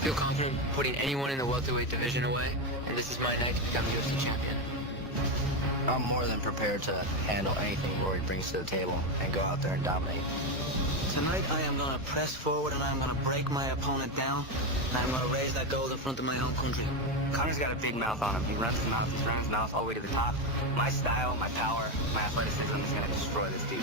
feel confident putting anyone in the welterweight division away, and this is my night to become UFC champion. I'm more than prepared to handle anything Rory brings to the table and go out there and dominate. Tonight I am going to press forward and I'm going to break my opponent down, and I'm going to raise that gold in front of my own country. Connor's got a big mouth on him. He runs his mouth, he's running his mouth all the way to the top. My style, my power, my athleticism is going to destroy this dude.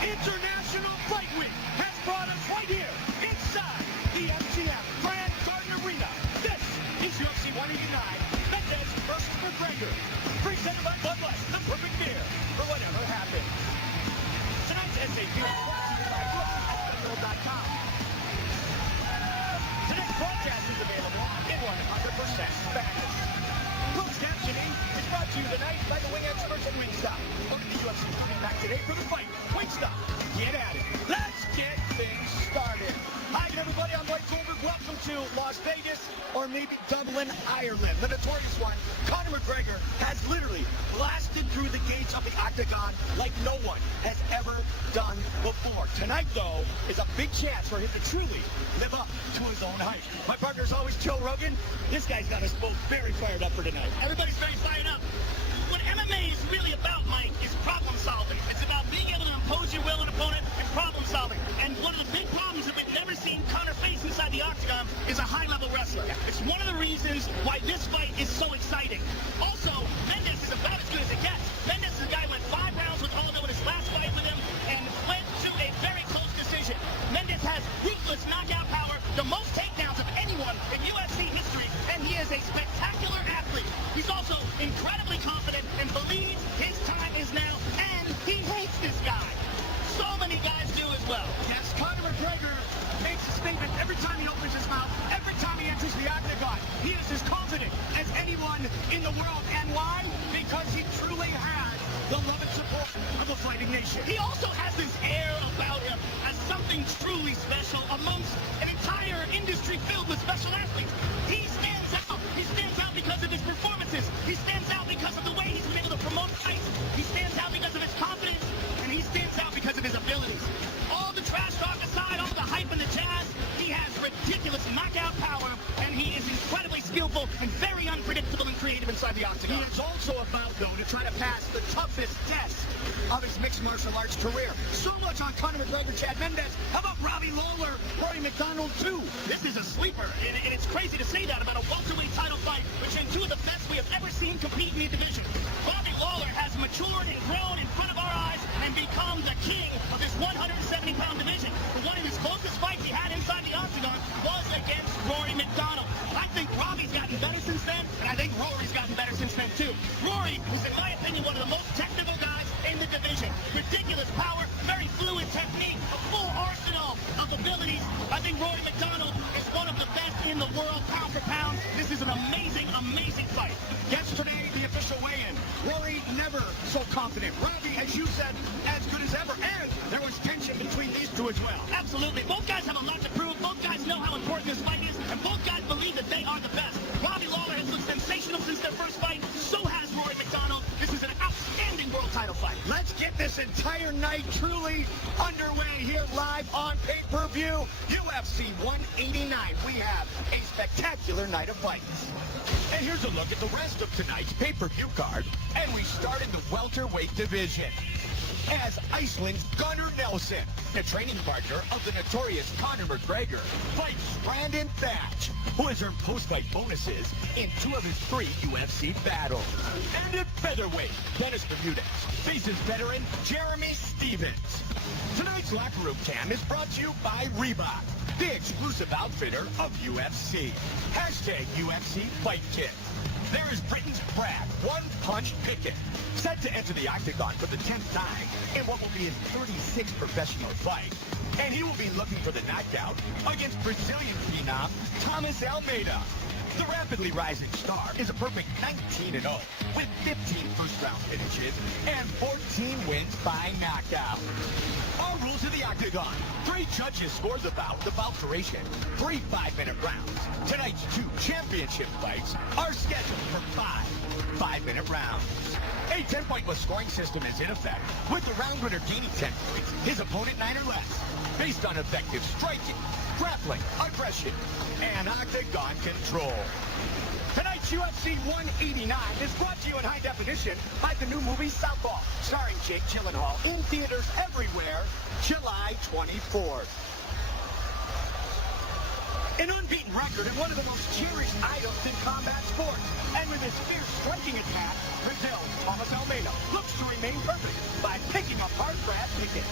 International Fight Week has brought us right here inside the MGM Grand Garden Arena. This is UFC 189, Mendes versus McGregor, presented by Bud Light, the perfect beer for whatever happens. Tonight's SAP is brought to you by UFCSpecial.com. Today's broadcast is available in 100% Spanish. Closed captioning is brought to you tonight by the wing experts at Wingstop. Look at the UFC coming back today for the fight. Wingstop, get at it. Let's get things started. Hi everybody, I'm Mike Goldberg. Welcome to Las Vegas, or maybe Dublin, Ireland. The notorious one, Conor McGregor, has literally blasted through the gates of the octagon like no one has ever done before. Tonight, though, is a big chance for him to truly live up to his own hype. My partner is always Joe Rogan. This guy's got us both very fired up for tonight. Everybody's very fired up. What MMA is really about, Mike, is problem solving. It's about being able to impose your will on an opponent and problem solving. And one of the big problems that we've never seen Conor face inside the octagon is a high-level wrestler. It's one of the reasons why this fight is so exciting. Also, Mendes is about as good as it gets. Mendes is a guy who went 5 rounds with Aldo in his last fight with him and went to a very close decision. Mendes has ruthless knockout power, the most takedowns of anyone in UFC history, and he is a spectacular athlete. He's also incredibly confident and believes his time is now, and he hates this guy. So many guys do as well. Yes, Conor McGregor makes a statement every time he opens his mouth, every time he enters the octagon. He is as confident as anyone in the world. And why? Because he truly has the love and support of the fighting nation. He also has this air about him as something truly special amongst an entire industry filled with special athletes. He stands out. He stands out because of his performances. He stands out because of the way he's been able to promote fights. He stands out because of his confidence, and he stands out because of his abilities. All the trash talk aside, all the hype and the jazz, he has ridiculous knockout power, and he is incredibly skillful and very unpredictable and creative inside the octagon. He is also about, though, to try to pass the toughest test of his mixed martial arts career. So much on Conor McGregor, Chad Mendes. How about Robbie Lawler, Rory McDonald, too? This is a sleeper, and it's crazy to say that about a welterweight title fight between two of the best we have ever seen compete in the division. Robbie Lawler has matured and grown in front of our eyes and become the king of this 170-pound division. But one of his closest fights he had inside the octagon was against Rory McDonald. I think Robbie's gotten better since then, and I think Rory's gotten better since then, too. Rory is, in my opinion, one of the most technical guys in the division. Ridiculous power, very fluid technique, a full arsenal of abilities. I think Rory McDonald is one of the best in the world, pound for pound. This is an amazing, amazing fight. Yesterday, the official weigh-in. Rory never so confident. Robbie, as you said, as good as ever. And there was tension between these two as well. Absolutely. Both guys have a lot to prove. Both guys know how important this fight is, and both guys believe that they are the best. Robbie Lawler has looked sensational since their first fight. So has Rory McDonald. This is an outstanding world title fight. Let's get this entire night truly underway here live on pay-per-view. UFC 189. We have a spectacular night of fights. And here's a look at the rest of tonight's pay-per-view card. And we start in the welterweight division. As Iceland's Gunnar Nelson, the training partner of the notorious Conor McGregor, fights Brandon Thatch, who has earned post-fight bonuses in 2 of his 3 UFC battles. And at featherweight, Dennis Bermudez faces veteran Jeremy Stevens. Tonight's Locker Room Cam is brought to you by Reebok, the exclusive outfitter of UFC. Hashtag UFC Fight Kit. There is Britain's Brad One Punch Pickett, set to enter the octagon for the 10th time in what will be his 36th professional fight. And he will be looking for the knockout against Brazilian phenom Thomas Almeida. The rapidly rising star is a perfect 19-0 with 15 first-round finishes and 14 wins by knockout. All rules of the octagon. 3 judges score the bout. The bout duration, 3 5-minute rounds. Tonight's 2 championship fights are scheduled for 5 5-minute rounds. A 10-pointless scoring system is in effect, with the round winner gaining 10 points, his opponent 9 or less, based on effective striking, grappling, aggression, and octagon control. Tonight's UFC 189 is brought to you in high definition by the new movie Southpaw, starring Jake Gyllenhaal, in theaters everywhere, July 24th. An unbeaten record and one of the most cherished items in combat sports. And with his fierce striking attack, Brazil's Thomas Almeida looks to remain perfect by picking apart Brad Pickett.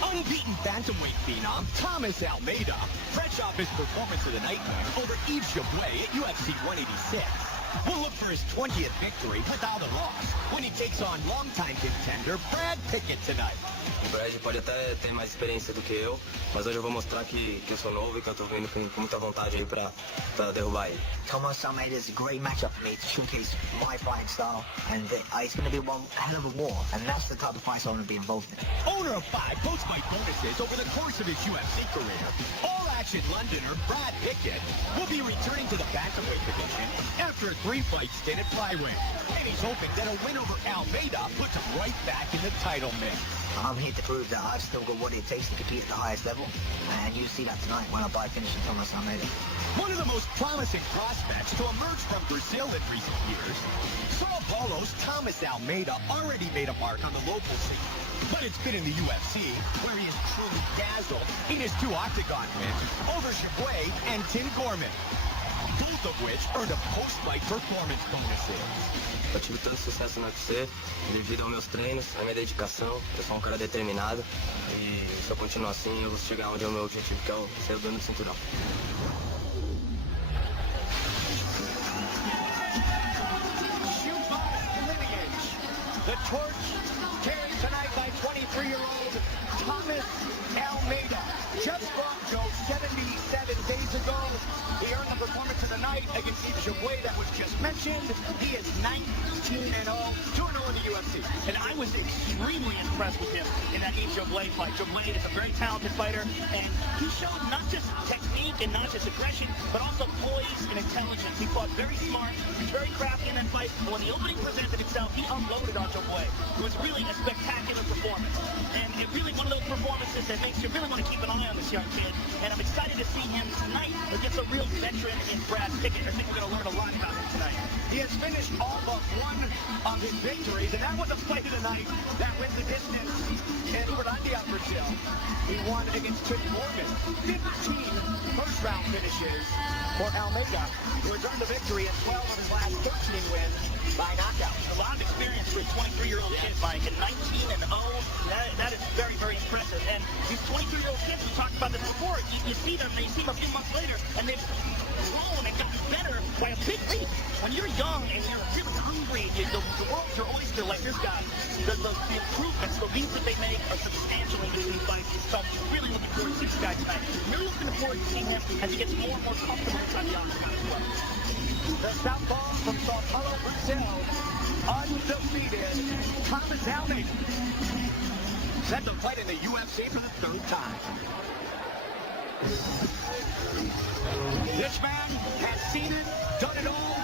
Unbeaten bantamweight phenom Thomas Almeida, fresh off his performance of the night over Yves Jaboué at UFC 186, will look for his 20th victory without a loss when he takes on longtime contender Brad Pickett tonight. O Brad pode até ter mais experiência do que eu, mas hoje eu vou mostrar que eu sou novo e que eu tô vindo com muita vontade aí pra derrubar ele. Thomas Almeida is a great matchup for me to showcase my fighting style, and it's going to be one hell of a war, and that's the type of fights I want to be involved in. Owner of 5 post-fight bonuses over the course of his UFC career, all-action Londoner Brad Pickett will be returning to the bantamweight division after a 3-fight stint at flyweight, and he's hoping that a win over Almeida puts him right back in the title mix. I'm here to prove that I've still got what it takes to compete at the highest level, and you see that tonight when I finish Thomas Almeida. One of the most promising prospects to emerge from Brazil in recent years, Sao Paulo's Thomas Almeida already made a mark on the local scene, but it's been in the UFC where he has truly dazzled in his 2 octagon wins over Jaboué and Tim Gorman, both of which earned a post-fight performance bonuses. Eu tive tanto sucesso no UFC devido aos meus treinos, à minha dedicação. Eu sou um cara determinado e se eu continuar assim eu vou chegar onde é o meu objetivo, que é ser o dono do cinturão. The torch carried tonight by 23-year-old Thomas Almeida. Just brought Joe 77 days ago. He earned the performance of the night against Yves Jaboué that was just mentioned. He is 19-0, 2-0 in the UFC. And I was extremely impressed with him in that Yves Jaboué fight. Jaboué is a very talented fighter, and he showed not just technique and not just aggression, but also poise and intelligence. He fought very smart, very crafty in that fight. When the opening presented itself, he unloaded on Jaboué. It was really a spectacular performance, and it really one of those performances that makes you really want to keep an eye on this young kid. And I'm excited to see him tonight against a real veteran in Brad Pickett. I think we're going to learn a lot about him tonight. He has finished all but one of his victories, and that was a fight of the night that went the distance in Uberlândia, Brazil. He won against Tim Gorman. 15 first-round finishes for Almeida, who has earned the victory in 12 of his last 13 wins by knockout. A lot of experience for a 23-year-old kid, Mike, and 19-0. That is very, very impressive. And these 23-year-old kids, we talked about this before. You see them a few months later, and they've grown and gotten better by a big leap. When you're young and you're really hungry, the world's your oyster like this guy. The improvements, the leaps that they make are substantial in these fights. So I'm really looking forward to see this guy tonight. Really looking forward to seeing him as he gets more and more comfortable inside the octagon as well. The southpaw from Sao Paulo, Brazil, undefeated Thomas Almeida, set to fight in the UFC for the 3rd time. This man has seen it, done it all,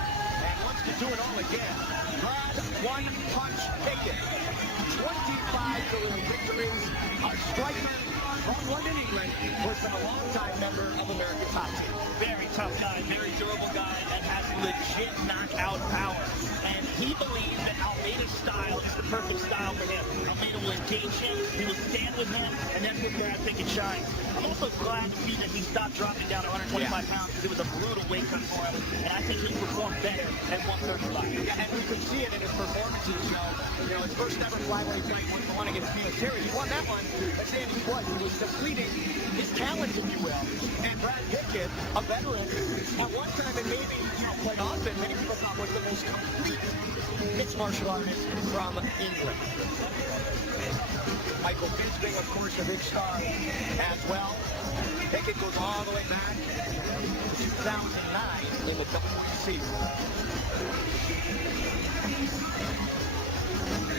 and wants to do it all again. Brad One Punch Pickett. 25 career victories. A striker from London, England, was a longtime member of America's top team. Very tough guy, very durable guy that has legit knockout power. And he believes that Almeida's style is the perfect style for him. Almeida will engage him, he will stand with him, and that's where Brad Pickett shines. I'm also glad to see that he stopped dropping down to 125 pounds because it was a brutal weight cut for him. And I think he'll perform better at 135. Yeah, and we could see it in his performances, you know, his first ever flyweight fight was the one against Mendes. He won that one, but Sandy was. He was depleting his talent, if you will. And Brad Pickett, a veteran, at one time and maybe, you know, quite often, many people thought was the most complete mixed martial artist from England. Michael Bisping, of course, a big star as well. Pickett goes all the way back to 2009 in the WEC.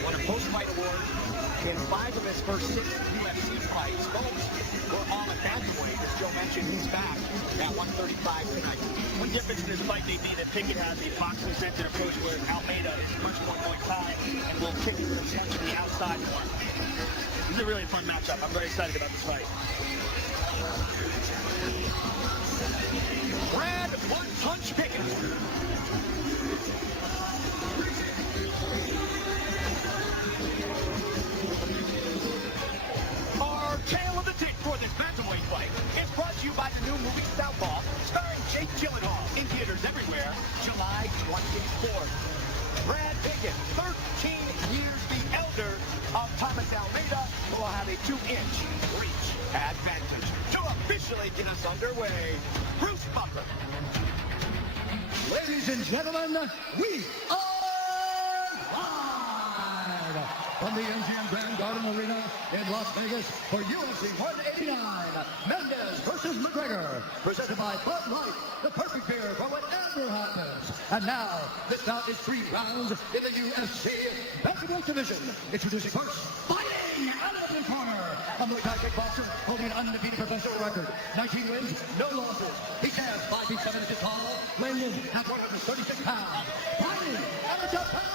Won a post-fight award in 5 of his first 6 UFC fights. Most were all at bantamweight. As Joe mentioned, he's back at 135 tonight. One difference in this fight may be that Pickett has a boxing-centered approach where Almeida is much more Muay Thai and will kick it with a punch from the outside more. This is a really fun matchup. I'm very excited about this fight. Brad One Punch Pickett. Our tale of the tape for this bantamweight fight is brought to you by the new movie Southpaw, starring Jake Gyllenhaal, in theaters everywhere, July 24th. Brad Pickett, 13 years the elder of Thomas Almeida, will have a 2-inch reach advantage. To officially get us underway, Bruce Butler. Ladies and gentlemen, we are live from the MGM Grand Garden Arena in Las Vegas for UFC 189, Mendes versus McGregor, presented by Bud Light, the perfect beer for whatever happens. And now, this bout is 3 rounds in the UFC bantamweight division. Introducing first, fighting out of the corner, a Muay Thai kickboxer holding an undefeated professional record, 19 wins, no losses. He stands 5 feet 7 inches tall, weighing in at 136 pounds. Fighting out of Japan,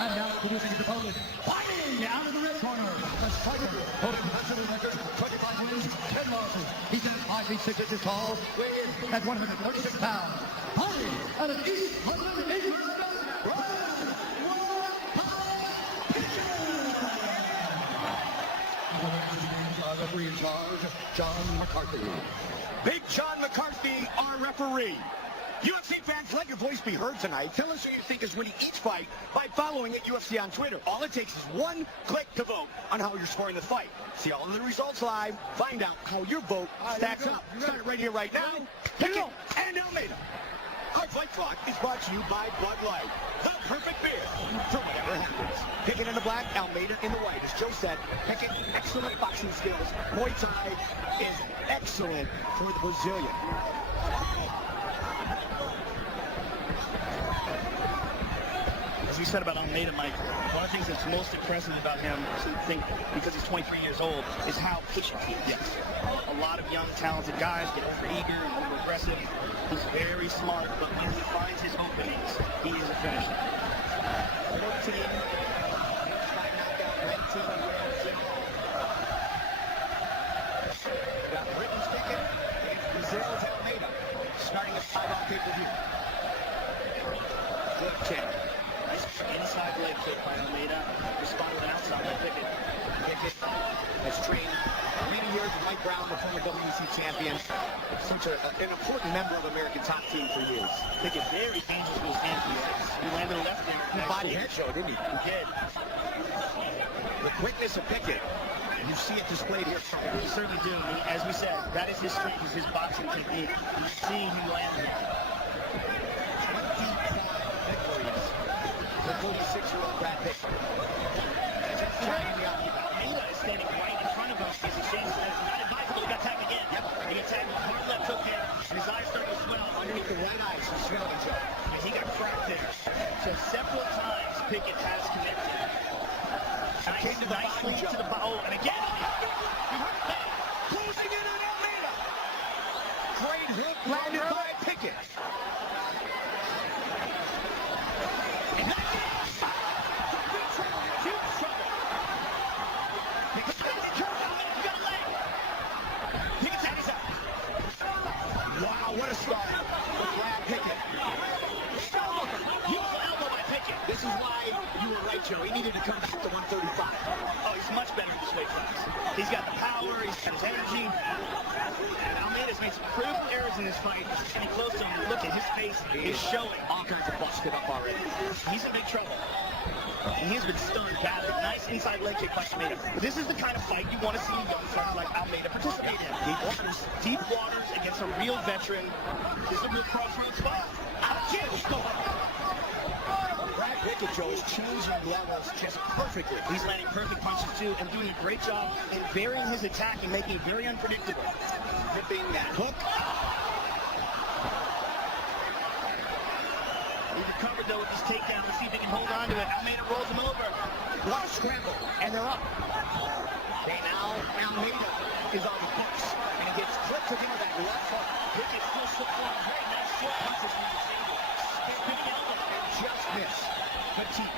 and now producing his opponent, fighting out of the red corner, a striker holding professional record, 25 wins, 10 losses. He stands 5 feet 6 inches tall, weighing at 136 pounds. Fighting out of East London, England, our referee in charge, John McCarthy. Big John McCarthy, our referee. UFC fans, let your voice be heard tonight. Tell us who you think is winning each fight by following at UFC on Twitter. All it takes is 1 click to vote on how you're scoring the fight. See all of the results live. Find out how your vote stacks up. Start it right here, right now. Pickett and Almeida. Our fight clock is brought to you by Bud Light, the perfect beer for whatever happens. Pickett in the black, Almeida in the white. As Joe said, Pickett, excellent boxing skills. Muay Thai is excellent for the Brazilian. As you said about Almeida, Mike, one of the things that's most impressive about him, I think, because he's 23 years old, is how patient he is. A lot of young, talented guys get over-eager and over-aggressive. He's very smart, but when he finds his openings, he is a finisher. 14, 5 knockout, red team wins. Got Britain's Pickett against Brazil's Almeida, starting at 5-round pay-per-view. Good kick. Nice inside leg kick by Almeida. Responded with an outside leg Pickett. Pickett has trained many years with Mike Brown, the former WEC champion. Such an important member of American top team for years. Pickett very dangerous with his hands and legs. He landed a left there. He body head show, didn't he? He did. The quickness of Pickett, you see it displayed here. We certainly do. As we said, that is his strength, is his boxing technique. You're seeing him land it. 46-year-old Brad Pickett. Almeida is standing right in front of him. He's ashamed that his bicycle got tagged again. Yep. He got tagged with a hard left hook there, and his eyes started to swell. Underneath the right eyes, he's swelling, Joe. He got cracked there. So several times Pickett has connected. Nicely to the bottom. Oh, and again. You heard it there. Closing in on Almeida. hook landed by Pickett. And that's it. Huge trouble. Pickett's got a leg. Pickett's had his up. Wow, what a start for Brad Pickett. Huge elbow by Pickett. This is why you were right, Joe. He needed to come back to 135. Oh, he's much better in this weight class. He's got the power, he's got his energy. And Almeida's made some critical errors in this fight. And he close to him. Look at his face is showing. All kinds of busted up already. He's in big trouble. And he's been stunned badly. Nice inside leg kick by Almeida. But this is the kind of fight you want to see young folks like Almeida participate in. Deep waters against a real veteran. This is a real crossroads fight. Brad Pickett, Joe, is changing levels just perfectly. He's landing perfect punches too and doing a great job in varying his attack and making it very unpredictable. Ripping that hook. He recovered though with his takedown. Let's see if he can hold on to it. Almeida rolls him over. What a scramble. And they're up. Okay, now Almeida is on the hooks. And he gets clipped again with that left hook. Pickett still support. Very nice short punches from the table. Big elbow. Just missed. Petite.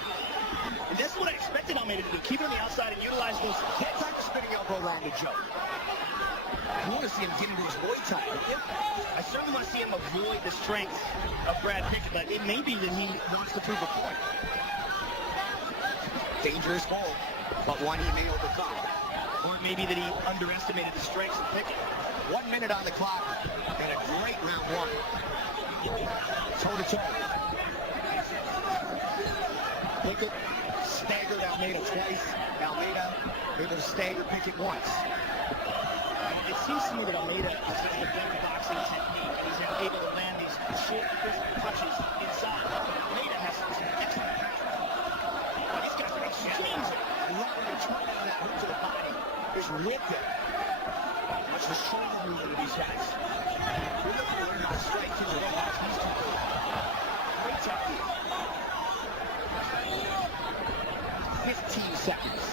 And that's what I expected Almeida to do. Keep it on the outside and utilize those. Can't find the spinning elbow landed, Joe. You want to see him get into his Muay Thai. I certainly want to see him avoid the strength of Brad Pickett, but it may be that he wants to prove a point. Dangerous goal, but one he may overcome. Or it may be that he underestimated the strengths of Pickett. 1 minute on the clock, and a great round one. Toe-to-toe. Pickett staggered Almeida twice. Almeida able to stagger Pickett once. It seems to me that Almeida has a better boxing technique, and he's able to land these short, crisp punches inside. Almeida has some excellent power. These guys are exchanging. Robert returning on that hook to the body is with it. Watch the shoulder movement of these guys. We're looking to learn how to strike in the way. Watch these two. Great technique. 15 seconds.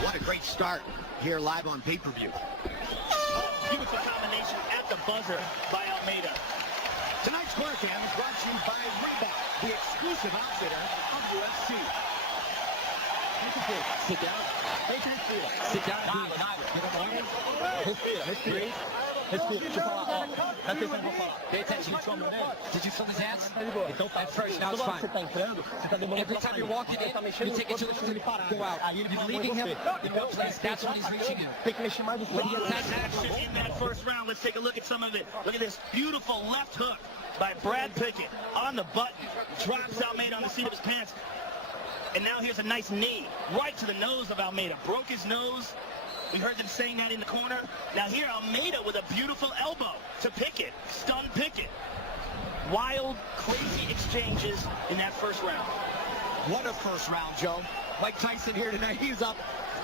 What a great start here live on pay-per-view. Beautiful combination at the buzzer by Almeida. Tonight's Squarecam is brought to you by Reebok, the exclusive outfitter of UFC. Sit down. Sit down. Respira. Deixa eu falar, ó. Presta atenção que eu vou falar. Pay attention. Did you feel his hands? Então, at first, now it's fine. Você tá entrando, você tá demorando. Every time you're walking in, you take it to the go out. You're leaving him in one place. That's when he's reaching you. Tem que mexer mais no corpo. Action in that first round. Let's take a look at some of it. Look at this beautiful left hook by Brad Pickett on the button. Drops Almeida on the seat of his pants. And now here's a nice knee right to the nose of Almeida. Broke his nose. We heard them saying that in the corner. Now here Almeida with a beautiful elbow to Pickett. Stunned Pickett. Wild, crazy exchanges in that first round. What a first round, Joe. Mike Tyson here tonight. He's up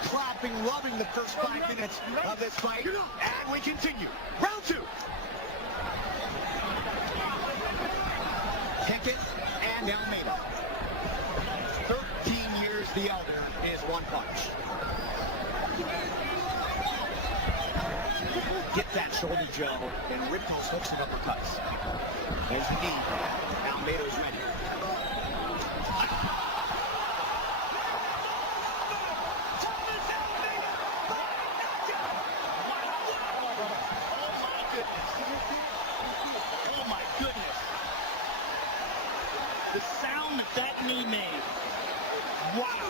clapping, loving the first 5 minutes of this fight. And we continue. Round two. Pickett and Almeida. 13 years the elder is one punch. Get that shoulder, Joe, and rip those hooks and uppercuts. There's the knee. Almeida's ready. Oh my goodness. The sound that knee made. Wow.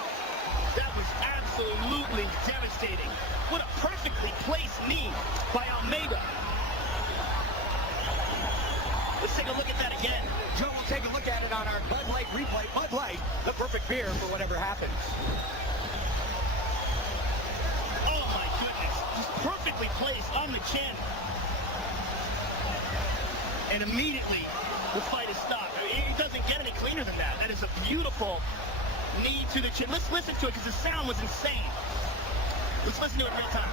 That was absolutely devastating. What a perfectly placed knee by Almeida. Let's take a look at that again. Joe, we'll take a look at it on our Bud Light replay. Bud Light, the perfect beer for whatever happens. Oh my goodness. Just perfectly placed on the chin. And immediately, the fight is stopped. I mean, it doesn't get any cleaner than that. That is a beautiful knee to the chin. Let's listen to it because the sound was insane. Let's listen to it in real time.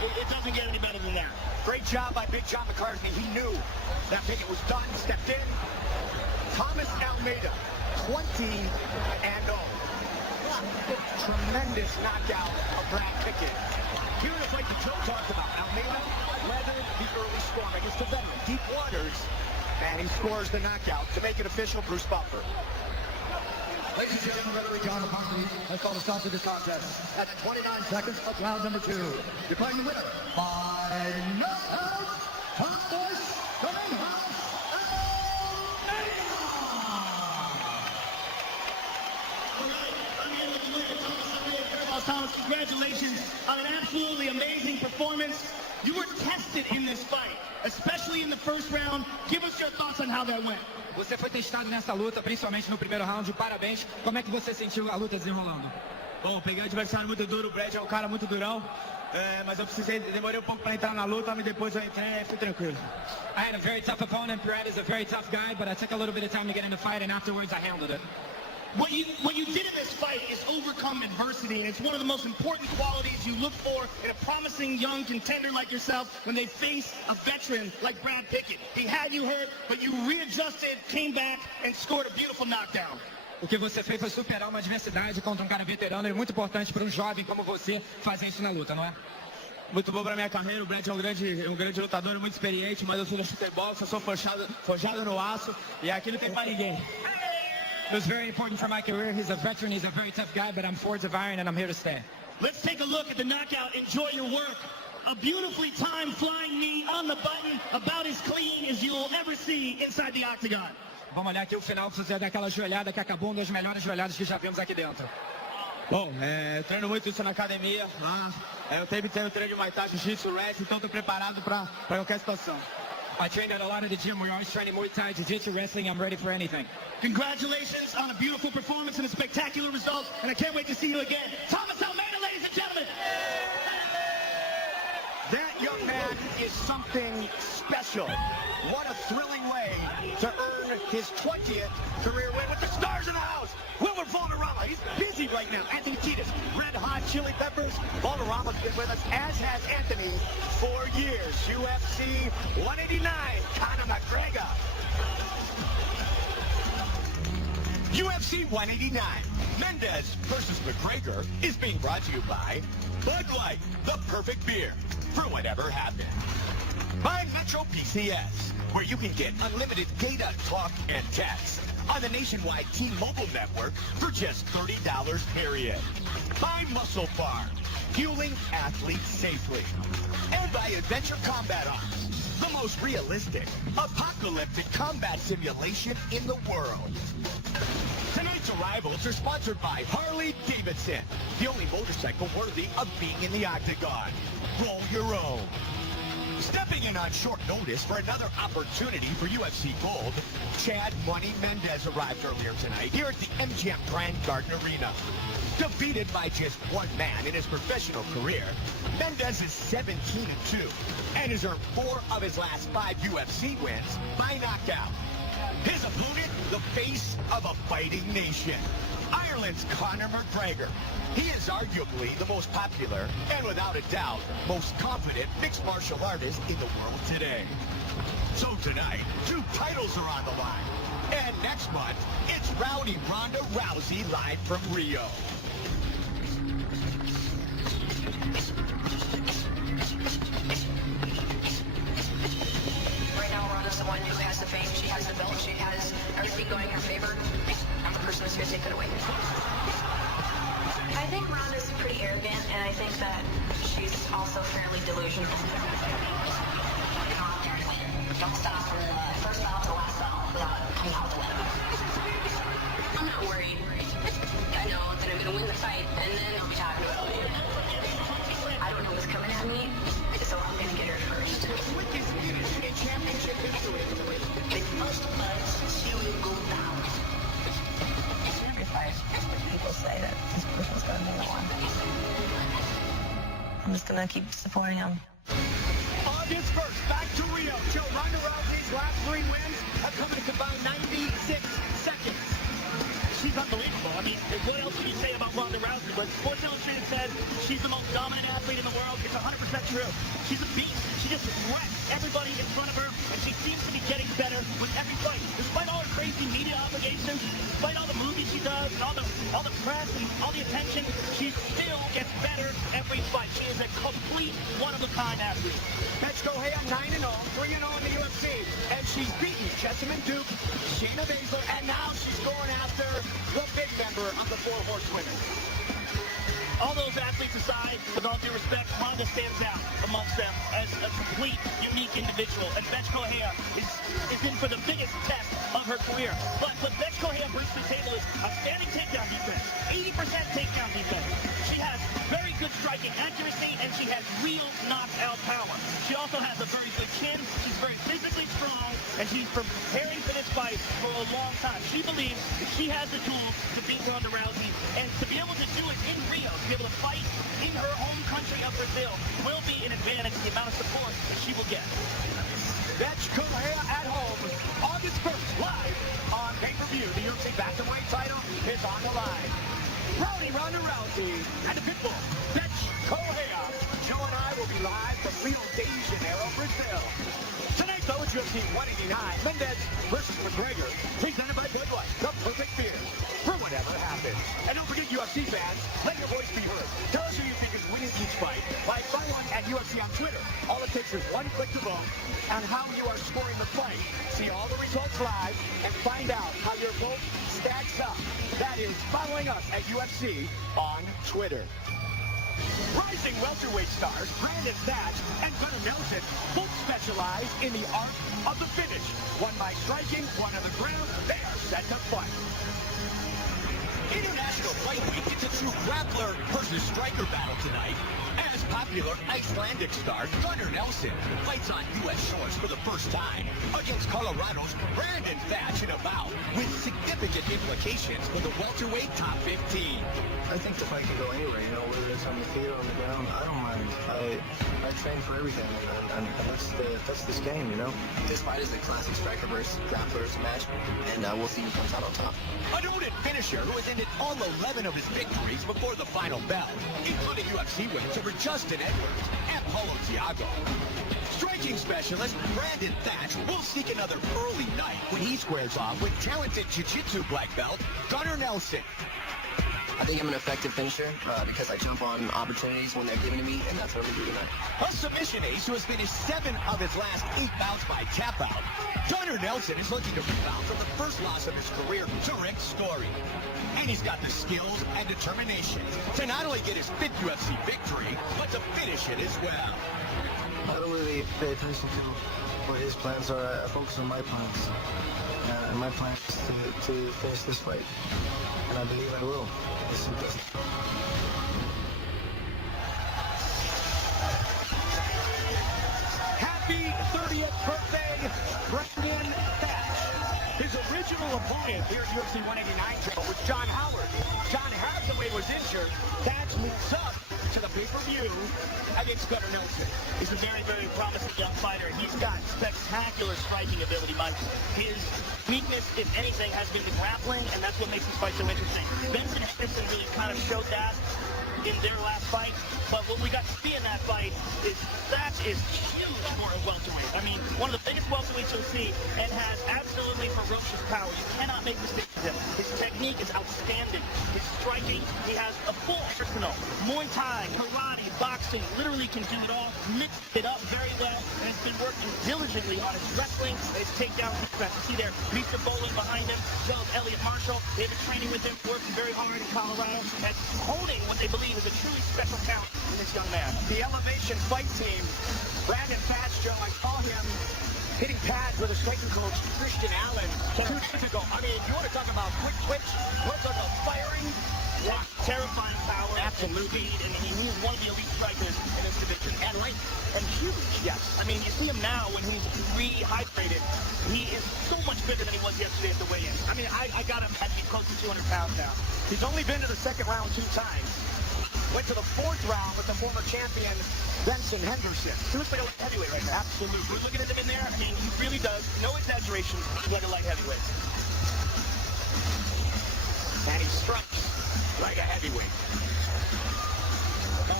It doesn't get any better than that. Great job by Big John McCarthy. He knew that Pickett was done, stepped in, Thomas Almeida, 20-0. Tremendous knockout of Brad Pickett. Here in a fight that Joe talked about, Almeida weathered the early storm against the veteran, deep waters, and he scores the knockout to make it official. Bruce Buffer. Ladies and gentlemen, referee John McCarthy has called a stop to this contest at 29 seconds of round number 2. Declaring the winner by knockout, Thomas Thomas, congratulations on an absolutely amazing performance. You were tested in this fight, especially in the first round. Give us your thoughts on how that went. Você foi testado nessa luta, principalmente no primeiro round. Parabéns. Como é que você sentiu a luta desenrolando? Bom, peguei um adversário muito duro, o Brad é um cara muito durão, mas eu demorei um pouco para entrar na luta, mas depois eu entrei e fui tranquilo. I had a very tough opponent. Brad is a very tough guy, but I took a little bit of time to get in the fight, and afterwards I handled it. What you did in this fight is overcome adversity, and it's one of the most important qualities you look for in a promising young contender like yourself when they face a veteran like Brad Pickett. He had you hurt, but you readjusted, came back, and scored a beautiful knockdown. O que você fez foi superar uma adversidade contra um cara veterano. É muito importante para um jovem como você fazer isso na luta, não é? Muito bom para minha carreira, o Brad é um grande lutador, muito experiente, mas eu sou do futebol, só sou forjado no aço, e aqui não tem para ninguém. It was very important for my career. He's a veteran, he's a very tough guy, but I'm forged of iron and I'm here to stay. Let's take a look at the knockout. Enjoy your work. A beautifully timed flying knee on the button, about as clean as you will ever see inside the octagon. Vamos olhar aqui o final, pra você ver daquela joelhada que acabou, uma das melhores joelhadas que já vimos aqui dentro. Bom, eu treino muito isso na academia, lá. Eu tempo inteiro treino de Muay Thai, Jiu-Jitsu, wrestling, então estou preparado para qualquer situação. I trained at a lot of the gym. We're always training Muay Thai, Jiu-Jitsu, wrestling. I'm ready for anything. Congratulations on a beautiful performance and a spectacular result, and I can't wait to see you again. Thomas Almeida, ladies and gentlemen. That young man is something special. What a thrilling way to earn his 20th career win with the stars in the house. Wilmer Valderrama, he's busy right now. Anthony Kiedis, Red Hot Chili Peppers. Valderrama's been with us, as has Anthony, for years. UFC 189, Conor McGregor. UFC 189, Mendes versus McGregor is being brought to you by Bud Light, the perfect beer for whatever happened. By Metro PCS, where you can get unlimited data, talk, and text on the nationwide T-Mobile network for just $30 period. By Muscle Farm, fueling athletes safely. And by Adventure Combat Arms, the most realistic, apocalyptic combat simulation in the world. Tonight's arrivals are sponsored by Harley-Davidson, the only motorcycle worthy of being in the octagon. Roll your own. Stepping in on short notice for another opportunity for UFC Gold, Chad Money Mendes arrived earlier tonight here at the MGM Grand Garden Arena. Defeated by just one man in his professional career, Mendes is 17-2 and has earned 4 of his last 5 UFC wins by knockout. His opponent, the face of a fighting nation, Ireland's Conor McGregor. He is arguably the most popular and, without a doubt, most confident mixed martial artist in the world today. So tonight, 2 titles are on the line. And next month, it's Rowdy Ronda Rousey live from Rio. Right now, Ronda's the one who has the fame. She has the belt. She has everything going in her favor. I'm the person who's going to take it away. I think Ronda's pretty arrogant, and I think that she's also fairly delusional. Don't stop from the first battle to the last battle without coming out with a win. I'm not worried. I know that I'm going to win the fight, and then I'll be talking about it. I don't know what's coming at me, so I'm going to get her first. With his UFC championship history, The most buzz she will go down. Every fight, people say that this person's going to be the one. I'm just going to keep supporting him. August 1st, back to Rio. Joe, Ronda Rousey's last 3 wins have come in about 96 seconds. she's unbelievable. I mean, what else can you say about Ronda Rousey? But Sports Illustrated said she's the most dominant athlete in the world. It's 100% true. She's a beast. She just wrecks everybody in front of her, and she seems to be getting better with every fight. Despite all her crazy media obligations, despite all the movies she does, and all the press and all the attention, she still gets better every fight. She is a complete one-of-a-kind athlete. Let's go ahead, 9-0, 3-0 in the UFC, and she's beaten Jessamine Duke, Shayna Baszler, and now she's going after the big member of the Four Horsewomen. All those athletes aside, with all due respect, Ronda stands out amongst them as a complete, unique individual. And Bethe Correia is in for the biggest test of her career. But what Bethe Correia brings to the table is outstanding takedown defense, 80% takedown defense. She has very good striking accuracy, and she has real knockout power. She also has a very good chin. She's very physically strong, and she's preparing for this fight for a long time. She believes that she has the tools to beat Ronda Rousey, and to be able to do it in Rio, to be able to fight in her home country of Brazil, will be an advantage, the amount of support that she will get. Bethe Correia at home, August 1st, live on pay-per-view. The UFC Bantamweight title is on the line. Rowdy Ronda Rousey and the Pitbull, Bethe Correia. Joe and I will be live from Rio de Janeiro, Brazil. Tonight, though, it's UFC 189, Mendes versus McGregor, presented by Budweiser, the perfect beer for whatever happens. And don't forget, UFC fans, let your voice be heard. Tell us who you think is winning each fight by following at UFC on Twitter. All it takes is one click to vote on how you are scoring the fight. See all the results live and find out how your vote stacks up. That is following us at UFC on Twitter. Rising welterweight stars Brandon Thatch and Gunnar Nelson both specialize in the art of the finish. One by striking, one on the ground. They are set to fight. International Fight Week gets a true grappler versus striker battle tonight. As popular Icelandic star Gunnar Nelson fights on U.S. shores for the first time against Colorado's Brandon Thatch in a bout with significant implications for the welterweight top 15. I think the fight can go anywhere, you know, whether it's on the field or on the ground. I don't mind. I train for everything, and that's this game, you know. This fight is a classic striker versus grapplers match, and we'll see who comes out on top. A noted finisher who has ended all 11 of his victories before the final bell, including UFC wins over Justin Edwards and Paulo Thiago. Striking specialist Brandon Thatch will seek another early night when he squares off with talented jiu-jitsu black belt Gunnar Nelson. I think I'm an effective finisher because I jump on opportunities when they're given to me, and that's what we do tonight. A submission ace who has finished 7 of his last 8 bouts by tap out. Gunnar Nelson is looking to rebound from the first loss of his career to Rick Story. And he's got the skills and determination to not only get his 5th UFC victory, but to finish it as well. I don't really pay attention to what his plans are. I focus on my plans. And my plan is to finish this fight. And I believe I will. It's simple. Happy 30th birthday, Brandon Thatch. His original opponent here at UFC 189 was John Howard. John Hathaway was injured. Thatch moves up to the pay-per-view against Gunnar Nelson. He's a very, very promising young fighter. He's got spectacular striking ability, Mike. His weakness, if anything, has been the grappling, and that's what makes this fight so interesting. Benson Henderson really kind of showed that in their last fight, but what we got to see in that fight is Thatch is huge for a welterweight. I mean, one of the biggest welterweights you'll see, and has absolutely ferocious power. You cannot make mistakes with him. His technique is outstanding. His striking, he has a full arsenal. Muay Thai, karate, boxing, literally can do it all. Mixed it up very well, and has been working diligently on his wrestling and his takedown defense. You see there, Mr. Bowling behind him, as well as Elliot Marshall. They've been training with him, working very hard in Colorado, and honing what they believe is a truly special talent in this young man. The Elevation Fight Team, Brandon Thatch, Joe, I saw him hitting pads with a striking coach, Christian Allen, 2 days ago. I mean, you want to talk about quick twitch, you want to talk about firing? Yeah, terrifying power. Absolutely. And he's one of the elite strikers in this division. And light and huge. Yes. I mean, you see him now when he's rehydrated. He is so much bigger than he was yesterday at the weigh-in. I mean, I got him at close to 200 pounds now. He's only been to the second round 2 times. Went to the 4th round with the former champion, Benson Henderson. He looks like a light heavyweight right now. Absolutely. We're looking at him in there. I mean, he really does. No exaggeration. He's like a light heavyweight. and he strikes like a heavyweight.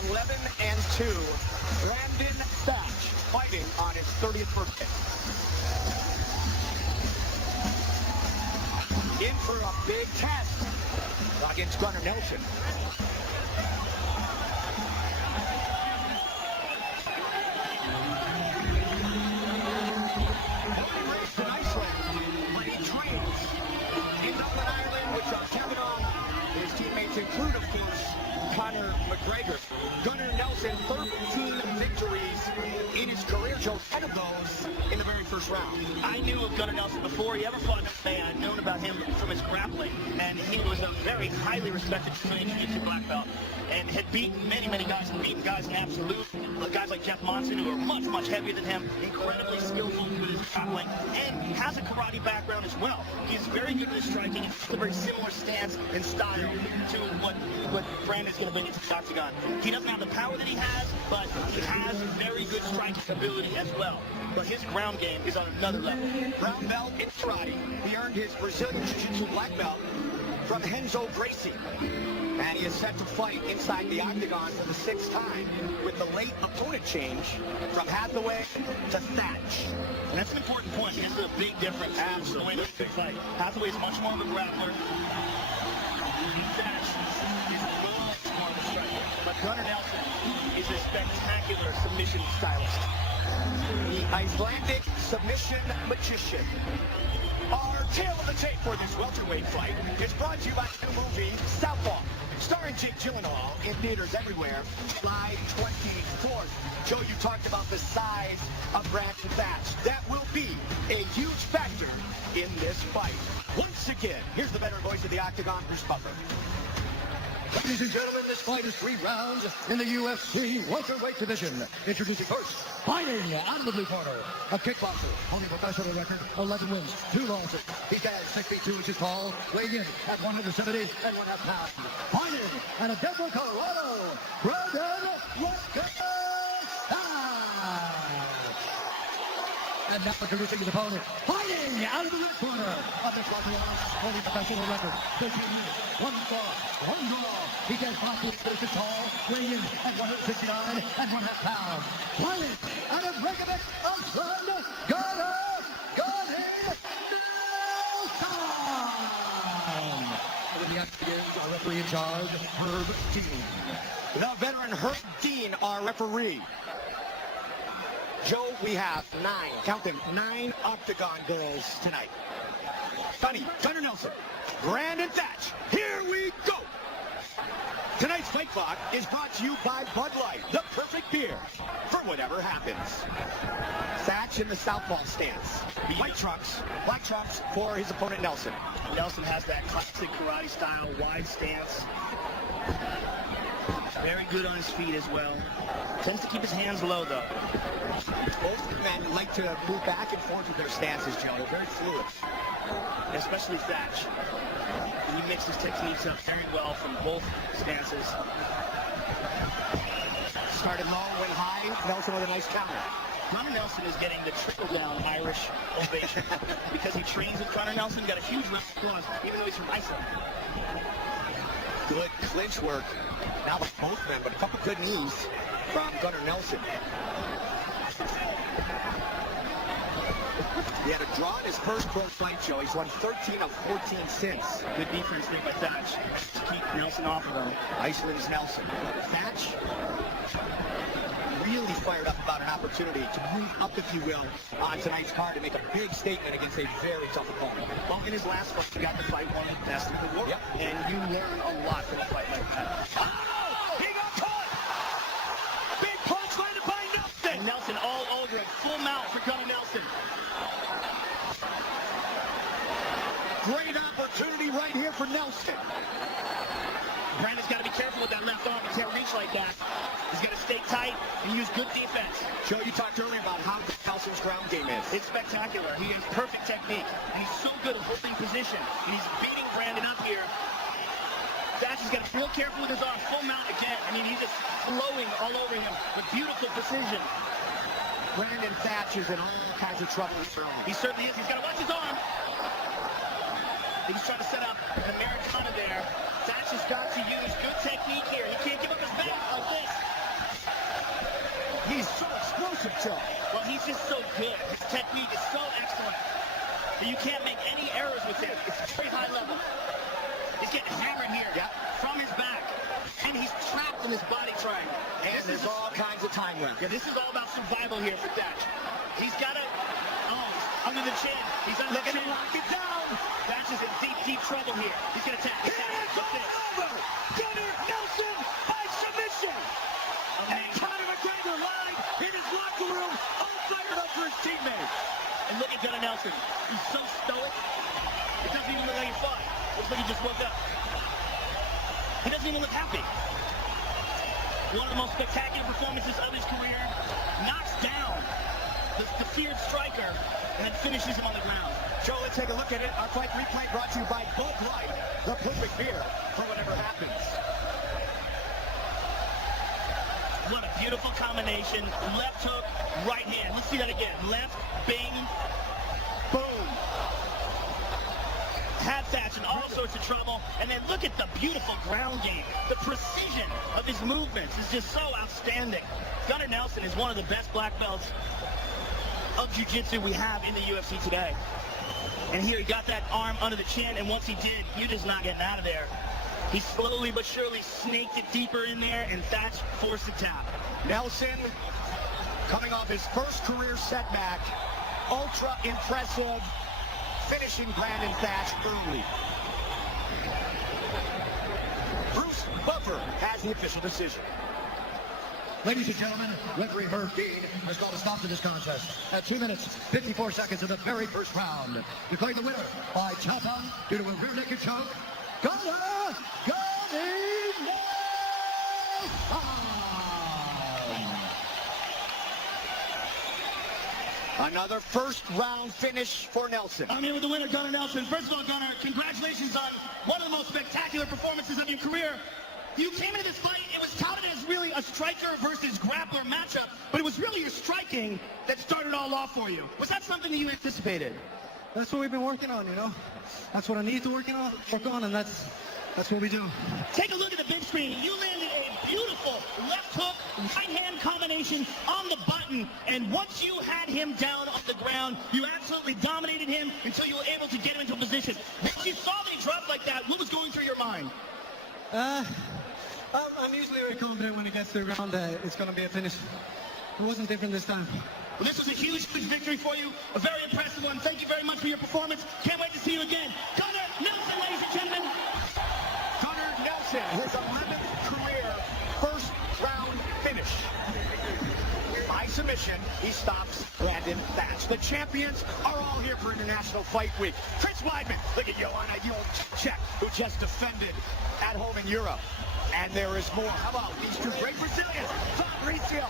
11-2, Brandon Thatch fighting on his 30th birthday. In for a big test against Gunnar Nelson. In Iceland, but he trains in Dublin, Ireland, which I'm counting on. His teammates include, of course, Conor McGregor. Gunnar Nelson, 13 victories in his career, Joe, 10 of those in the very first round. I knew of Gunnar Nelson before he ever fought MMA. I'd known about him from his grappling, and he was a very highly respected jiu-jitsu black belt, and had beaten many guys, and beaten guys in absolute, guys like Jeff Monson, who are much heavier than him, incredibly skillful with his grappling, and he has a karate background as well. He's very good with his striking. It's a very similar stance and style to what Brandon's going to bring into the octagon. He doesn't have the power that he has, but he has very good striking ability as well. But his ground game is on another level. Brown belt in karate. He earned his Brazilian Jiu-Jitsu black belt from Renzo Gracie. And he is set to fight inside the octagon for the 6th time with the late opponent change from Hathaway to Thatch. And that's an important point. This is a big difference in the way they fight. Hathaway is much more of a grappler. Thatch is much more of a striker. But Gunnar Nelson is a spectacular submission stylist. The Icelandic submission magician. Our tale of the tape for this welterweight fight is brought to you by the new movie Southpaw, starring Jake Gyllenhaal, in theaters everywhere, July 24th. Joe, you talked about the size of Brandon Thatch. That will be a huge factor in this fight. Once again, here's the veteran voice of the Octagon, Bruce Buffer. Ladies and gentlemen, this fight is 3 rounds in the UFC welterweight division. Introducing first, fighting out of the blue corner, a kickboxer, only professional record, 11 wins, 2 losses. He stands 6 feet 2 inches tall, weighing in at 170 and 1/2 pounds. Fighting out of Denver, Colorado, Brandon Thatch. And now introducing his opponent, fighting out of the red corner of this only professional record, 13 minutes, 1 fall, 1 draw. He stands 5 feet 6 tall, weighing in at 169 and 1/2 pounds. Fighting out of Reykjavik, Iceland, Gunnar Nelson. With the action, our referee in charge, Herb Dean. The veteran Herb Dean, our referee. Joe, we have 9, count them, 9 Octagon girls tonight. Funny, Gunnar Nelson, Brandon Thatch, here we go! Tonight's Fight Clock is brought to you by Bud Light, the perfect beer for whatever happens. Thatch in the southpaw stance. White trunks, black trunks for his opponent Nelson. Nelson has that classic karate style, wide stance. Very good on his feet as well. Tends to keep his hands low, though. Both men like to move back and forth with their stances, Joe. They're very fluid. Especially Thatch. He mixes techniques up very well from both stances. Started low, went high. Nelson with a nice counter. Gunnar Nelson is getting the trickle-down Irish ovation because he trains with Gunnar Nelson. Got a huge applause, even though he's from Iceland. Good clinch work. Now with both men, but a couple good knees from Gunnar Nelson. He had a draw in his first pro fight, Joe. He's won 13 of 14 since. Good defense made by Thatch to keep Nelson off of him. Iceland's Nelson. Thatch really fired up about an opportunity to move up, if you will, on tonight's card to make a big statement against a very tough opponent. Well, in his last fight, he got to fight one of the best in the world. Yep. And you learn a lot from a fight like that. Oh, no! He got caught! Big punch landed by Nelson! And Nelson all over it. Full mount for Gunnar Nelson. Great opportunity right here for Nelson. Brandon's got to be careful with that left arm. He can't reach like that. He's got to stay tight and use good defense. Joe, you talked earlier about how good Nelson's ground game is. It's spectacular. He has perfect technique. And he's so good at holding position. And he's beating Brandon up here. Thatch has got to be real careful with his arm. Full mount again. I mean, he's just flowing all over him with beautiful precision. Brandon Thatch is in all kinds of trouble early. He certainly is. He's got to watch his arm. He's trying to set up an Americana there. Thatch has got to use good technique here. He can't give up his back like this. He's so explosive, Joe. Well, he's just so good. His technique is so excellent that you can't make any errors with him. It's very high level. He's getting hammered here from his back. And he's trapped in this body triangle. And there's all kinds of time left. Yeah, this is all about survival here for Thatch. He's got to, under the chin. He's under the chin. Lock it down. Thatch is in deep, deep trouble here. He's going to tap. It is all over. Gunnar Nelson by submission. And Conor McGregor live in his locker room, all fired up for his teammates. And look at Gunnar Nelson. He's so stoic. It doesn't even look like he fought. Looks like he just woke up. He doesn't even look happy. One of the most spectacular performances of his career. Knocks down the feared striker and then finishes him on the ground. Joe, let's take a look at it. Our fight replay brought to you by Bud Light, the perfect beer for whatever happens. What a beautiful combination. Left hook, right hand. Let's see that again. Left, bing, boom. Had Thatch in all sorts of trouble. And then look at the beautiful ground game. The precision of his movements is just so outstanding. Gunnar Nelson is one of the best black belts of jiu-jitsu we have in the UFC today. And here he got that arm under the chin, and once he did, you're just not getting out of there. He slowly but surely snaked it deeper in there, and Thatch forced the tap. Nelson, coming off his first career setback, ultra impressive, finishing Brandon Thatch early. Bruce Buffer has the official decision. Ladies and gentlemen, referee Herb Dean has called a stop to this contest at 2 minutes, 54 seconds of the very first round. Declaring the winner by tap out due to a rear naked choke, Gunnar Nelson. Another first round finish for Nelson. I'm here with the winner, Gunnar Nelson. First of all, Gunnar, congratulations on one of the most spectacular performances of your career. You came into this fight, it was touted as really a striker versus grappler matchup, but it was really your striking that started all off for you. Was that something that you anticipated? That's what we've been working on, you know. That's what I need to work on, and that's what we do. Take a look at the big screen. You landed a beautiful left hook, right hand combination on the button, and once you had him down on the ground, you absolutely dominated him until you were able to get him into a position. Once you saw that he dropped like that, what was going through your mind? I'm usually very confident when it gets to the ground that it's going to be a finish. It wasn't different this time. Well, this was a huge victory for you, a very impressive one. Thank you very much for your performance. Can't wait to see you again. Gunnar Nelson, ladies and gentlemen. Gunnar Nelson, his 11th career first round finish. By submission, he stops Brandon Thatch. The champions are all here for International Fight Week. Chris Weidman, look at Joanna Jędrzejczyk, who just defended at home in Europe. And there is more. How about these two great Brazilians? Fabricio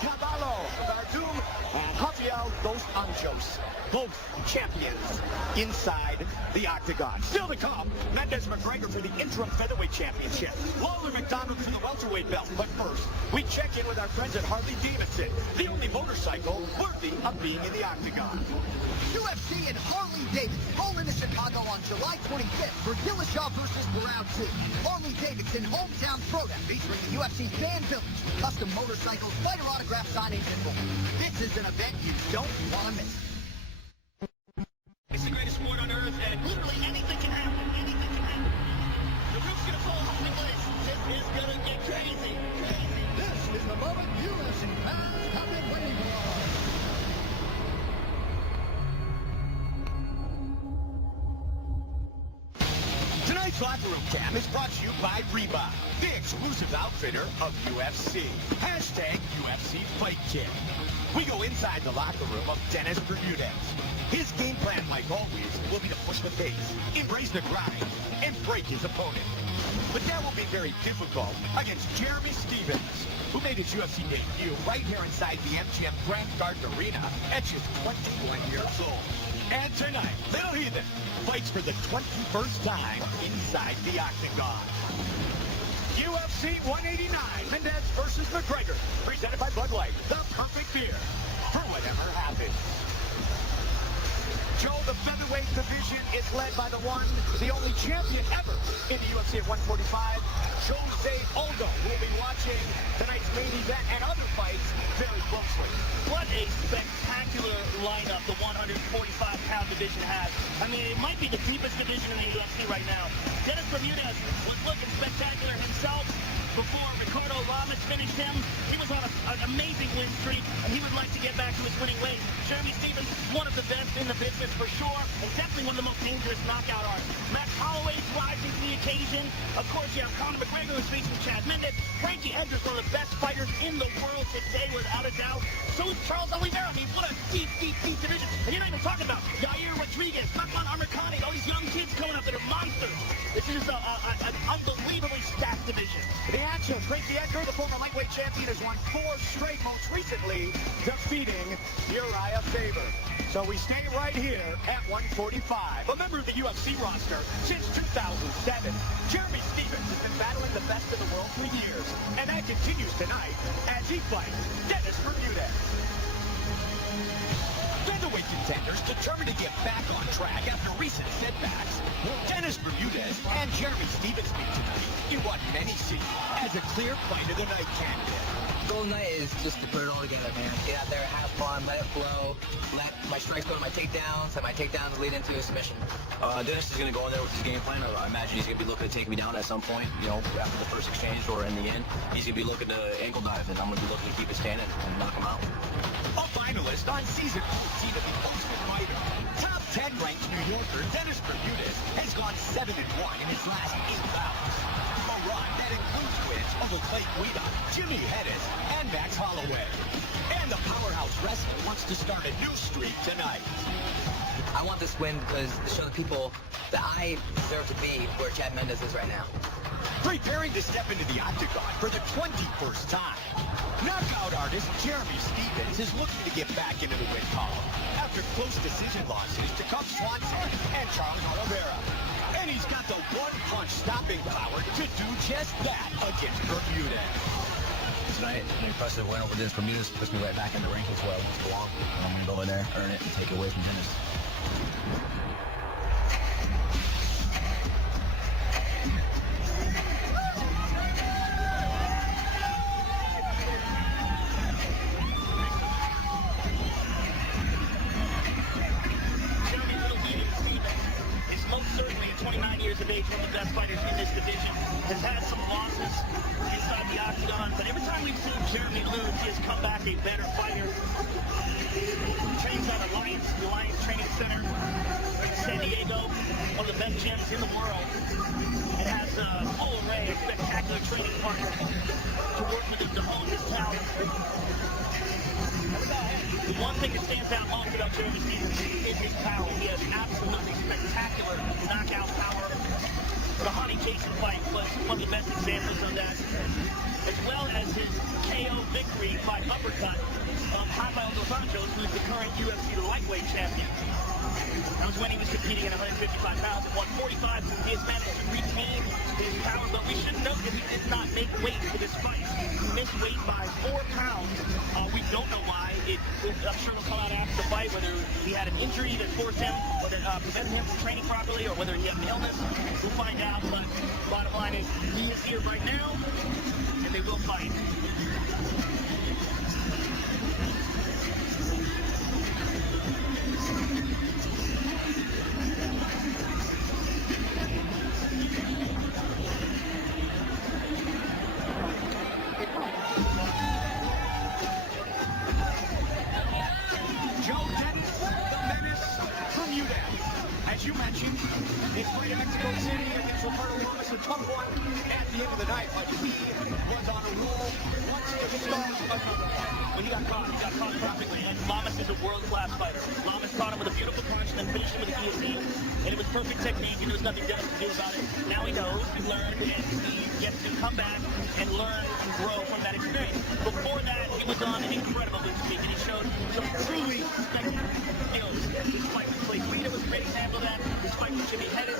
Cavallo, Verdum, and Rafael Dos Anjos. Both champions inside the octagon. Still to come, Mendes McGregor for the interim featherweight championship. Lawler McDonald for the welterweight belt. But first, we check in with our friends at Harley Davidson, the only motorcycle worthy of being in the octagon. UFC and Harley Davidson, all in Chicago on July 25th for Dillashaw versus Round 2. Harley Davidson hometown throwdown featuring the UFC fan village, custom motorcycles, fighter autograph signings, and more. This is an event you don't want to miss. It's the greatest sport on earth, and literally anything can happen. Anything can happen. The roof's gonna fall off the place. This is gonna get crazy. This is the moment UFC fans have been waiting for. Tonight's Locker Room Cam is brought to you by Reebok, the exclusive outfitter of UFC. Hashtag UFC Fight Kit. We go inside the locker room of Dennis Bermudez. His game plan, like always, will be to push the pace, embrace the grind, and break his opponent. But that will be very difficult against Jeremy Stephens, who made his UFC debut right here inside the MGM Grand Garden Arena at just 21 years old. And tonight, Little Heathen fights for the 21st time inside the octagon. UFC 189, Mendes versus McGregor, presented by Bud Light, the perfect beer for whatever happens. Joe, the featherweight division is led by the one, the only champion ever in the UFC at 145, Jose Aldo. We'll be watching tonight's main event and other fights very closely. What a spectacular lineup the 145-pound division has. I mean, it might be the deepest division in the UFC right now. Dennis Bermudez was looking spectacular himself before Ricardo Lamas finished him. He was on an amazing win streak, and he would like to get back to his winning ways. Jeremy Stephens, one of the best in the business for sure, and definitely one of the most dangerous knockout artists. Max Holloway's rising to the occasion. Of course, you have Conor McGregor who's facing Chad Mendes. Frankie Edgar's one of the best fighters in the world today, without a doubt. So is Charles Oliveira. I mean, what a deep division. And you're not even talking about Yair Rodriguez, Makwan Amirkhani, all these young kids coming up that are monsters. This is just an unbelievably stacked division. The action, Frankie Edgar, the former lightweight champion, has won 4 straight, most recently defeating Uriah Faber. So we stay right here at 145. A member of the UFC roster since 2007, Jeremy Stephens has been battling the best in the world for years. And that continues tonight as he fights Dennis Bermudez. Featherweight contenders determined to get back on track after recent setbacks. Dennis Bermudez and Jeremy Stephens meet tonight in what many see as a clear fight of the night candidate. Goal night is just to put it all together, man. Get out there, have fun, let it flow, let my strikes go to my takedowns, and my takedowns lead into a submission. Dennis is going to go in there with his game plan. I imagine he's going to be looking to take me down at some point, you know, after the first exchange or in the end. He's going to be looking to ankle dive, and I'm going to be looking to keep his standing and knock him out. A finalist on season 14 of the Ultimate Fighter. Top 10 ranked New Yorker Dennis Bermudez has gone 7-1 in his last 8 bouts. A run that includes wins over Clay Guida, Jimmy Hedges, and Max Holloway. And the powerhouse wrestler wants to start a new streak tonight. I want this win because to show the people that I deserve to be where Chad Mendes is right now. Preparing to step into the octagon for the 21st time. Knockout artist Jeremy Stephens is looking to get back into the win column after close decision losses to Cub Swanson and Charles Oliveira. And he's got the one-punch stopping power to do just that against Bermudez. Tonight, an impressive win over Dennis Bermudez puts me right back in the rankings where I want to belong. And I'm going to go in there, earn it, and take it away from Dennis. Certainly 29 years of age, one of the best fighters in this division, has had some losses inside the octagon, but every time we've seen Jeremy lose, he has come back a better fighter. He trains out of the Alliance Training Center in San Diego, one of the best gyms in the world, and has a whole array of spectacular training partners to work with him to hone his talent. The one thing that stands out most about Jeremy Stephens is his power. He has absolutely spectacular knockout power. The Honey Jason fight was one of the best examples of that, as well as his KO victory by uppercut of Rafael dos Anjos, who is the current UFC lightweight champion. That was when he was competing at 155 pounds. At 145, he has managed to retain his power, but we should note that he did not make weight for this fight. He missed weight by 4 pounds. We don't know why. I'm sure it'll come out after the fight, whether he had an injury that forced him, or that prevented him from training properly, or whether he had an illness. We'll find out, but bottom line is, he is here right now, and they will fight. As you mentioned, his fight in Mexico City against Ricardo Lamas, a tough one at the end of the night, but he was on a roll once the start of the When he got caught perfectly, and Lamas is a world-class fighter. Lamas caught him with a beautiful punch and then finished him with a guillotine, and it was perfect technique, and there was nothing Dennis could do about it. Now he knows, he learned, and he gets to come back and learn and grow from that experience. Before that, he was on an incredible win streak, and he showed some truly spectacular skills. His fight with Clay Guida was a great example of that. His fight with Jimmy Hedges,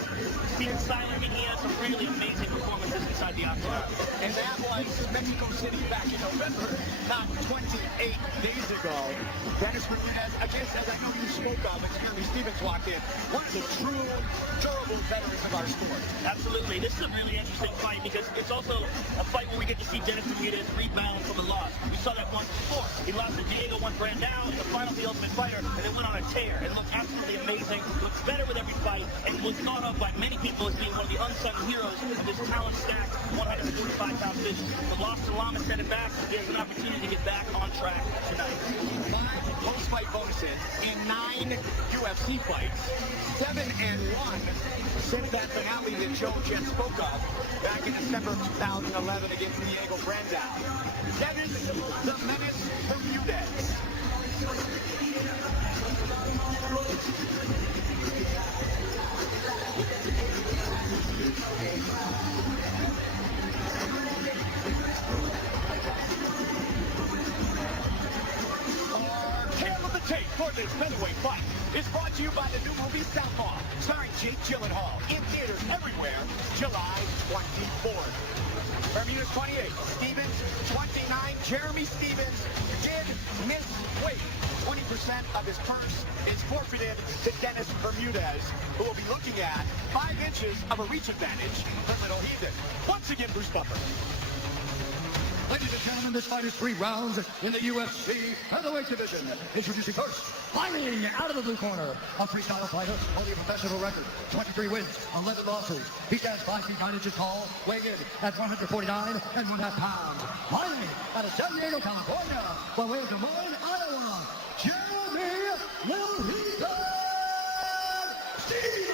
Steven Styler, I mean, he had some really amazing performances inside the octagon. And that was Mexico City back in November. Now not 28 days ago, Dennis Bermudez, against, as I know you spoke of, and Jeremy Stephens walked in, one of the true, durable veterans of our sport. Absolutely. This is a really interesting fight because it's also a fight where we get to see Dennis Bermudez rebound from a loss. We saw that once before. He lost to Diego one brand down in the final of The Ultimate Fighter, and then went on a tear. It looked absolutely amazing, looks better with every fight, and was thought of by many people as being one of the unsung heroes of this talent-stacked 145-pound division. The loss to Lama set him back. He has an opportunity to get back on track tonight. 5 post-fight bonuses in 9 UFC fights, 7-1 since that finale that Joe just spoke of back in December of 2011 against Diego Brandao. Dennis the Menace Bermudez. Tape for this featherweight fight is brought to you by the new movie Southpaw, starring Jake Gyllenhaal, in theaters everywhere, July 24th. Bermudez 28, Stephens 29. Jeremy Stephens did miss weight. 20% of his purse is forfeited to Dennis Bermudez, who will be looking at 5 inches of a reach advantage for Little Heathen. Once again, Bruce Buffer. Ladies and gentlemen, this fight is 3 rounds in the UFC featherweight division. Introducing first, fighting out of the blue corner, a freestyle fighter holding a professional record, 23 wins, 11 losses. He stands 5 feet 9 inches tall, weighing in at 149 and 1/2 pounds. Fighting out of San Diego, California, by way of Des Moines, Iowa, Jeremy Little Heathen Stephens.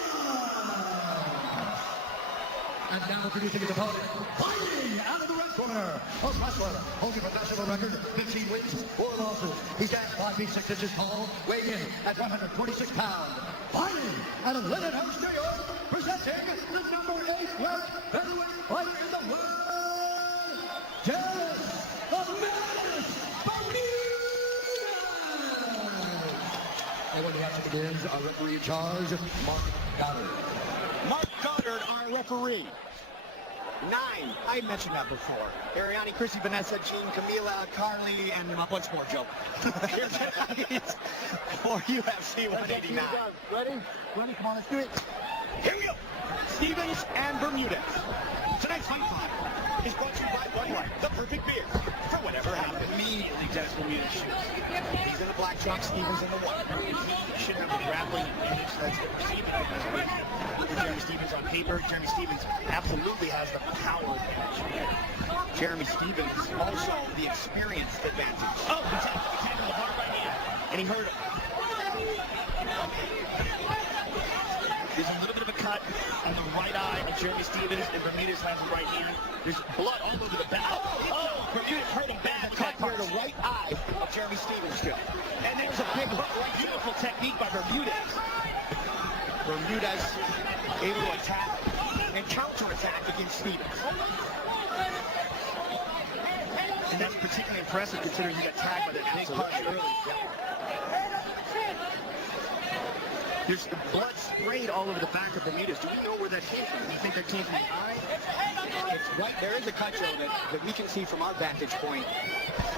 And now introducing his opponent, fighting out of the red corner, a wrestler holding a professional record, 15 wins, 4 losses. He stands 5 feet 6 inches tall, weighing in at 146 pounds. Fighting out of Lindenhurst, New York, presenting the number 8 ranked featherweight fighter in the world, Dennis the Menace Bermudez. And when the action begins, our referee in charge, Mark Goddard. Mark Goddard, our referee. 9, I mentioned that before. Ariane, Chrissy, Vanessa, Jean, Camila, Carly, and once more, Joe. Here's tonight for UFC 189. Ready? Ready? Come on, let's do it. Here we go. Stephens and Bermudez. Tonight's fight is brought to you by Bud Light, the perfect beer for whatever happens. Immediately, Dennis Bermudez shoots. He's in the black trunk, Stephens in the white. He shouldn't have the grappling advantage that's received. Look at Jeremy Stephens on paper. Jeremy Stephens absolutely has the power advantage. Jeremy Stephens also the experience advantage. Oh, he tagged him the hard right hand, and he hurt him. There's a little bit of a cut on the right eye of Jeremy Stephens, and Bermudez has the right hand. There's blood all over the back. Oh, Bermudez hurt him bad. Cut near the right eye of Jeremy Stephens, Joe. And there's a big hook, right? Beautiful technique by Bermudez. Bermudez able to attack and counter-attack against Stephens. And that's particularly impressive considering he got tagged by that big punch early. There's the blood sprayed all over the back of Bermudez. Do we know where that came from? Do you think that came from the eye? It's right, there is a cut, Joe, that we can see from our vantage point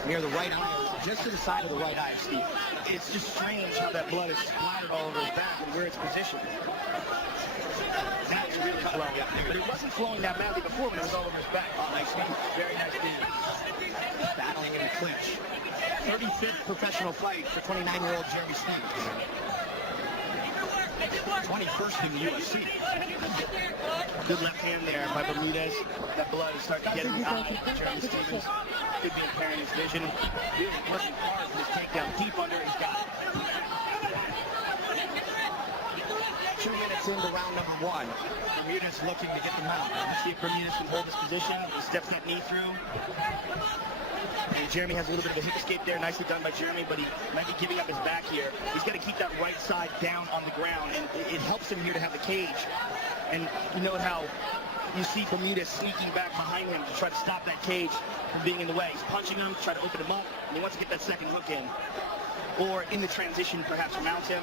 near the right eye, just to the side of the right eye of Steve. It's just strange how that blood is splattered all over his back and where it's positioned. That's really flowing up there. But it wasn't flowing that badly before when it was all over his back. Oh, nice knee. Very nice knee. Battling in the clinch. 35th professional fight for 29-year-old Jeremy Stephens. 21st in the UFC. Good left hand there by Bermudez. That blood is starting to get in the eye of Jeremy Stephens. Could be impairing his vision. Really working hard for his takedown. Deep under his guy. 2 minutes into round number 1. Bermudez looking to get the mount. Let's see if Bermudez can hold his position. He steps that knee through. And Jeremy has a little bit of a hip escape there. Nicely done by Jeremy, but he might be giving up his back here. He's got to keep that right side down on the ground, and it helps him here to have the cage. And you know how you see Bermudez sneaking back behind him to try to stop that cage from being in the way. He's punching him, trying to open him up, and he wants to get that second hook in. Or in the transition, perhaps mount him.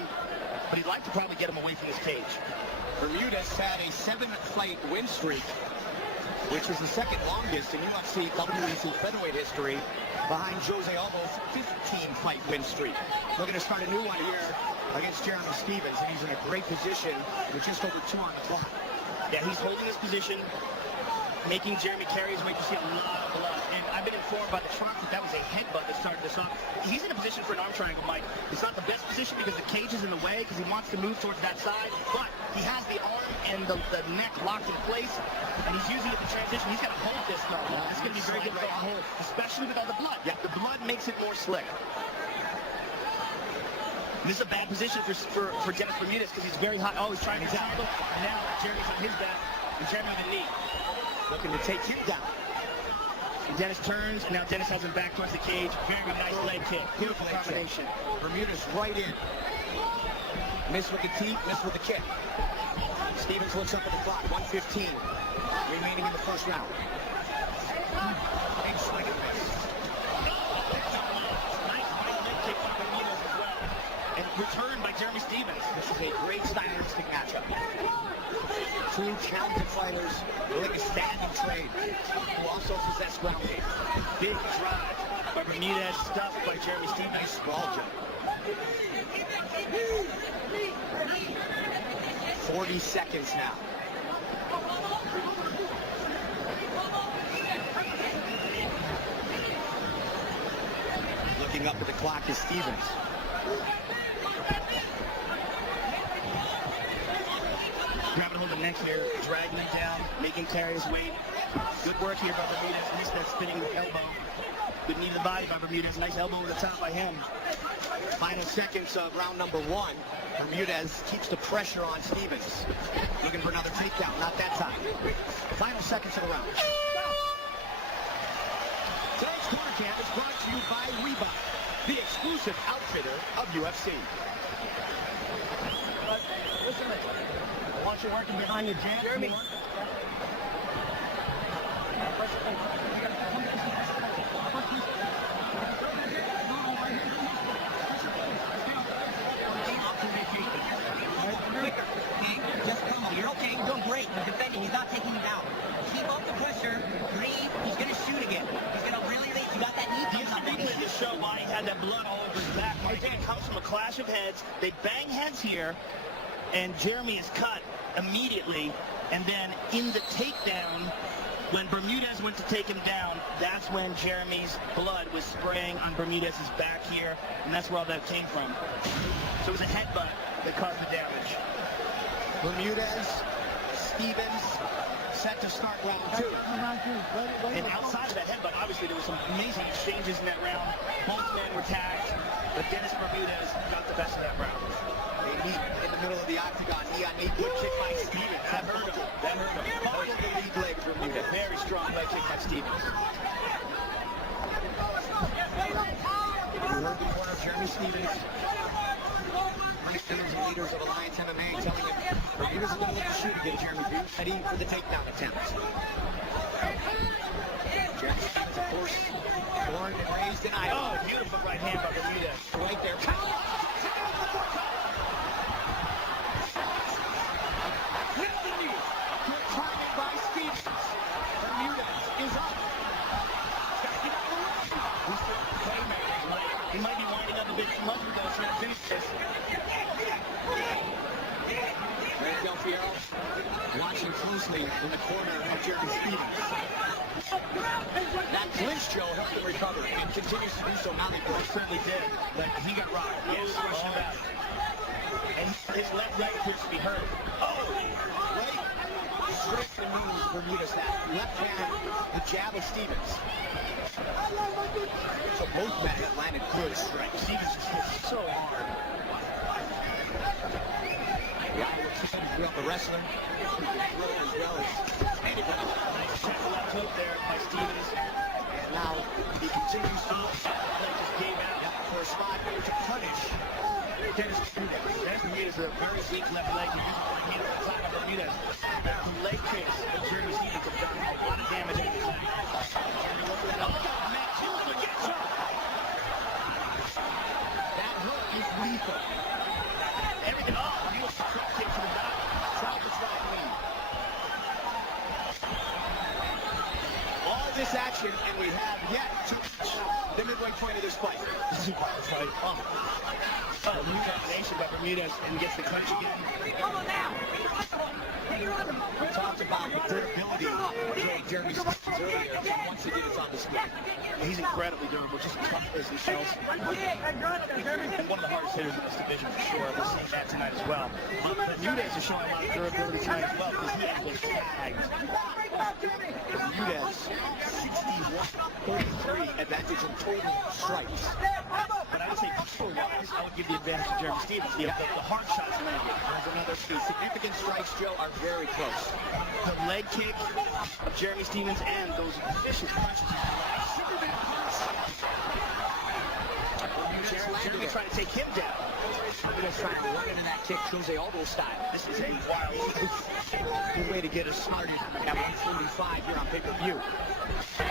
But he'd like to probably get him away from this cage. Bermudez had a 7-fight win streak which is the second longest in UFC WEC featherweight history, behind Jose Aldo's 15-fight win streak. Looking to start a new one here against Jeremy Stephens, and he's in a great position with just over 2 on the clock. Yeah, he's holding his position, making Jeremy carry his weight. You see a lot of blood. And I've been informed by the trunk that was a headbutt that started this off. He's in a position for an arm triangle, Mike. It's not the best position because the cage is in the way because he wants to move towards that side, but he has the arm and the neck locked in place, and he's using it to transition. He's got to hold this, though. It's going to be very difficult to hold, especially with all the blood. Yeah, the blood makes it more slick. This is a bad position for Dennis Bermudez because he's very hot. Oh, he's trying to triangle. Now Jeremy's on his back, and Jeremy on the knee. Looking to take him down. And Dennis turns, and now Dennis has him back towards the cage. Very nice leg kick. Beautiful combination. Bermudez right in. Miss with the teeth, miss with the kick. Stephens looks up at the clock. 1:15 remaining in the first round. Big swing and miss. Nice leg kick from Bermudez as well. And returned by Jeremy Stephens. This is a great stylistic matchup. Two talented fighters willing to stand and trade, who also possess ground game. Big drive by Bermudez, stuffed by Jeremy Stephens. Nice ball jump. 40 seconds now. Looking up at the clock is Stephens. Grabbing hold of the neck here, dragging him down, making carry his weight. Good work here by Bermudez. Missed that spinning elbow. Good knee to the body by Bermudez. Nice elbow over the top by him. Final seconds of round number 1. Bermudez keeps the pressure on Stephens. Looking for another takedown, not that time. Final seconds of the round. Today's Corner Camp is brought to you by Reebok, the exclusive outfitter of UFC. Listen, I want you working behind your jab. Jeremy. Just come on. You're okay. You're doing great. You're defending. He's not taking you down. Keep up the pressure. Breathe. He's going to shoot again. He's going to really lead. You got that knee coming up. Yesterday to show why he had that blood all over his back. I think it comes from a clash of heads. They bang heads here, and Jeremy is cut immediately. And then in the takedown, when Bermudez went to take him down, that's when Jeremy's blood was spraying on Bermudez's back here, and that's where all that came from. So it was a headbutt that caused the damage. Bermudez, Stephens, set to start round 2. And outside of that headbutt, obviously there were some amazing exchanges in that round. Both men were tagged, but Dennis Bermudez got the best of that round. They meet in the middle of the octagon, knee on knee, good kick by Stephens. That hurt him. That hurt him. Part of the lead leg for Bermudez. Very strong leg kick by Stephens. You heard the corner of Jeremy Stephens. Mike Simmons and leaders of Alliance MMA telling him Bermudez is going to look to shoot again, Jeremy. Be ready for the takedown attempt. Jeremy Stephens, of course, born and raised in Iowa. Oh, beautiful right hand by Bermudez. Right there. Good timing by Stephens. Bermudez is up. He might be winding up a bit too much with those trying to finish this. Del Fierro watching closely in the corner of Jeremy Stephens. That clinch, Joe, helped him recover and continues to do so now that he Certainly did, but he got rocked. Yes, question about it. And his left leg appears to be hurt. Oh! Right. Straight to the knees, Bermudez that. Left hand, the jab of Stephens. So both men have landed good strikes. Stephens just hit so hard. Yeah, grew up a wrestler. As well as anybody. Nice check left hook there by Stephens. And now he continues to look. Just gave out for a spot to punish Dennis Bermudez. Dennis Bermudez is a very weak left leg. He uses one hand on top of Bermudez. The leg kicks of Jeremy Stephens have done a lot of damage in this leg. That hook is lethal. Everything off. He was a kick to the back. Salvage that lead. combination, and we have yet to reach the midway point of this fight. This is a wild fight. New combination by Bermudez and gets the clinch again. We talked about the durability of Jeremy Stevens earlier, and once again it's on display. He's incredibly durable, just tough as he shows. One of the hardest hitters in this division for sure. We'll see that tonight as well. But Mendes is showing a lot of durability tonight as well because he has been tagged. Mendes, 61-33 advantage in total strikes. But I would say power-wise, I would give the advantage to Jeremy Stevens. The hard shots are There's another two significant strikes, Joe, are very close. the leg kick of Jeremy Stevens and those vicious punches. Jeremy trying to take him down. Bermudez trying to run into that kick, Jose Aldo style. This is a wild Good way to get us started at 145 here on pay-per-view.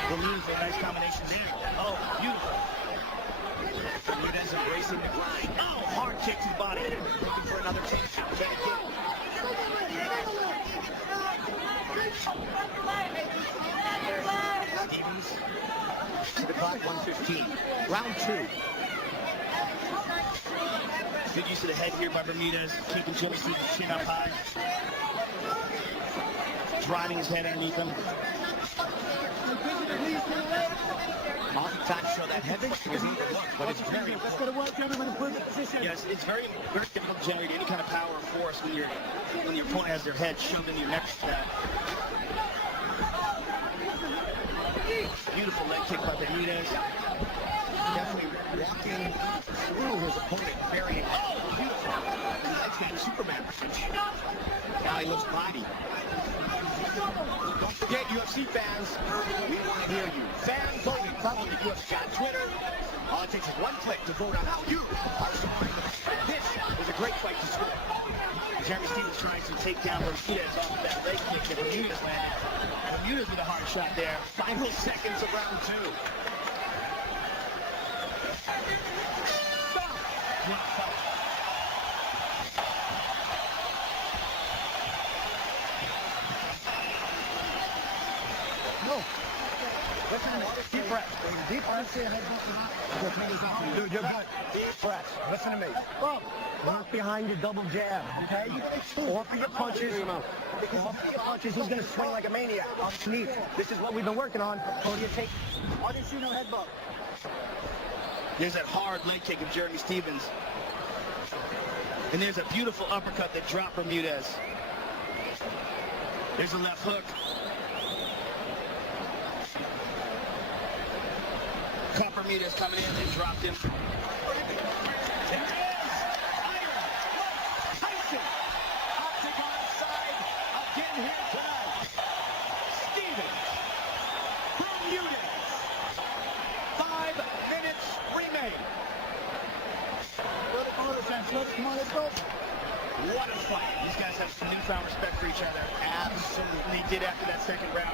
Bermudez, a nice combination there. Oh, beautiful. Bermudez embracing the grind. Oh, hard kick to the body. Looking for another takedown. Can it get it? Stevens to the clock, 1:15. Round 2. Good use of the head here by Bermudez, keeping Jeremy Stevens' chin up high. Driving his head underneath him. Oftentimes show that heavy is overlooked, but it's very important. Yes, it's very difficult to generate any kind of power or force when your opponent has their head shoved into your neck. Beautiful leg kick by Bermudez. Definitely walking through his opponent, burying. Oh, beautiful. He's got a Superman punch. Now he looks mighty. Don't forget, UFC fans, we want to hear you. Fan voting. Follow the UFC on Twitter. All it takes is one click to vote on how you are supporting the fight. This is a great fight to score. Jeremy Stevens trying to take down Bermudez off of that leg kick that Bermudez landed. Bermudez with a hard shot there. Final seconds of round 2. No. Listen to me. Deep breath. Deep breath. Dude, you're good. Deep breath. Listen to me. Work behind your double jab, okay? Or for your punches. Or for your punches, he's going to swing like a maniac underneath. This is what we've been working on. Or do you take... Or do you shoot no headbutt? There's that hard leg kick of Jeremy Stevens. And there's a beautiful uppercut that dropped Bermudez. There's a left hook. Caught Bermudez coming in and dropped him. Come on, let's go. What a fight. These guys have some newfound respect for each other. Absolutely did after that second round.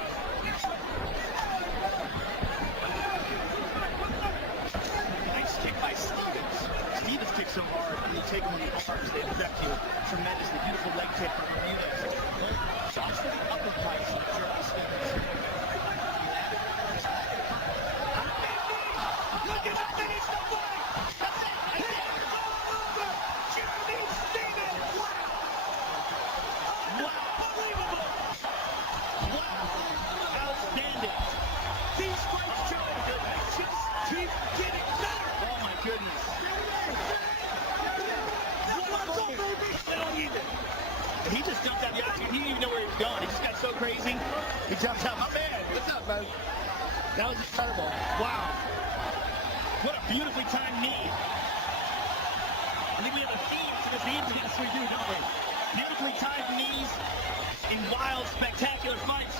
Nice kick by Stevens. Stevens kicks so hard, and you take them in the arms, they affect you tremendously. Beautiful leg kick from Bermudez. Shots for the upper price of Jeremy Stevens. Look at that finish the fight! He just jumped out the octagon. He didn't even know where he was going. He just got so crazy. He jumped out. My man, what's up, man? That was incredible. Wow. What a beautifully timed knee. I think we have a theme to this evening. Yes, we do, don't we? Beautifully timed knees in wild, spectacular fights.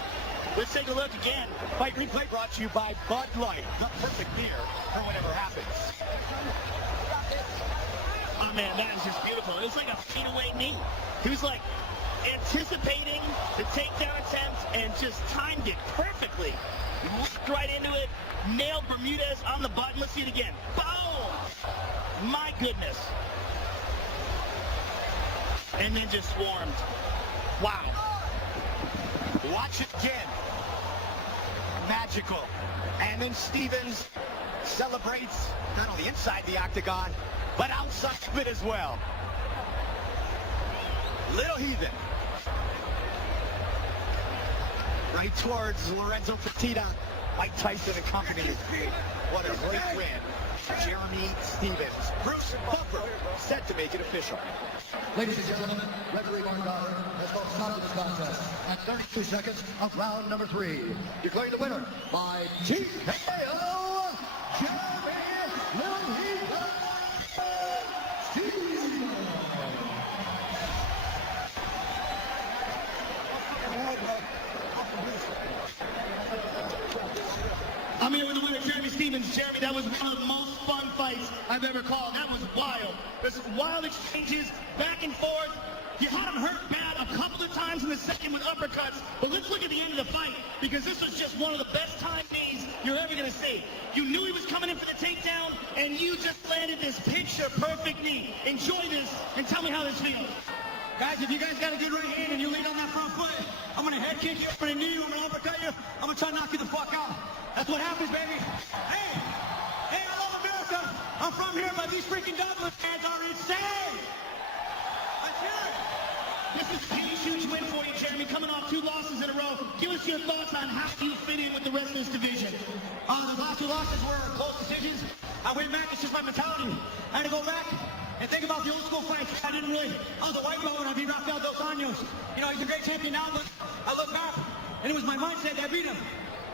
Let's take a look again. Fight replay brought to you by Bud Light, the perfect beer for whatever happens. Oh, man, that is just beautiful. It was like a fadeaway knee. He was like anticipating the takedown attempt and just timed it perfectly. Walked right into it, nailed Bermudez on the button. Let's see it again. Boom! My goodness. And then just swarmed. Wow. Watch it again. Magical. And then Stevens celebrates not only inside the octagon, but outside of it as well. Little heathen. Right towards Lorenzo Fertitta. Mike Tyson and company. What a great win. Jeremy Stevens. Bruce Buffer set to make it official. Ladies and gentlemen, referee Mark Goddard has called stop to this contest at 32 seconds of round number 3. Declaring the winner by TKO, Jeremy Little Heathen Stevens. I'm here with the winner, Jeremy Stevens. Jeremy, that was one of the most fun fights I've ever called. That was wild. There's wild exchanges, back and forth. You had him hurt bad a couple of times in the second with uppercuts. But let's look at the end of the fight, because this was just one of the best time knees you're ever going to see. You knew he was coming in for the takedown, and you just landed this picture-perfect knee. Enjoy this, and tell me how this feels. Guys, if you guys got a good right hand and you lead on that front foot, I'm going to head kick you, I'm going to knee you, I'm going to uppercut you, I'm going to try to knock you the fuck out. That's what happens, baby. Hey, I love America. I'm from here, but these freaking Dublin fans are insane. Let's hear it. This is a huge win for you, Jeremy, coming off 2 losses in a row. Give us your thoughts on how you fit in with the rest of this division. The last 2 losses were close decisions. I went back, it's just my mentality. I had to go back and think about the old school fights. I didn't really, the white belt when I beat Rafael Dos Anjos. You know, he's a great champion now, but I look back, and it was my mindset that beat him.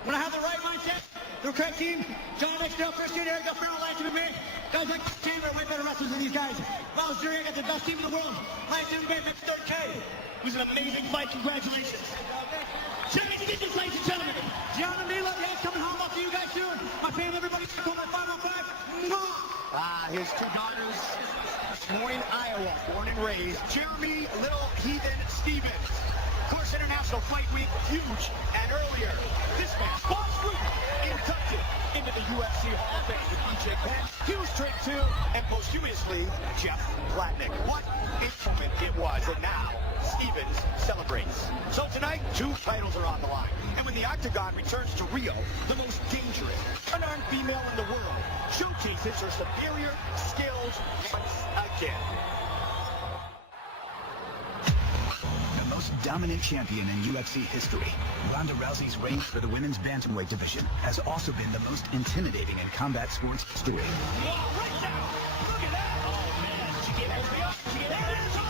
When I have the right mindset, the correct team, John Exdale, Christian, Eric Del Ferro, Lance me, guys like Chandler are way better wrestlers than these guys. If I was Jerry, I got the best team in the world. Lance and Ben, 3rd K. It was an amazing fight. Congratulations. Jeremy Stevens, ladies and gentlemen. John and Mila, guys, coming home up to you guys soon. My family, everybody, call my 505. His 2 daughters, Des Moines, Iowa, born and raised. Jeremy Little Heathen Stevens. Of course, International Fight Week, huge. And earlier, this man, Bob Fruit, inducted into the UFC Hall of Fame with BJ Penn, Hughes Trick 2, and posthumously, Jeff Platnick. What a moment it was, and now Stevens celebrates. So tonight, 2 titles are on the line. And when the Octagon returns to Rio, the most dangerous, unarmed female in the world showcases her superior skills once again. The most dominant champion in UFC history, Ronda Rousey's reign for the women's bantamweight division has also been the most intimidating in combat sports history. Right now. Look at that. Oh, man. She gave everybody up. She gave everybody up.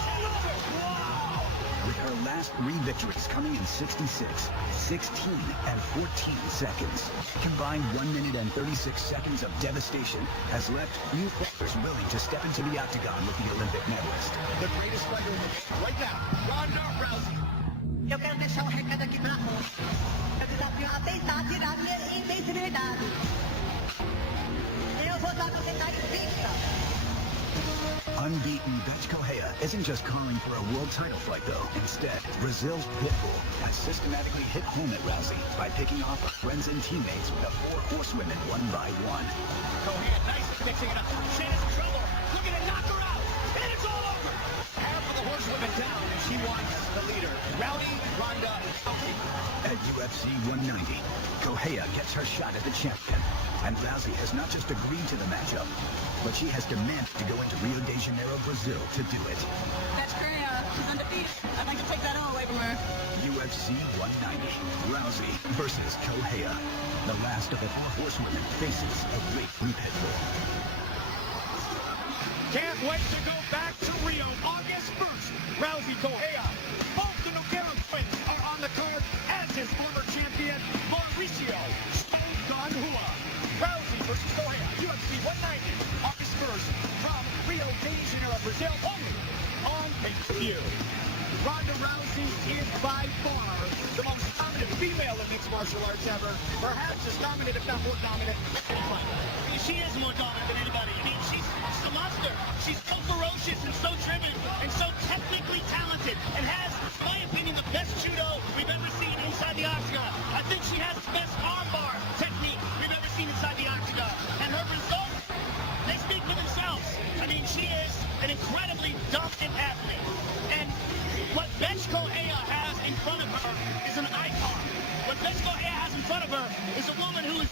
With her last 3 victories coming in 66, 16, and 14 seconds, combined 1 minute and 36 seconds of devastation has left few fighters willing to step into the octagon with the Olympic medalist. The greatest fighter in the world right now, Ronda Rousey. Eu quero deixar um recado aqui pra todos. Eu desafio a tentar tirar minha invencibilidade. Eu vou dar pra tentar invicta. Unbeaten Betch Correia isn't just calling for a world title fight, though. Instead, Brazil's Pitbull has systematically hit home at Rousey by picking off her friends and teammates with the 4 horsewomen one by one. Correia, nice mixing it up. Shayna's in trouble. Look at it, knock her out. And it's all over. Half of the horsewomen down, and she wants the leader. Rowdy Ronda Rousey. At UFC 190, Correia gets her shot at the champion. And Rousey has not just agreed to the matchup, but she has demanded to go into Rio de Janeiro, Brazil to do it. That's Correia. She's undefeated. I'd like to take that all away from her. UFC 190, Rousey versus Correia. The last of the 4 horsewomen faces a great Pitbull. Can't wait to go back to Rio August 1st. Rousey Correia. Both the Nogueira twins are on the card, as is former champion Mauricio Stone Gun Hua. Rousey versus Correia, UFC 190, August 1st, from Rio de Janeiro, Brazil, only on pay-per-view. Ronda Rousey is by far the most dominant female in mixed martial arts ever. Perhaps as dominant, if not more dominant, than anybody. I mean, she is more dominant than anybody. I mean, she's a monster. She's so ferocious and so driven and so technically talented and has, in my opinion, the best judo we've ever seen inside the octagon. I think she has the best armbar technique we've ever seen inside the octagon. And her results, they speak for themselves. I mean, she is an incredibly dominant athlete. And what Betch Correia has in front of her is an icon. What Betch Correia has in front of her is a woman who is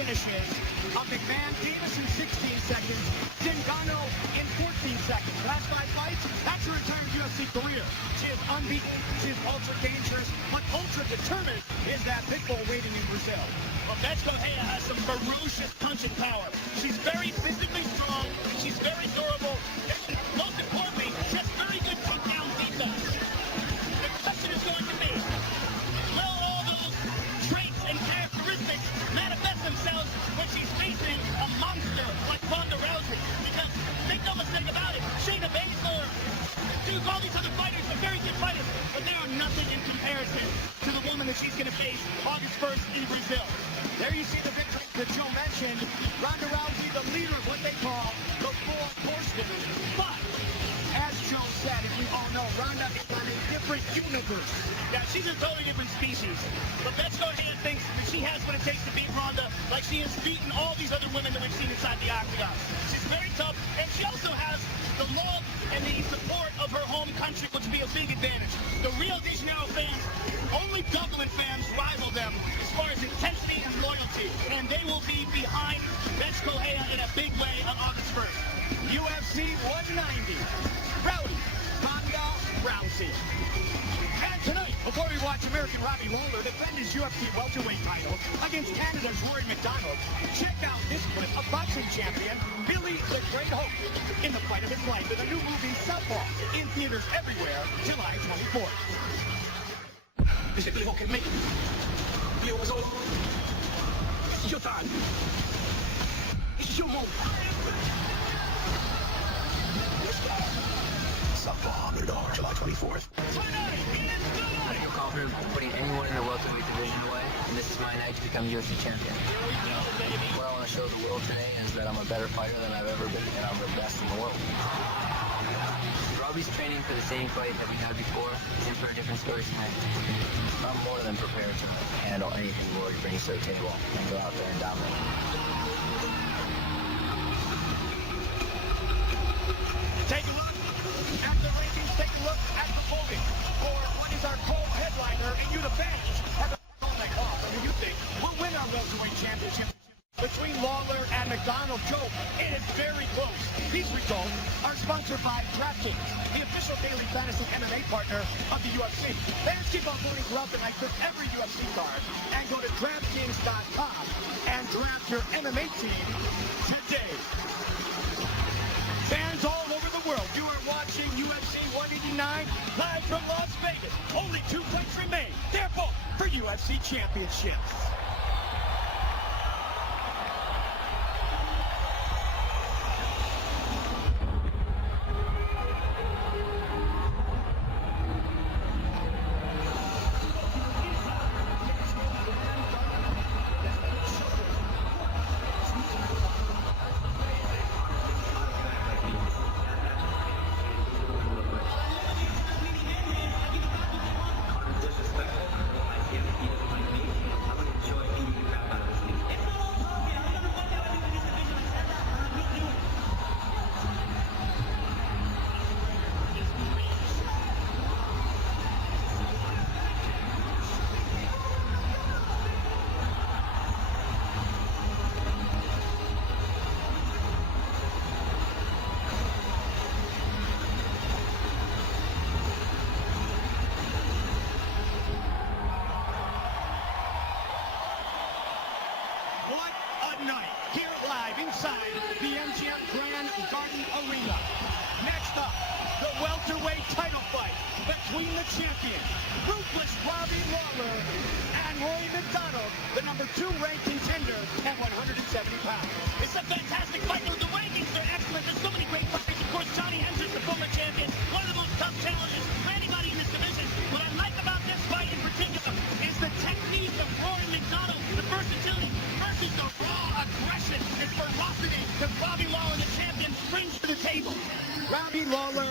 finishes of McMahon Davis in 16 seconds, Zingano in 14 seconds. Last 5 fights, that's her entire UFC career. She is unbeaten, she is ultra dangerous, but ultra determined is that pit bull waiting in Brazil. Well, Betch Correia has some ferocious punching power. She's very physically strong, she's very durable, and most importantly, she has very good takedown defense. The question is going to be, will all those traits and characteristics manifest themselves when she's facing a monster like Ronda Rousey? Because make no mistake about it, Shayna Baszler, Duke, all these other fighters are very good fighters, but they are nothing in comparison to the woman that she's going to face August 1st in Brazil. There you see the victory that Joe mentioned. Ronda Rousey, the leader of what they call the Four Horsemen. But, as Joe said, and we all know, Ronda is on a different universe. Yeah, she's a totally different species. But Betch Correia thinks that she has what it takes to beat Ronda, like she has beaten all these other women that we've seen inside the octagon. She's very tough, and she also has the love and the support of her home country, which will be a big advantage. The Rio de Janeiro fans, only Dublin fans rival them as far as intensity and loyalty, and they will be behind Betch Correia in a big way on August 1st. UFC 190, Rowdy Pacquiao Rousey. And tonight, before we watch American Robbie Lawler defend his UFC welterweight title against Canada's Rory McDonald, check out this clip of boxing champion Billy the Great Hope in the fight of his life in the new movie Southpaw, in theaters everywhere, July 24th. Mr. Billy Hope can make it. Leo was over. It's your time. It's your moment. Southpaw, $100, July 24th. I feel confident putting anyone in the welterweight division away, and this is my night to become UFC champion. What I want to show the world today is that I'm a better fighter than I've ever been, and I'm the best in the world. Robbie's training for the same fight that we had before. He's in for a different story tonight. I'm more than prepared to handle anything Rory brings to the table and go out there and dominate. Take a look at the rankings, take a look at the voting for what is our co-headliner, and you the fans have all night off. I mean, you think we'll win our welterweight championship between Lawler and McDonald. Joe, it is very close. These results are sponsored by DraftKings, the official daily fantasy MMA partner of the UFC. Fans keep on voting throughout the night for every UFC card, and go to DraftKings.com and draft your MMA team today. Fans all over the world, you are watching UFC 189 live from Las Vegas. Only 2 fights remain. They're both for UFC championships. Night, here live inside the MGM Grand Garden Arena. Next up, the welterweight title fight between the champion, ruthless Robbie Lawler, and Rory McDonald, the number 2 ranked contender at 170 pounds. It's a fantastic fight. The rankings are excellent. There's so many great fighters. Of course, Johnny Hendricks, the former champion, one of the most tough challenges for anybody in this division. What I like about this fight in particular is the technique of Rory McDonald, the versatility versus the raw aggression and ferocity that Robbie Lawler, the champion, brings to the table. Robbie Lawler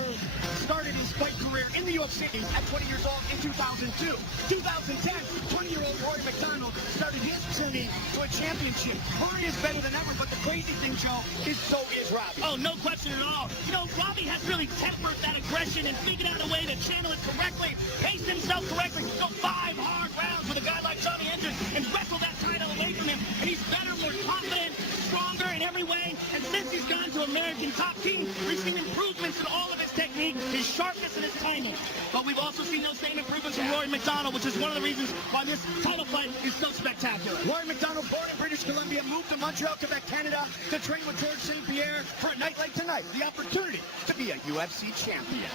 started his fight career in the UFC at 20 years old in 2002. 2010, 20-year-old Rory McDonald started his journey to a championship. Rory is better than ever, but the crazy thing, Joe, is so is Robbie. Oh, no question at all. You know, Robbie has really tempered that aggression and figured out a way to channel it correctly, pace himself correctly, go 5 hard rounds with a guy like Johnny Hendricks and wrestle that title away from him. And he's better, more American top team. We've seen improvements in all of his technique, his sharpness, and his timing. But we've also seen those same improvements from Rory McDonald, which is one of the reasons why this title fight is so spectacular. Rory McDonald, born in British Columbia, moved to Montreal, Quebec, Canada to train with George St. Pierre for a night like tonight, the opportunity to be a UFC champion.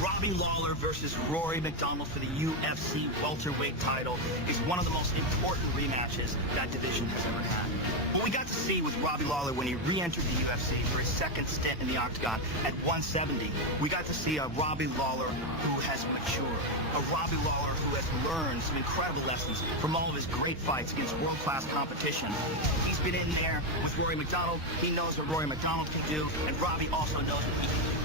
Robbie Lawler versus Rory McDonald for the UFC welterweight title is one of the most important rematches that division has ever had. What we got to see with Robbie Lawler when he re-entered the UFC for his second stint in the octagon at 170, we got to see a Robbie Lawler who has matured, a Robbie Lawler who has learned some incredible lessons from all of his great fights against world-class competition. He's been in there with Rory McDonald. He knows what Rory McDonald can do, and Robbie also knows what he can do.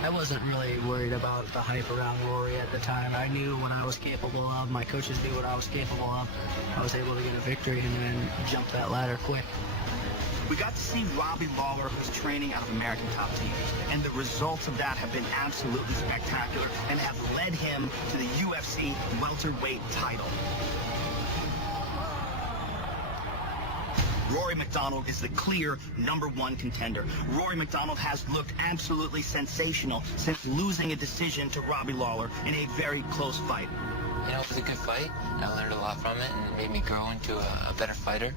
I wasn't really worried about the hype around Rory at the time. I knew what I was capable of. My coaches knew what I was capable of. I was able to get a victory and then jump that ladder quick. We got to see Robbie Lawler, who's training out of American top teams, and the results of that have been absolutely spectacular and have led him to the UFC welterweight title. Rory McDonald is the clear #1 contender. Rory McDonald has looked absolutely sensational since losing a decision to Robbie Lawler in a very close fight. You know, it was a good fight. I learned a lot from it and it made me grow into a better fighter.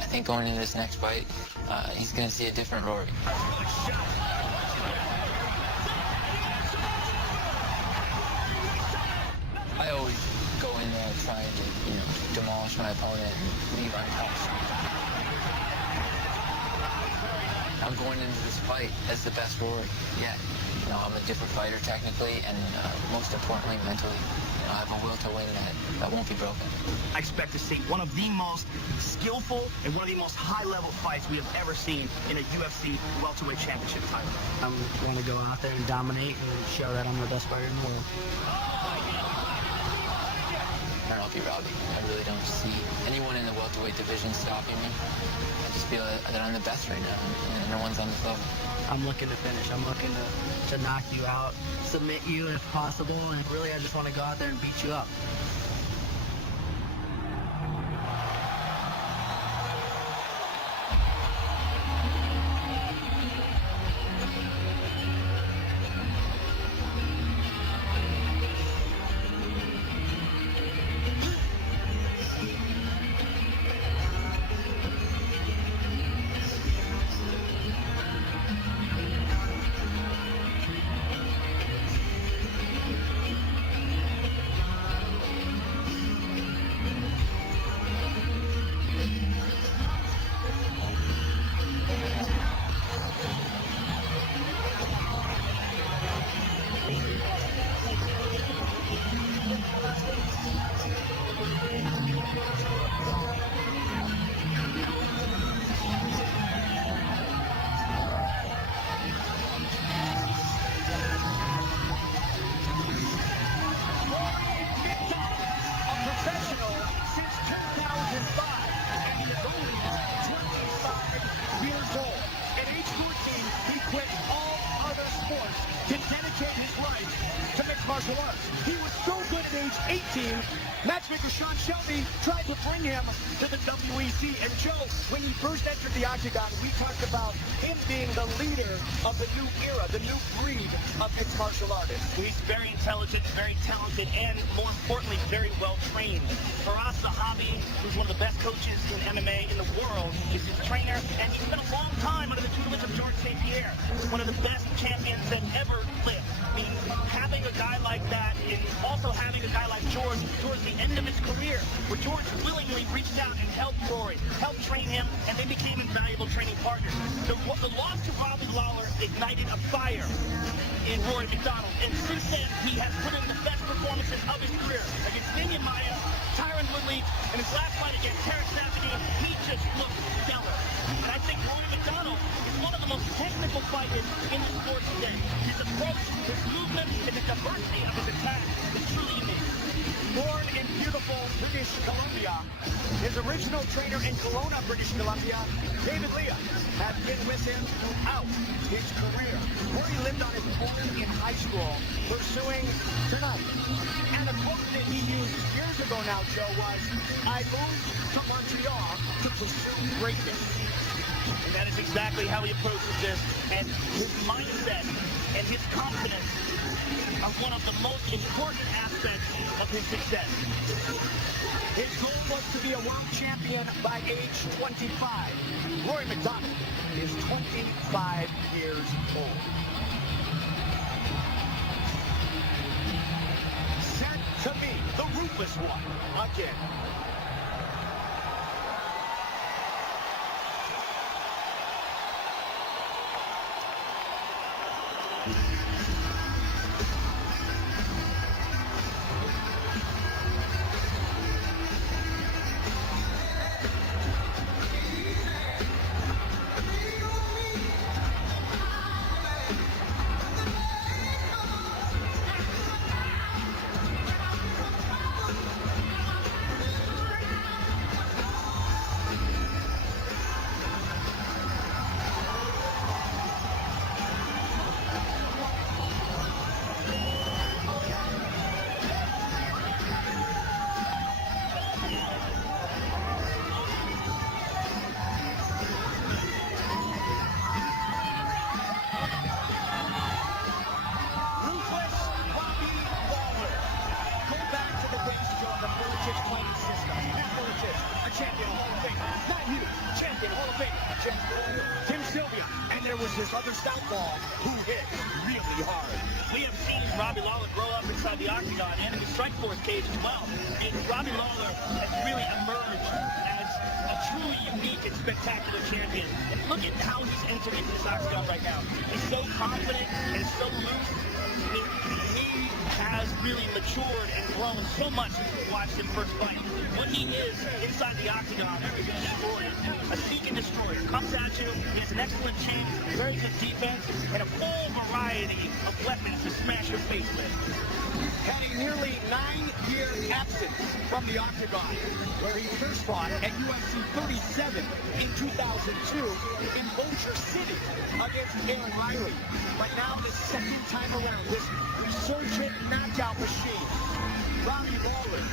I think going into this next fight, he's going to see a different Rory. I always go in there trying to, demolish my opponent and leave untouched. I'm going into this fight as the best Rory yet. I'm a different fighter technically and most importantly mentally. I have a will to win that won't be broken. I expect to see one of the most skillful and one of the most high-level fights we have ever seen in a UFC welterweight championship title. I want to go out there and dominate and show that I'm the best fighter in the world. I don't know if you're Robbie. I really don't see anyone in the welterweight division stopping me. I just feel that I'm the best right now, and no one's on this level. I'm looking to finish. I'm looking to knock you out, submit you if possible, and really I just want to go out there and beat you up. Martial arts. He was so good at age 18, matchmaker Sean Shelby tried to bring him to the WEC. And Joe, when he first entered the octagon, we talked about him being the leader of the new era, the new breed of mixed martial artists. He's very intelligent, very talented, and more importantly, very well trained. Faraz Zahabi, who's one of the best coaches in MMA in the world, is his trainer, and he spent a long time under the tutelage of George St. Pierre, one of the best champions that ever lived. I mean, having a guy like that and also having a guy like George towards the end of his career, where George willingly reached out and helped Rory, helped train him, and they became invaluable training partners. The loss to Robbie Lawler ignited a fire in Rory McDonald, and since then, he has put in the best performances of his career against Damian Maia, Tyron Woodley, and his last fight against Tarek Safdie. He just looked stellar. And I think Rory McDonald is one of the most technical fighters in the sport today. His approach, his movement, and the diversity of his attack is truly unique. Born in beautiful British Columbia, his original trainer in Kelowna, British Columbia, David Leah, has been with him throughout his career, where he lived on his own in high school, pursuing tonight. And a quote that he used years ago now, Joe, was, "I moved to Montreal to pursue greatness." And that is exactly how he approaches this. And his mindset and his confidence are one of the most important aspects of his success. His goal was to be a world champion by age 25. Rory McDonald is 25 years old. Sent to me, the ruthless one, again. This other southpaw who hit really hard. We have seen Robbie Lawler grow up inside the octagon and in the Strikeforce cage as well. And Robbie Lawler has really emerged as a truly unique and spectacular champion. And look at how he's entered into this octagon right now. He's so confident and so loose. He has really matured and grown so much since we watched him first fight. What he is inside the octagon is a destroyer, a seek and destroyer. Comes at you, he has an excellent chin, very good defense, and a full variety of weapons to smash your face with. Had a nearly 9-year absence from the octagon, where he first fought at UFC 37 in 2002 in Bossier City against Aaron Riley. But now the second time around, this resurgent knockout machine, Robbie Lawler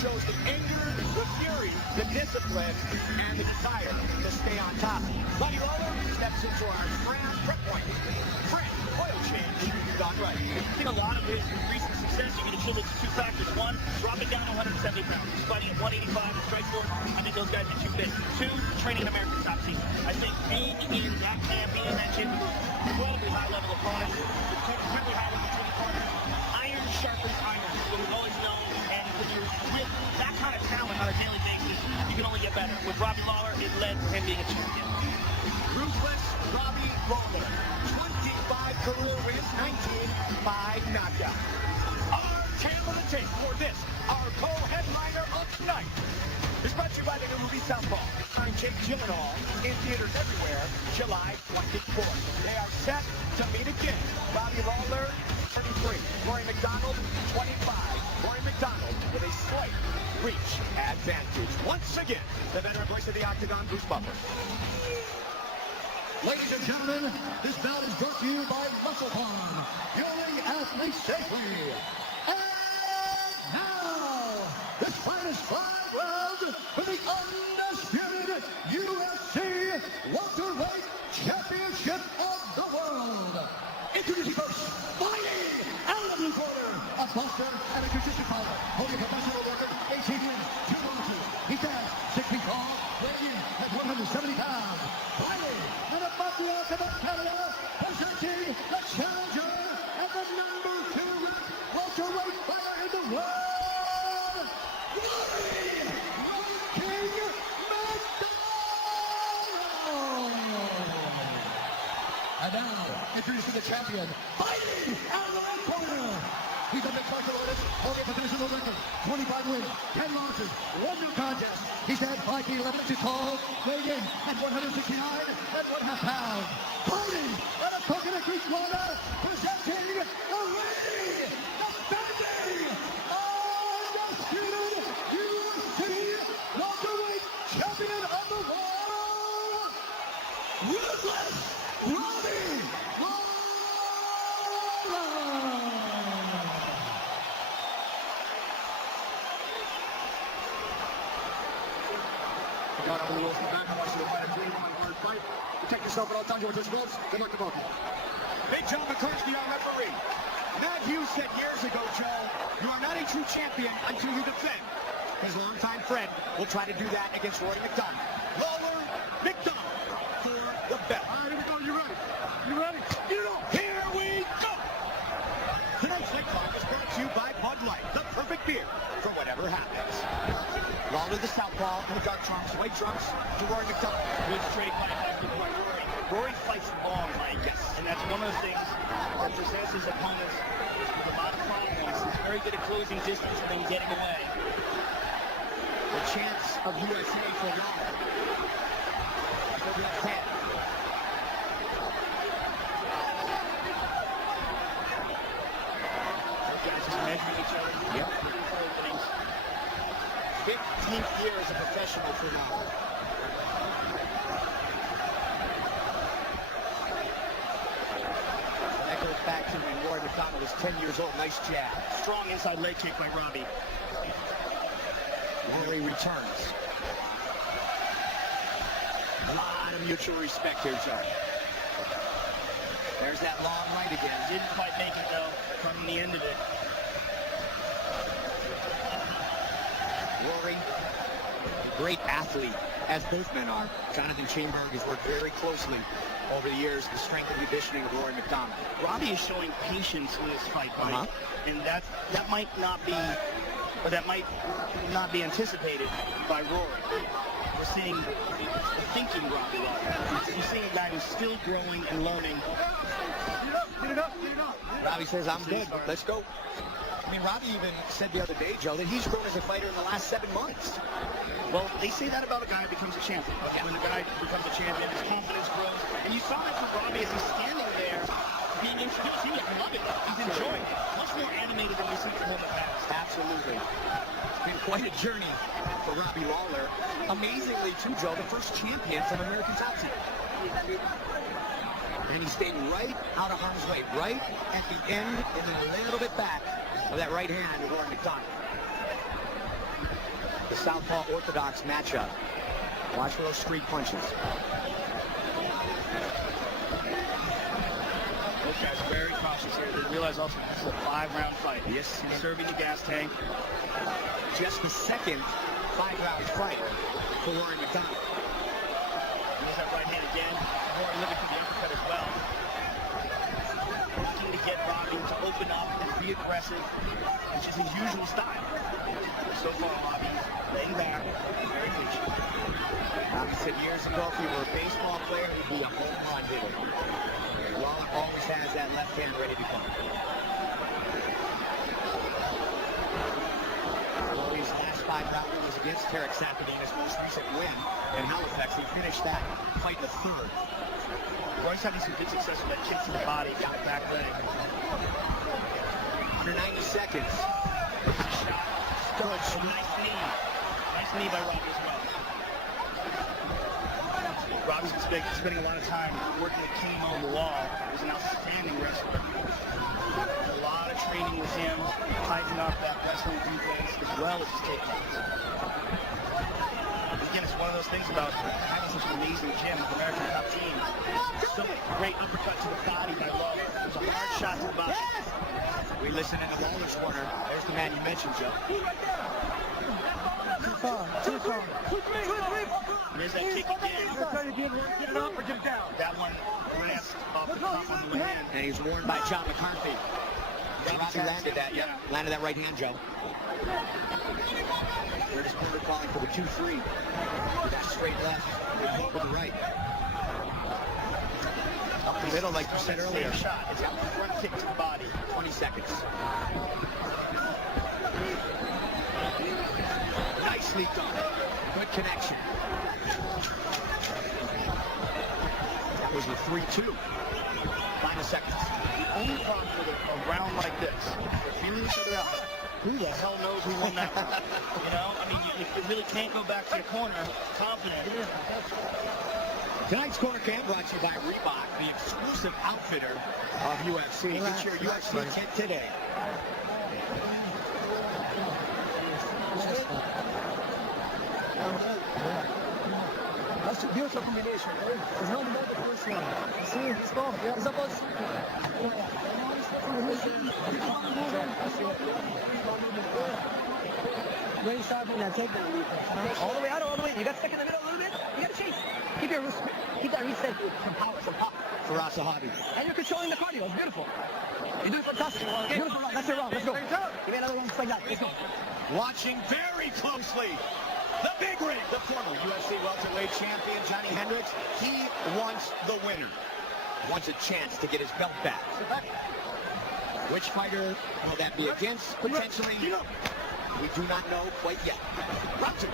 shows the anger, the fury, the discipline, and the desire to stay on top. Robbie Lawler steps into our brand prep point. Brand oil change gone right. I think a lot of his recent success, you can attribute to two factors. One, dropping down to 170 pounds. He's fighting at 185 in Strikeforce. I think those guys are too big. Two, training an American top team. I think being in that camp, being in that gym, incredibly high-level opponents, incredibly high-level training partners. Iron sharpens iron, is what we've always known. And when you're with that kind of talent on a daily basis, you can only get better. With Robbie Lawler, it led to him being a champion. Ruthless Robbie Lawler, 25 career wins, 19 by knockout. Our tale of the tape for this, our co-headliner of tonight, is brought to you by the new movie Southpaw, starring Jake Gyllenhaal, in theaters everywhere, July 24th. They are set to meet again. Robbie Lawler, 33. Rory McDonald, 25. Rory McDonald with a slight reach advantage. Once again, the veteran voice of the Octagon, Bruce Buffer. Ladies and gentlemen, this bout is brought to you by Muscle Farm, fueling athletes safely. And now, this fight is 5 rounds for the undisputed UFC welterweight championship of the world. Introducing first, fighting out of the blue corner, a boxer and a consistent fighter, holding a professional record, 18 wins, 2 losses. He stands 6 feet tall, weighing in at 170 pounds. Fighting out of Montreal, Quebec, Canada, presenting the challenger and the number 2 ranked welterweight fighter in the world, Rory King McDonald. And now, introducing the champion, fighting out of the right corner. He's a mixed martial artist, holding a professional record, 25 wins, 10 losses, 1 no contest. He stands 5 feet 11 inches tall, weighing in at 169 and 1/2 pounds. Fighting out of Coconut Creek, Florida, presenting the reigning, defending, Ruthless Robbie Got up on the rules in the back. I want you to fight a 3-1 hard fight. Protect yourself at all times. You want your gloves? Good luck to both of you. Big John McCarthy, our referee. Matt Hughes said years ago, Joe, you are not a true champion until you defend. His longtime friend will try to do that against Roy McDonald. Lawler McDonald for the belt. All right, here we go. You ready? You ready? Get it on. Here we go. Tonight's fight card is brought to you by Bud Light, the perfect beer for whatever happens. Lawler the southpaw in the dark trunks, white trunks to Roy McDonald. Good straight fight back to Rory. Rory fights long, Mike. Yes. And that's one of the things that presents his opponents with a lot of problems. He's very good at closing distance and then getting away. The chance of USA for Lawler. For the 10. Those guys just measuring each other. Yep. 15th year as a professional for Lawler. That goes back to when Roy McDonald was 10 years old. Nice jab. Strong inside leg kick by Robbie. Rory returns. A lot of mutual respect here, Joe. There's that long right again. Didn't quite make it, though, from the end of it. Rory, a great athlete, as both men are. Jonathan Chainberg has worked very closely over the years, the strength and conditioning of Rory McDonald. Robbie is showing patience in this fight, Mike. And that might not be, or that might not be anticipated by Rory. We're seeing the thinking Robbie Lawler. You're seeing a guy who's still growing and learning. Get it up, get it up. Robbie says, I'm good. Let's go. I mean, Robbie even said the other day, Joe, that he's grown as a fighter in the last 7 months. Well, they say that about a guy who becomes a champion. When a guy becomes a champion, his confidence grows. And you saw that from Robbie as he's standing there, being introduced. He doesn't love it. He's enjoying it. Much more animated than we've seen from him in the past. Absolutely. It's been quite a journey for Robbie Lawler. Amazingly, too, Joe, the first champion from American Top Team. And he stayed right out of harm's way, right at the end, and then a little bit back of that right hand of Rory McDonald. The southpaw orthodox matchup. Watch for those street punches. Those guys are very cautious here. They realize also this is a 5-round fight. Yes. Conserving the gas tank. Just the second 5-round fight for Rory McDonald. There's that right hand again. Rory looking for the uppercut as well. Looking to get Robbie to open up and be aggressive, which is his usual style. So far, Robbie laying back, very patient. Robbie said years ago, if he were a baseball player, he'd be a home run hitter. Lawler always has that left hand ready to go. Rory's last 5 rounds was against Tarek Safadine, his most recent win in Halifax. He finished that fight in the 3rd. Roy's having some good success with that kick to the body, got the back leg. Under 90 seconds. Shot. Good. Nice knee. Nice knee by Robbie as well. Robbie's been spending a lot of time working with Kimo on the wall. He's an outstanding wrestler. A lot of training with him, tightening up that wrestling defense as well as his takedowns. Again, it's one of those things about having such an amazing gym, the American Top Team. So great uppercut to the body by Lawler. There's a hard shot to the body. We listen in the Lawler's corner. There's the man you mentioned, Joe. Too far. There's that kick again. Get it up or get it down. That one glanced off the top of the hand. And he's warned by John McCarthy. Robbie landed that, yep. Landed that right hand, Joe. Curtis Porter calling for the 2-3. That straight left with the right. Up the middle, like you said earlier. Same shot. It's a front kick to the body. 20 seconds. Nicely done. Good connection. That was the 3-2. Final seconds. The only problem with a round like this, feeling each other out, who the hell knows who won that round? You know, I mean, you really can't go back to your corner confident. Tonight's Corner Cam brought to you by Reebok, the exclusive outfitter of UFC. Get your UFC kit today. That's a beautiful combination. There's no doubt the first one. See, it's gone. It's about very sharp in that takedown. All the way out, all the way. You got stuck in the middle a little bit. You got to chase. Keep that reach steady. Some power, some pop. For Asahabi. And you're controlling the cardio. It's beautiful. You're doing fantastic. Beautiful round. That's your round. Let's go. Give me another one just like that. Let's go. Watching very closely. The big rig, the former UFC welterweight champion, Johnny Hendricks. He wants the winner. Wants a chance to get his belt back. Which fighter will that be against? Potentially, we do not know quite yet. Round two.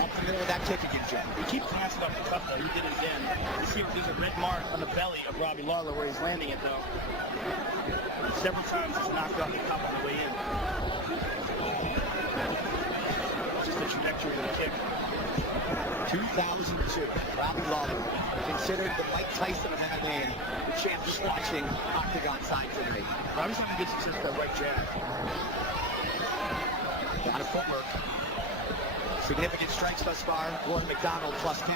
Up the middle of that kick again, Jeff. He keeps passing up the cup, though. He did it again. You see there's a red mark on the belly of Robbie Lawler where he's landing it, though. Several times he's knocked off the cup on the way in. Just the trajectory of the kick. 2002, Robbie Lawler, considered the Mike Tyson of MMA, the champ just watching Octagon side tonight. Robbie's having good success with that right jab. A lot of footwork. Significant strikes thus far. Roy McDonald plus 10.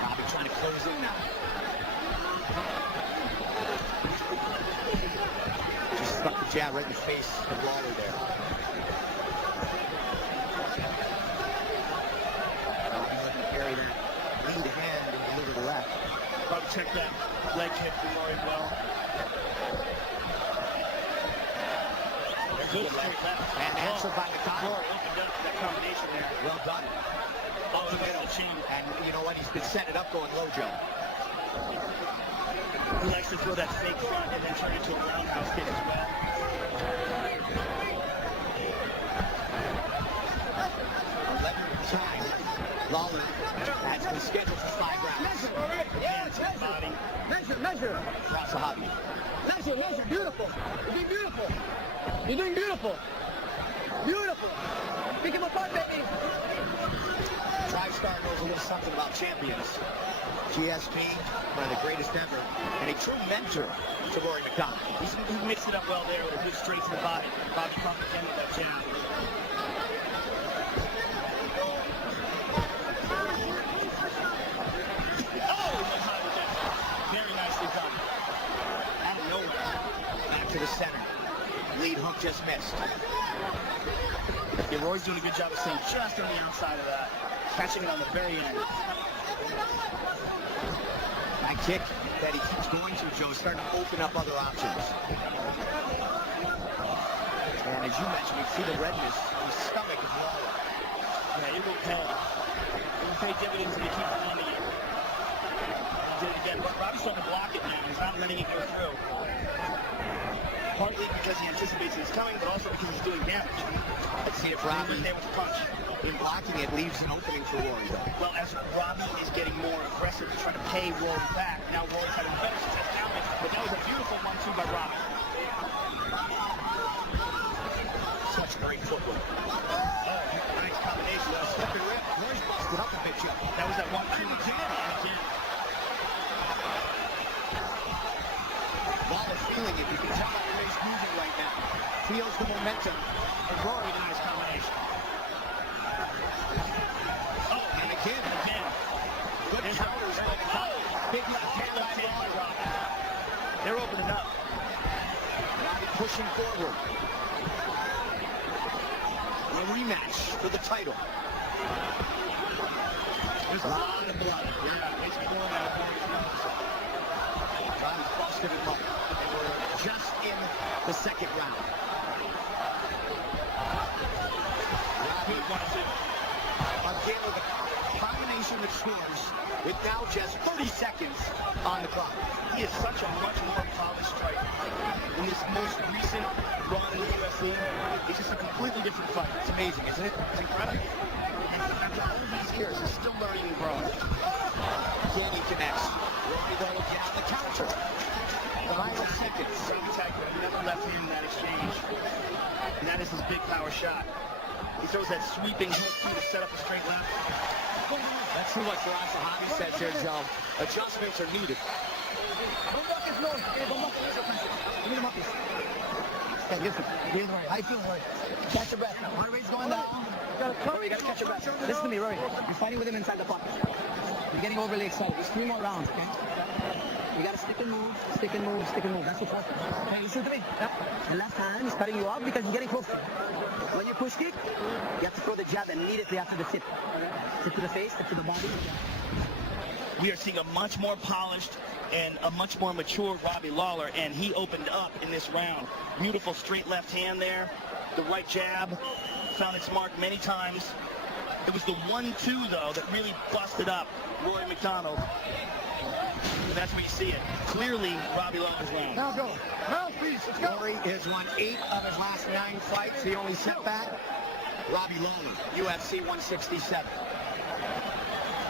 Robbie trying to close in now. Just stuck the jab right in the face of Lawler there. Check that leg kick from Rory well. Good straight left. And answered by McDonald. Rory opened up that combination there. Well done. Oh, the middle chain. And you know what? He's been setting it up going low, Joe. He likes to throw that fake front and then turn it to a roundhouse kick as well. 11 time. Lawler has been scheduled for 5 rounds. Measure. Sahabi. Measure. Beautiful. You're doing beautiful. You're doing beautiful. Beautiful. Pick him apart, baby. TriStar knows a little something about champions. GSP, one of the greatest ever, and a true mentor to Rory McDonald. He mixed it up well there with a good straight to the body. Bobby Crawford came with that jab. To the center. Lead hook just missed. Yeah, Roy's doing a good job of staying just on the outside of that. Catching it on the very end. That kick that he keeps going to, Joe, is starting to open up other options. And as you mentioned, you see the redness in his stomach as well. Yeah, it will pay. It will pay dividends if you keep finding it. He did it again. But Robbie's starting to block it now. He's not letting it go through. Partly because he anticipates it's coming, but also because he's doing damage. Let's see if Robbie, in blocking it, leaves an opening for Rory, though. Well, as Robbie is getting more aggressive to try to pay Rory back, now Rory's having better success countering, but that was a beautiful 1-2 by Robbie. Such great footwork. Oh, nice combination. Step and rip. Rory's busted up a bit, Joe. That was that 1-2 again. Lawler feeling it. You can tell that he's moving right now. Feels the momentum. And Rory, nice combination. Oh, and again. Good counters. Big left hand by Robbie. They're opening up. Robbie pushing forward. A rematch for the title. There's a lot of blood. Yeah, it's pouring out of Robbie's busted him up. Just in the second round. Robbie again with a combination of scores with now just 30 seconds on the clock. He is such a much more polished striker. In this most recent run in the UFC, it's just a completely different fight. It's amazing, isn't it? It's incredible. And after all these years, he's still learning and growing. Again, he connects. Rory down the counter. 5 seconds. Another left hand in that exchange. And that is his big power shot. He throws that sweeping hook to set up a straight left. Let's see what Sahabi says here, Joe. Adjustments are needed. How you feeling, Rory? Catch your breath. Heart rate's going down. Rory, you gotta catch your breath. Listen to me, Rory. You're fighting with him inside the pocket. You're getting overly excited. There's 3 more rounds, okay? You gotta stick and move, stick and move, stick and move. That's what's happening. Hey, listen to me. The left hand is cutting you off because you're getting closer. When you push kick, you have to throw the jab immediately after the tip. Tip to the face, tip to the body. We are seeing a much more polished and a much more mature Robbie Lawler, and he opened up in this round. Beautiful straight left hand there. The right jab found its mark many times. It was the 1-2, though, that really busted up Rory McDonald. And that's where you see it. Clearly, Robbie Lawler's round. Now go. Mouthpiece, let's go. Rory has won 8 of his last 9 fights. The only setback, Robbie Lawler, UFC 167.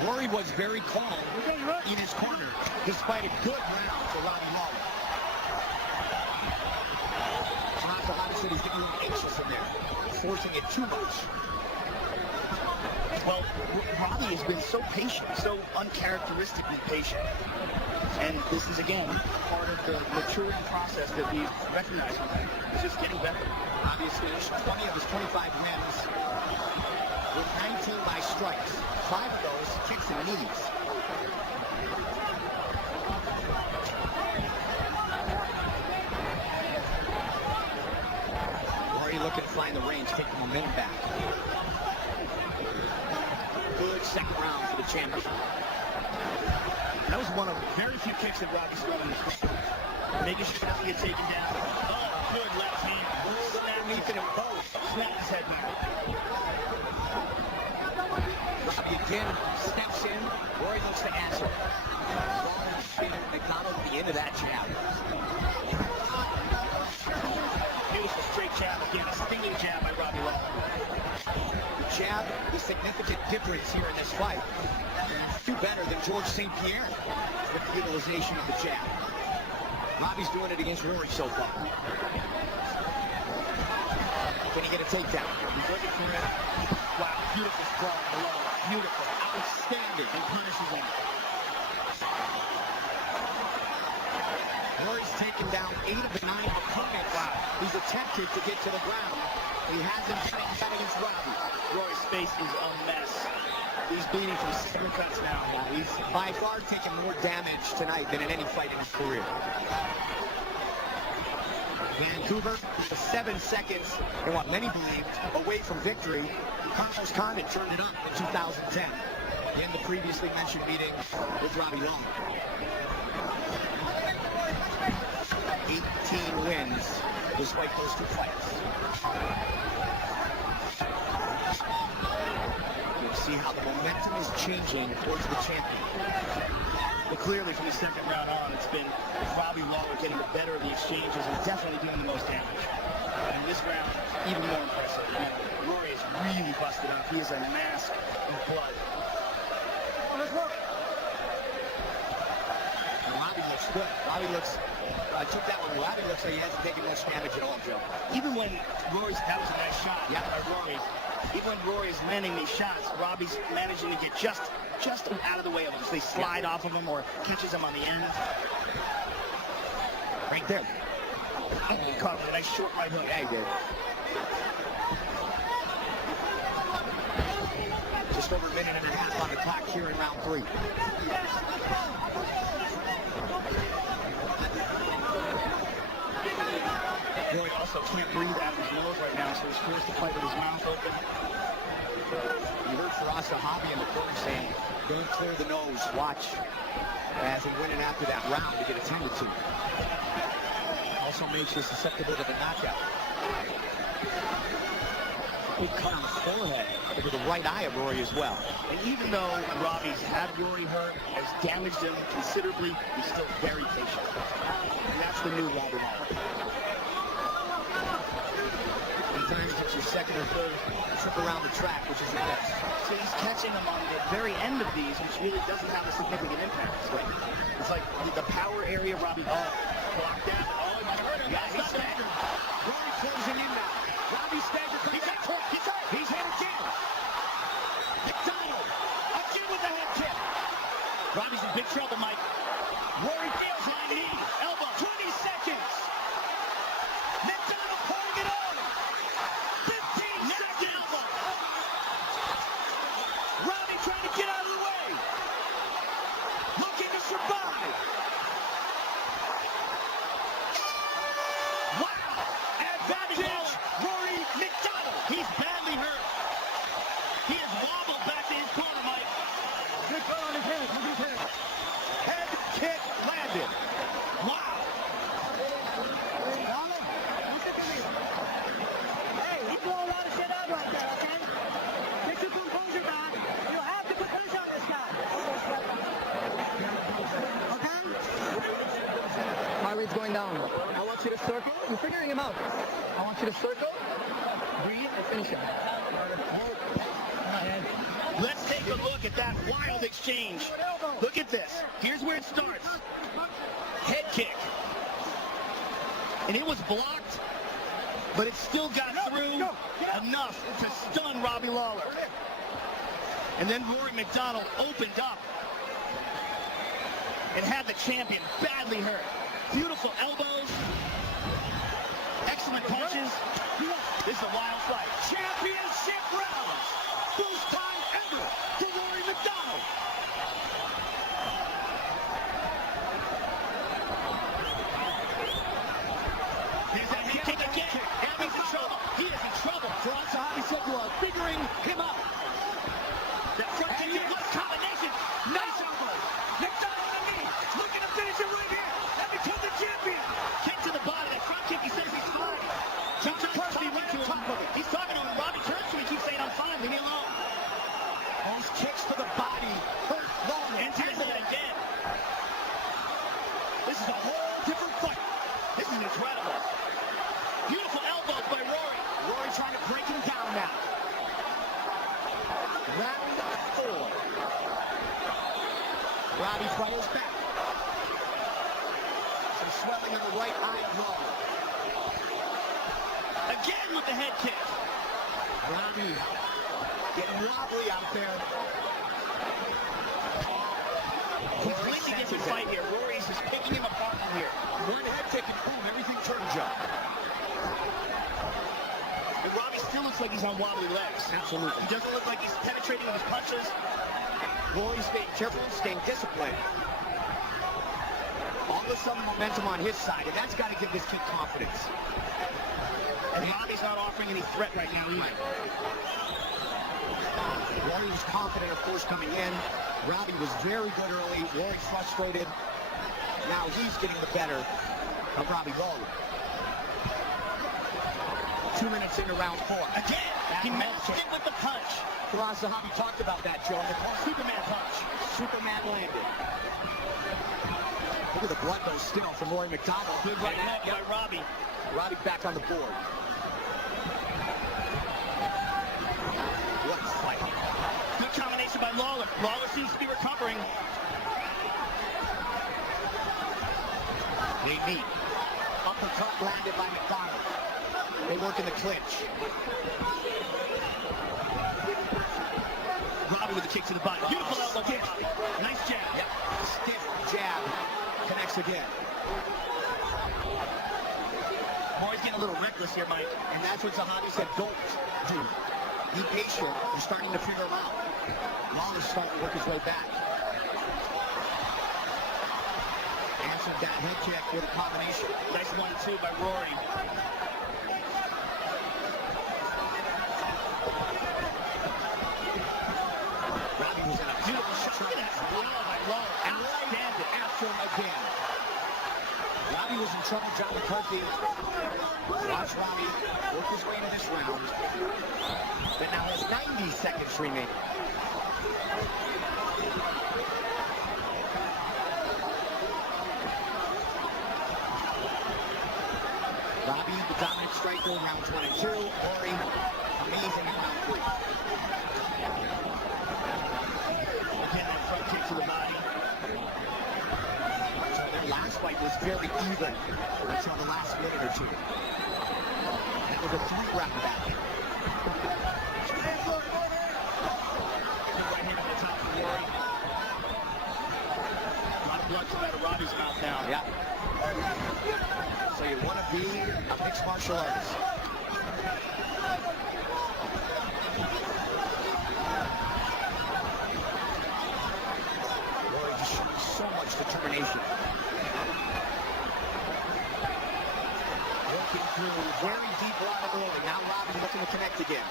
Rory was very calm in his corner, despite a good round for Robbie Lawler. Sahabi said he's getting a little anxious in there, forcing it too much. Well, Robbie has been so patient, so uncharacteristically patient. And this is, again, part of the maturing process that we recognize with him. He's just getting better. Robbie has finished 20 of his 25 wins with 19 by strikes. 5 of those kicks and knees. Rory looking to find the range, take the momentum back. Good second round for the champion. That was one of very few kicks that Robbie's thrown in this fight. Making sure that he gets taken down. Oh, good left hand. Underneath it in both. Snapped his head back. Robbie again steps in. Rory looks to answer. McDonald at the end of that jab. Beautiful straight jab again. A stinging jab by Robbie Lawler. Jab, the significant difference here in this fight. Do better than George St. Pierre with the utilization of the jab. Robbie's doing it against Rory so far. Can he get a takedown? He's looking for it. Wow, beautiful sprawl below. Beautiful. Outstanding. And punishes him. Rory's taken down 8 of the 9 opponents. Wow. He's attempted to get to the ground. He hasn't done that against Robbie. Rory's face is a mess. He's bleeding from 7 cuts now. He's by far taken more damage tonight than in any fight in his career. Vancouver, 7 seconds, and what many believed, away from victory. Carlos Condit turned it up in 2010 in the previously mentioned meeting with Robbie Lawler. 18 wins despite those 2 fights. You'll see how the momentum is changing towards the champion. But clearly from the second round on, it's been Robbie Lawler getting the better of the exchanges and definitely doing the most damage. And this round, even more impressive. I mean, Rory is really busted up. He is a mass of blood. Let's work. Robbie looks good. Robbie looks, I took that one. Robbie looks like he hasn't taken much damage at all, Joe. Even when that was a nice shot. Yeah, by Rory. Even when Rory is landing these shots, Robbie's managing to get just out of the way of them. So they slide off of him or catches him on the end. Right there. He caught him with a nice short right hook. Yeah, he did. Just over a minute and a half on the clock here in round 3. Roy also can't breathe out of his nose right now, so he's forced to fight with his mouth open. You heard Sahabi in the corner saying, don't clear the nose, watch as he went in after that round to get attended to. Also makes you susceptible to the knockout. Big cut on the forehead over the right eye of Rory as well. And even though Robbie's had Rory hurt, has damaged him considerably, he's still very patient. And that's the new Robbie Lawler. Sometimes it's your second or third trip around the track, which is your best. So he's catching them on the very end of these, which really doesn't have a significant impact. It's like the power area, Robbie. Blocked down. Yeah, he's staggered. Rory closing in now. Robbie staggered. He's hurt. He's hit again. McDonald again with the head kick. Robbie's in big trouble, Mike. Rory feels high knee. Elbow. 20 seconds. McDonald pulling it on. 15 seconds. Robbie trying to get out of the way. Looking to survive. Advantage, Rory McDonald. He's badly hurt. He has wobbled back to his corner, Mike. McDonald is hit. He's hit. Head kick landed. Wow. Hey, you blow a lot of shit out right there, okay? Get your composure back. You have to put pressure on this guy. Okay? My rate's going down. I want you to circle. You're figuring him out. I want you to circle, breathe, and finish him. Let's take a look at that wild exchange. Look at this. Here's where it starts. Head kick. And it was blocked, but it still got through enough to stun Robbie Lawler. And then Rory McDonald opened up and had the champion badly hurt. Beautiful elbows. Excellent punches. This is a wild fight. Championship rounds. First time ever for Rory McDonald. Here's that head kick again. And he's in trouble. He is in trouble. Faraz Sahabi said you are figuring him out. That front kick, what a combination. Nice elbow. McDonald on the knee. Looking to finish it right here. And become the champion. Kick to the body. That front kick, he says he's fine. Johnson Kirby went to him. He's talking to him. Robbie turns to him. He keeps saying, I'm fine. Leave me alone. Those kicks to the body hurt Lawler. Into his head again. This is a whole different fight. This is incredible. Beautiful elbows by Rory. Rory trying to break him down now. Round 4. Robbie fires back. Some swelling on the right eye of Lawler. Again with the head kick. Robbie getting wobbly out there. He's blinking into the fight here. Rory's just picking him apart from here. One head kick and boom, everything turns up. And Robbie still looks like he's on wobbly legs. Absolutely. He doesn't look like he's penetrating with his punches. Rory's staying careful and staying disciplined. All of a sudden, momentum on his side, and that's got to give this kid confidence. And Robbie's not offering any threat right now either. Rory was confident, of course, coming in. Robbie was very good early. Rory's frustrated. Now he's getting the better of Robbie Lawler. 2 minutes into round 4. Again, he matched it with the punch. Faraz Sahabi talked about that, Joe. The Superman punch. Superman landed. Look at the blood though still from Rory McDonald. Good right hand by Robbie. Robbie back on the board. What a fight. Good combination by Lawler. Lawler seems to be recovering. They meet. Uppercut landed by McDonald. They work in the clinch. Robbie with a kick to the body. Beautiful elbow. Nice jab. Yeah. Stiff jab. Connects again. Rory's getting a little reckless here, Mike. And that's what Sahabi said, don't do. Be patient. You're starting to figure him out. Lawler's starting to work his way back. Answered that head kick with a combination. Nice 1-2 by Rory. Robbie was in a beautiful shot. Look at that. By Lawler. Outstanding. After him again. Robbie was in trouble, John McCarthy. Watch Robbie work his way into this round. But now has 90 seconds remaining. Robbie, the dominant striker, rounds 1 and 2. Rory, amazing in round 3. Again, that front kick to the body. So their last fight was very even until the last minute or 2. And it was a 3-round battle. Right hand on the top of Rory. A lot of blood coming out of Robbie's mouth now. Yeah. So you want to be a mixed martial artist. Rory just shows so much determination. Working through very deep line early. Now Robbie looking to connect again.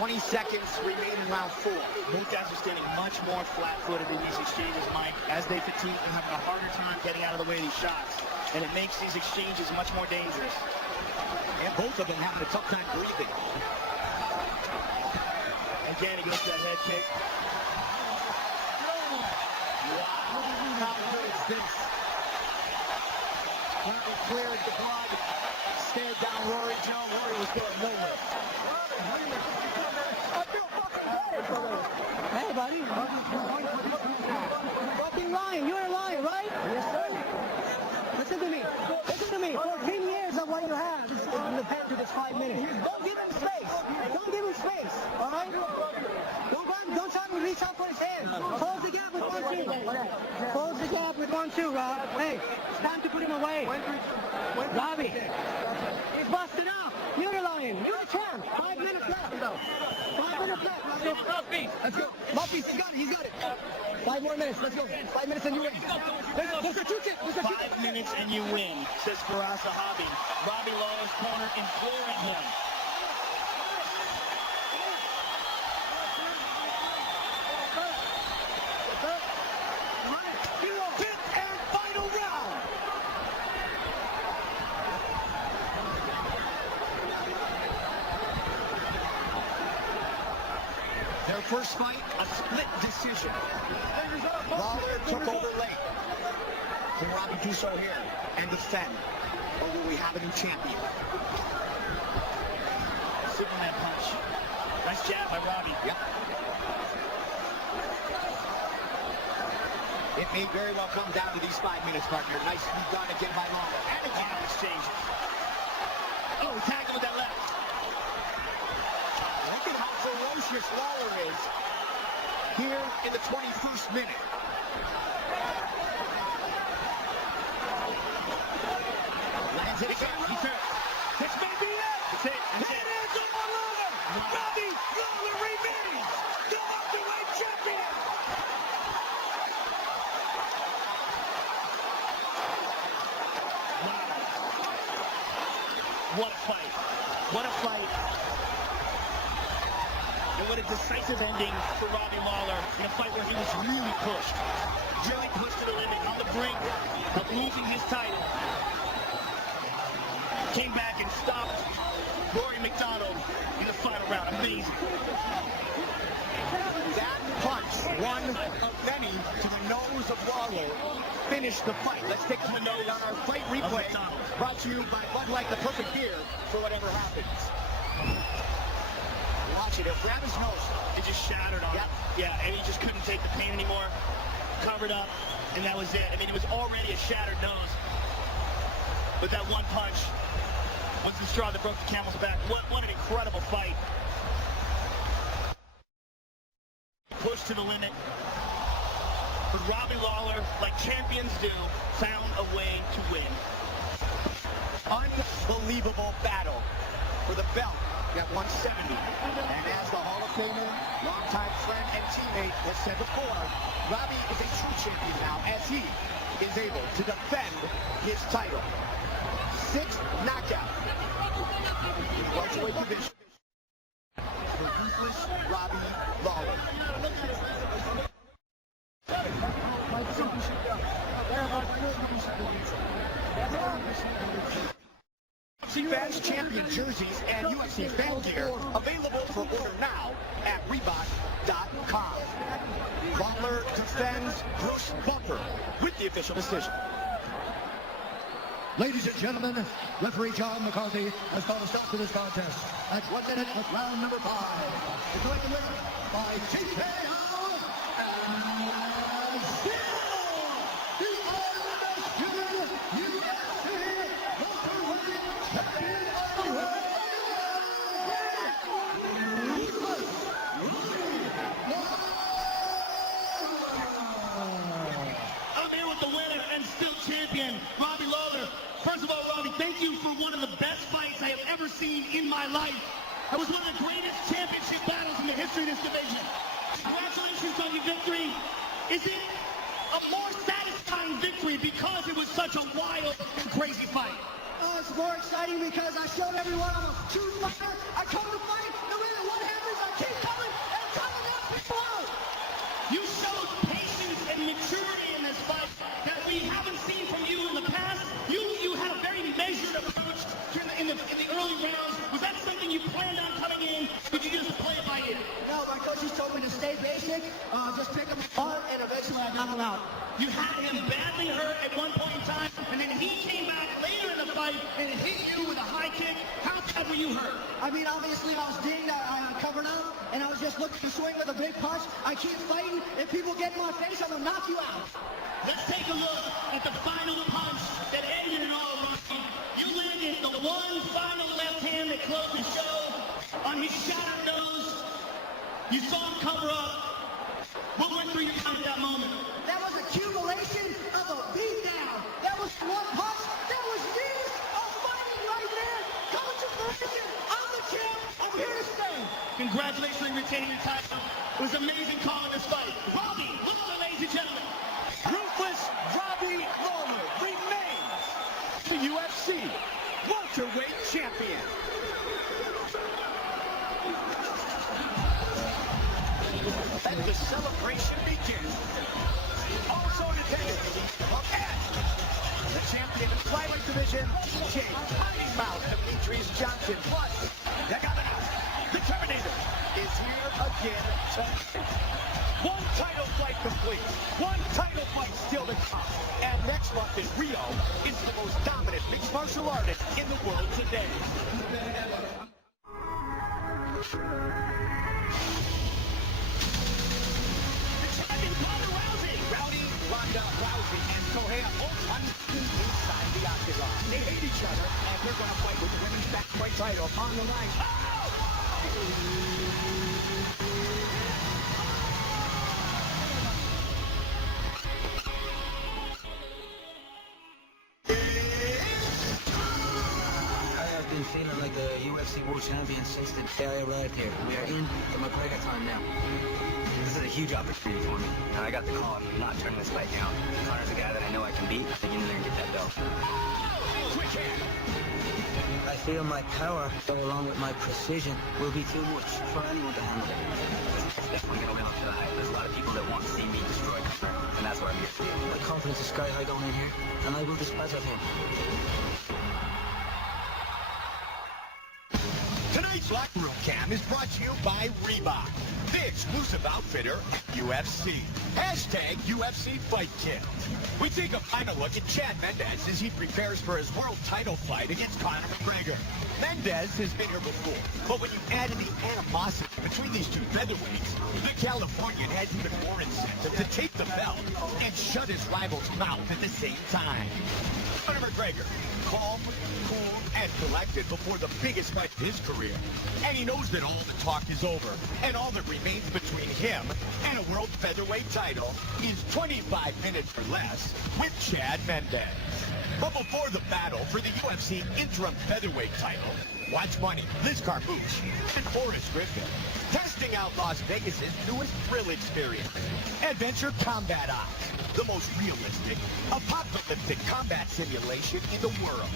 20 seconds remain in round 4. Both guys are standing much more flat-footed in these exchanges, Mike. As they fatigue, they're having a harder time getting out of the way of these shots. And it makes these exchanges much more dangerous. And both of them having a tough time breathing. Again, he goes to that head kick. Wow, how good is this? Currently cleared the blood. Stared down Rory Joe. Rory was going nowhere. Hey, buddy. Fucking lying. You're lying, right? Yes, sir. Listen to me. Listen to me. 14 years of what you have is depend to this 5 minutes. Don't give him space. Don't give him space. All right? Don't try to reach out for his hand. Close the gap with 1-2. Close the gap with 1-2, Rob. Hey, it's time to put him away. Robbie. He's busted up. You're the lion. You're the champ. 5 minutes left. 5 minutes left. Let's go. Mouthpiece, he's got it. He's got it. 5 more minutes. Let's go. 5 minutes and you win. Let's go. 5 minutes and you win, says Firas Zahabi. Robbie Lawler's corner imploring him. Fifth and final round. Their first fight, a split decision. Lawler took over late. Can Robbie do so here and defend? Or will we have a new champion? Superman punch. Nice jab by Robbie. Yep. It may very well come down to these 5 minutes, partner. Nicely done again by Lawler. And again on exchange. Oh, he tagged him with that left. Look at how ferocious Lawler is here in the 21st minute. Lands it again. He's hurt. This may be it. That's it. That's it. It is all over. Robbie Lawler remains the welterweight champion. What a fight. What a fight. And what a decisive ending for Robbie Lawler in a fight where he was really pushed. Really pushed to the limit, on the brink of losing his title. Came back and stopped Rory McDonald in the final round. Amazing. That punch, one of many to the nose of Lawler, finished the fight. Let's take a note on our fight replay, brought to you by Bud Light, the perfect beer for whatever happens. Watch it. He'll grab his nose. It just shattered on him. Yeah, and he just couldn't take the pain anymore. Covered up, and that was it. I mean, it was already a shattered nose. But that one punch was the straw that broke the camel's back. What an incredible fight. Pushed to the limit. But Robbie Lawler, like champions do, found a way to win. Unbelievable battle for the belt at 170. And as the Hall of Famer, longtime friend and teammate has said before, Robbie is a true champion now as he is able to defend his title. 6th knockout in the welterweight division for ruthless Robbie Lawler. UFC Fans Champion jerseys and UFC fan gear available for order now at Reebok.com. Butler defends Bruce Buffer with the official decision. Ladies and gentlemen, referee John McCarthy has called a stop to this contest at 1 minute of round number 5. Declared the winner by TKO and still the undisputed UFC welterweight champion of the world. I'm here with the winner and still champion, Robbie Lawler. First of all, Robbie, thank you for one of the best fights I have ever seen in my life. That was one of the greatest championship battles in the history of this division. Congratulations on your victory. Is it a more satisfying victory because it was such a wild and crazy fight? Oh, it's more exciting because I showed everyone I'm a true fighter. I come to fight. No matter what happens, I keep coming and I'm coming up people out. You showed patience and maturity in this fight that we haven't seen from you in the past. You had a very measured approach in the early rounds. Was that something you planned on coming in, or did you just play it by ear? No, my coaches told me to stay basic, just pick him apart, and eventually I knock him out. You had him badly hurt at one point in time, and then he came back later in the fight and hit you with a high kick. How bad were you hurt? I mean, obviously I was dinged, I covered up, and I was just looking to swing with a big punch. I keep fighting. If people get in my face, I'm going to knock you out. Let's take a look at the final punch that ended it all, Rocky. You landed the one final left hand that closed the show on his shattered nose. You saw him cover up. What went through your mind at that moment? That was accumulation of a beatdown. That was one punch. That was years of fighting right there. Coming to fruition. I'm the champ. I'm here to stay. Congratulations on retaining your title. It was amazing calling this fight. Robbie, look at the ladies and gentlemen. Ruthless Robbie Lawler remains the UFC welterweight champion. And the celebration begins. Also in attendance, and the champion of flyweight division, King Mighty Mouth Demetrius Johnson. Plus, the Terminator is here again tonight. One title fight complete. One title fight still to come. And next month in Rio is the most dominant mixed martial artist in the world today. Rowdy, Ronda Rousey, and Sohail inside the octagon. They hate each other, and they're going to fight with the women's back-fight title on the line. I have been feeling like a UFC World Champion since the day I arrived here. We are in the McGregor time now. This is a huge opportunity for me, and I got the call. I'm not turning this fight down. Connor's a guy that I know I can beat. I get in there and get that belt. I feel my power, along with my precision, will be too much for anyone to handle. It's definitely going to win up to the hype. There's a lot of people that want to see me destroy Connor, and that's what I'm here to do. My confidence is sky high going in here, and I will dispose of him. Tonight's Locker Room Cam is brought to you by Reebok, the exclusive outfitter at UFC. Hashtag UFC Fight Kit. We take a final look at Chad Mendes as he prepares for his world title fight against Conor McGregor. Mendes has been here before, but when you add in the animosity between these two featherweights, the Californian has even more incentive to take the belt and shut his rival's mouth at the same time. Conor McGregor, calm, cool, and collected before the biggest fight of his career. And he knows that all the talk is over, and all that remains between him and a world featherweight title is 25 minutes or less with Chad Mendes. But before the battle for the UFC interim featherweight title, watch Money, Liz Carmouche, and Forrest Griffin testing out Las Vegas' newest thrill experience, Adventure Combat Ops, the most realistic, apocalyptic combat simulation in the world.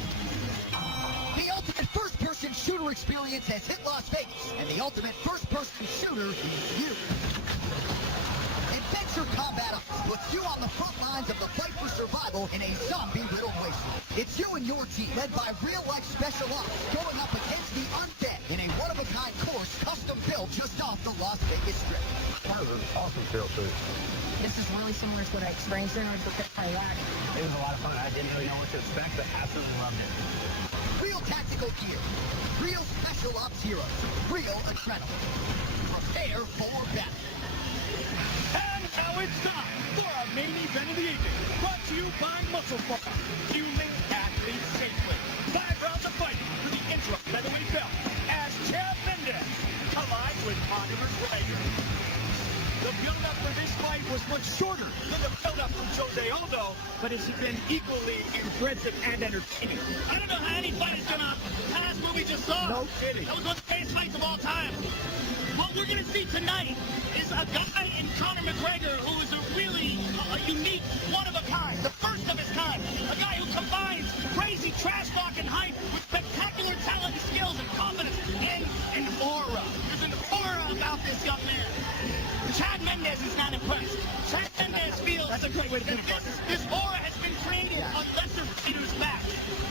The ultimate first-person shooter experience has hit Las Vegas, and the ultimate first-person shooter is you. Adventure Combat Ops puts you on the front lines of the fight for survival in a zombie-riddled wasteland. It's you and your team, led by real-life special ops, going up against the undead in a one-of-a-kind course custom-built just off the Las Vegas Strip. That was an awesome feel too. This is really similar to what I experienced in Iraq. It was a lot of fun. I didn't really know what to expect, but absolutely loved it. Real tactical gear, real special ops heroes, real adrenaline. Prepare for battle. And now it's time for our main event of the evening. Brought to you by Muscle Farm. Fueling athletes safely. 5 rounds of fighting for the interim featherweight belt as Chad Mendes collides with Conor McGregor. The build-up for this fight was much shorter than the build-up from Jose Aldo, but it's been equally impressive and entertaining. I don't know how any fight is gonna pass what we just saw. No kidding. That was one of the greatest fights of all time. What we're gonna see tonight is a guy in Conor McGregor who is a really unique, one-of-a-kind, the first of his kind. A guy who combines crazy trash talk and hype with spectacular talent and skills and confidence and an aura. There's an aura about this young man. Chad Mendes is not impressed. Chad Mendes feels That's a great way to put it, this aura has been created on lesser fighters' back.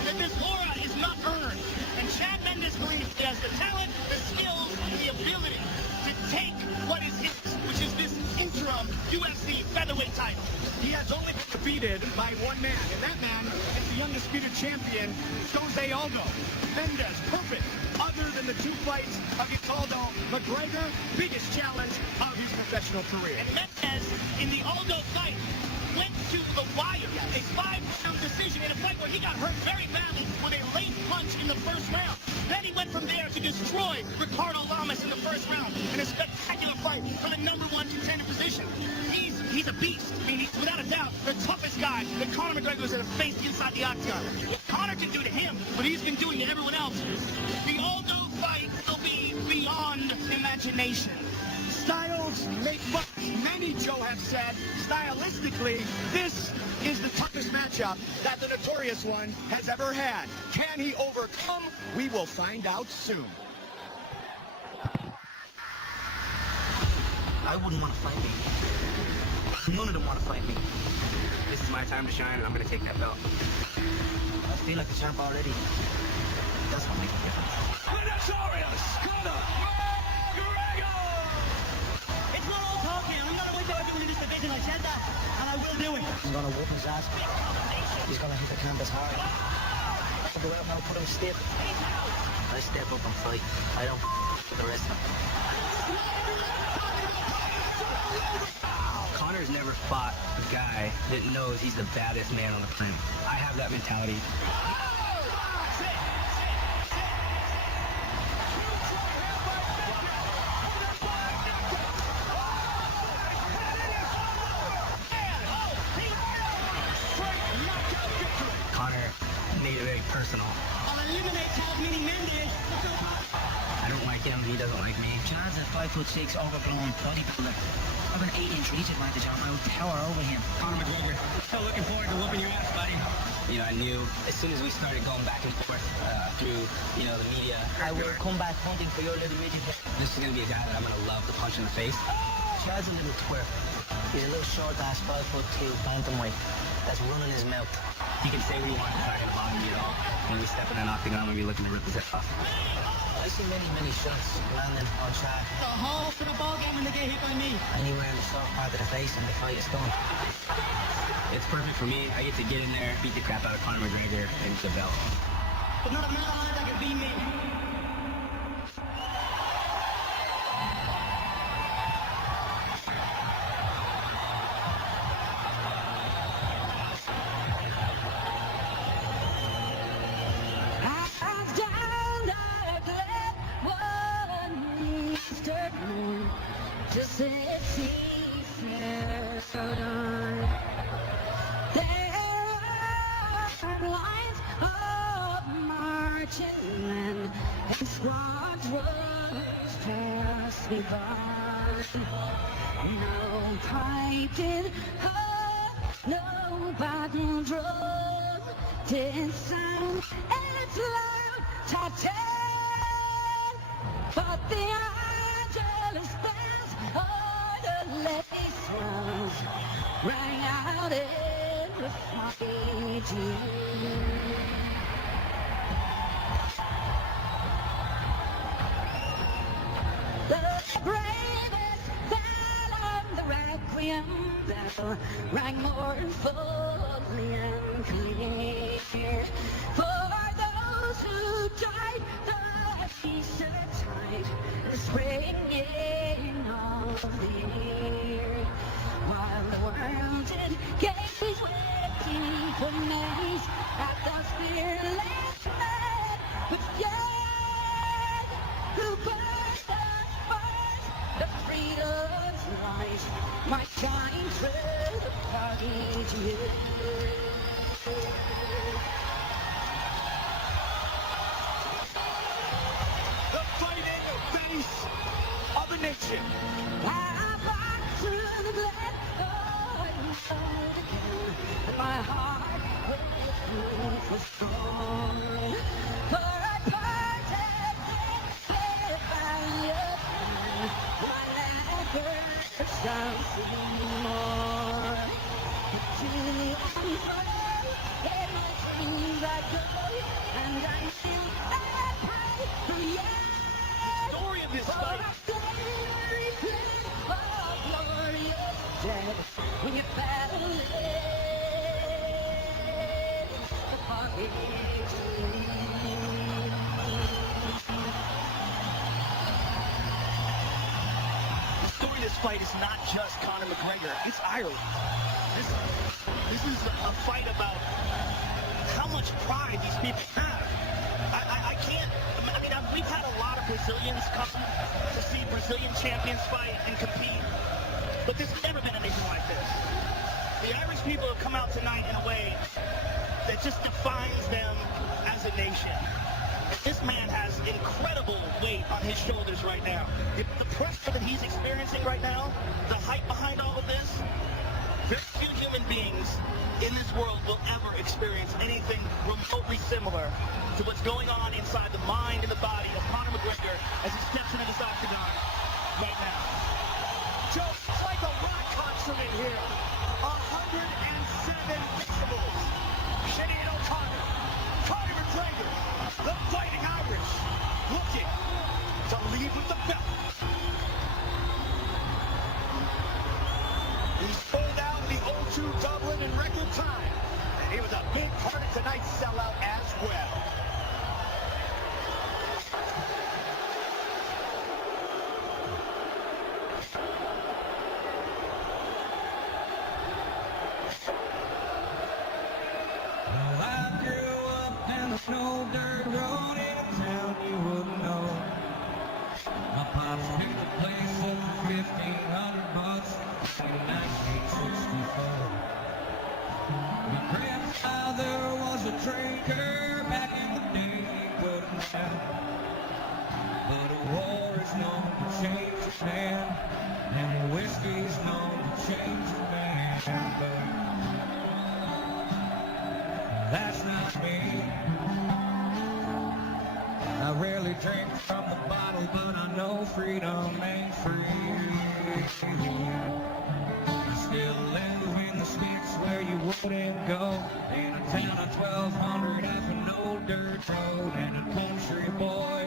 That this aura is not earned. And Chad Mendes believes he has the talent, the skills, and the ability to take what is his, which is this interim UFC featherweight title. He has only been defeated by one man, and that man is the undisputed champion, Jose Aldo. Mendes, perfect. Other than the 2 fights against Aldo, McGregor, biggest challenge of his professional career. And Mendes, in the Aldo fight, went to the wire. A 5-round decision in a fight where he got hurt very badly with a late punch in the first round. Then he went from there to destroy Ricardo Lamas in the first round in a spectacular fight for the #1 contender position. He's a beast. I mean, he's without a doubt the toughest guy that Conor McGregor has ever faced inside the octagon. What Conor can do to him, what he's been doing to everyone else, the Aldo fight will be beyond imagination. Styles make much. Many, Joe, have said, stylistically, this is the toughest matchup that the Notorious One has ever had. Can he overcome? We will find out soon. I wouldn't want to fight me. None of them want to fight me. This is my time to shine, and I'm going to take that belt. I feel like a champ already. That's what makes a difference. Notorious Conor McGregor! It's not all talking. I'm not going to everyone in this division. I said that, and I will do it. I'm going to whoop his ass. He's going to hit the canvas hard. I'll go out and I'll put him stiff. I step up and fight. I don't with the rest of them. Conor's never fought a guy that knows he's the baddest man on the planet. I have that mentality. Conor made it very personal. I'll eliminate Chad Mendes. I don't like him, he doesn't like me. Chad's a 5'6" overblown bodybuilder. I have an 8-inch reach advantage on him. I will tower over him. Conor McGregor, still looking forward to whooping your ass, buddy. You know, I knew as soon as we started going back and forth through, you know, the media, I will come back hunting for your little midget. This is going to be a guy that I'm going to love to punch in the face. Chad's a little twerp. He's a little short-ass 5'2" bantamweight that's running his mouth. He can say what he wants, it's not going to bother me at all. When we step in an octagon, we'll be looking to rip his head off. I see many shots landing on Chad. The whole for the ball game when they get hit by me. Anywhere in the soft part of the face and the fight is done. It's perfect for me. I get to get in there, beat the crap out of Conor McGregor, and get the belt. But not a man alive that can beat me. Just let see fair on. There are lines of marching men and squadrons pass me by. No piping, no bottom drum, did sound it's loud, top 10, but the Angeles bells are the lace ones rang out in the fighting. will rang more fully and clear. For those who died, the peace tight, the springing of the year. While the world did gaze with deep amaze at those fearless men with yet who burned the fires of freedom's light might shine through the party to you. The fighting face of the nation. My heart was torn, for I parted with by your hand. I never shall see more. To unfurl in my dreams I go, and I still pray for you. Story of this fight. When you battle the party. The story of this fight is not just Conor McGregor. It's Ireland. This is a fight about how much pride these people have. I can't. I mean, we've had a lot of Brazilians come to see Brazilian champions fight and compete. But there's never been a nation like this. The Irish people have come out tonight in a way that just defines them as a nation. And this man has incredible weight on his shoulders right now. The pressure that he's experiencing right now, the hype behind all of this, very few human beings in this world will ever experience anything remotely similar to what's going on inside the mind and the body of Conor McGregor as he steps into this octagon right now. Joe, it's like a rock concert in here. 107 decibels. Sinead O'Connor, Conor McGregor, the Fighting Irish, looking to leave with the belt. He sold out the O2 Dublin in record time, and he was a big part of tonight's sellout as well. No dirt road in a town you wouldn't know. My pops built a place for $1,500 in 1964. My grandfather was a drinker back in the day, he wouldn't have. But a war is known to change a man, and whiskey's known to change a man. But that's not me. I rarely drink from the bottle, but I know freedom ain't free. I still live in the sticks where you wouldn't go. In a town of 1,200 off an old dirt road, and a country boy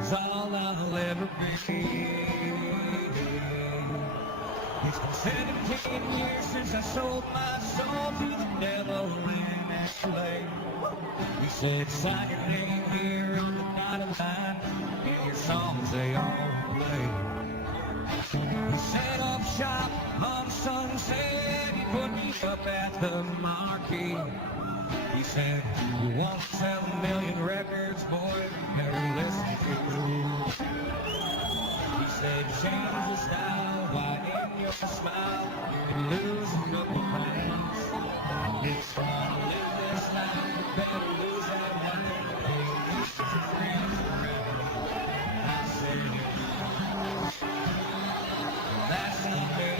is all I'll ever be. It's been 17 years since I sold my soul to the devil in LA. He said, sign your name here on the dotted line, and your songs they all play. He set up shop on Sunset, he put me up at the marquee. He said, you want to sell 1 million records, boy, you better listen to me. He said, change your style, widen your smile, and lose a couple pounds. It's fun to live this life, you better lose that mind. Hey, it's your friends around. I said, that's not me.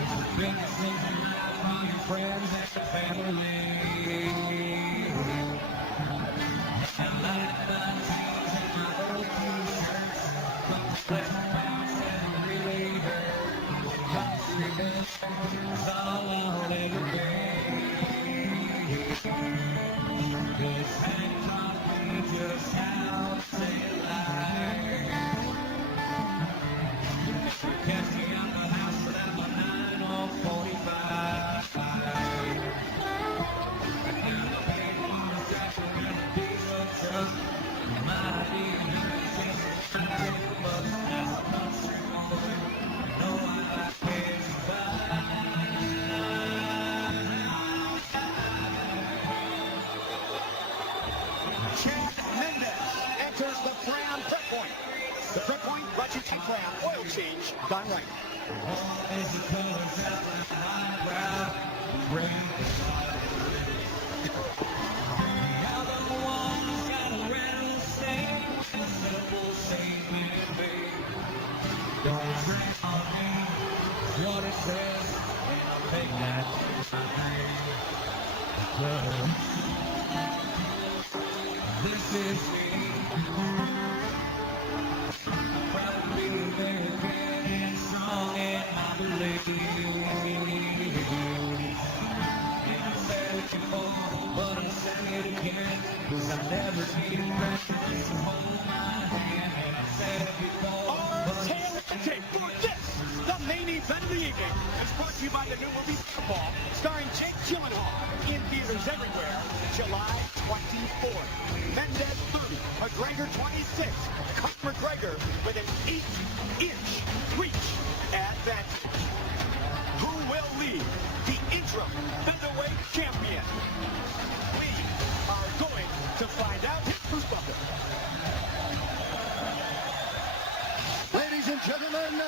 It's the biggest thing in life for your friends and your family. And like my jeans and my old t-shirts, complex bounce and really hurt. Country business is all I'll ever be. Cause I'm talking just how to say it like. Catch me on the house. change gone right. This is proud to be American and strong and I believe. And I said it before, but I'm saying it again, 'cause I've never needed practice to hold my hand. And I said it before, Our tailgate for this, the main event of the evening, is brought to you by the new movie Football, starring Jake Gyllenhaal, in theaters everywhere, July 24th. Mendes 30, McGregor 26. McGregor with an 8-inch reach advantage. Who will lead the interim featherweight champion? We are going to find out. Who's bucket? Ladies and gentlemen,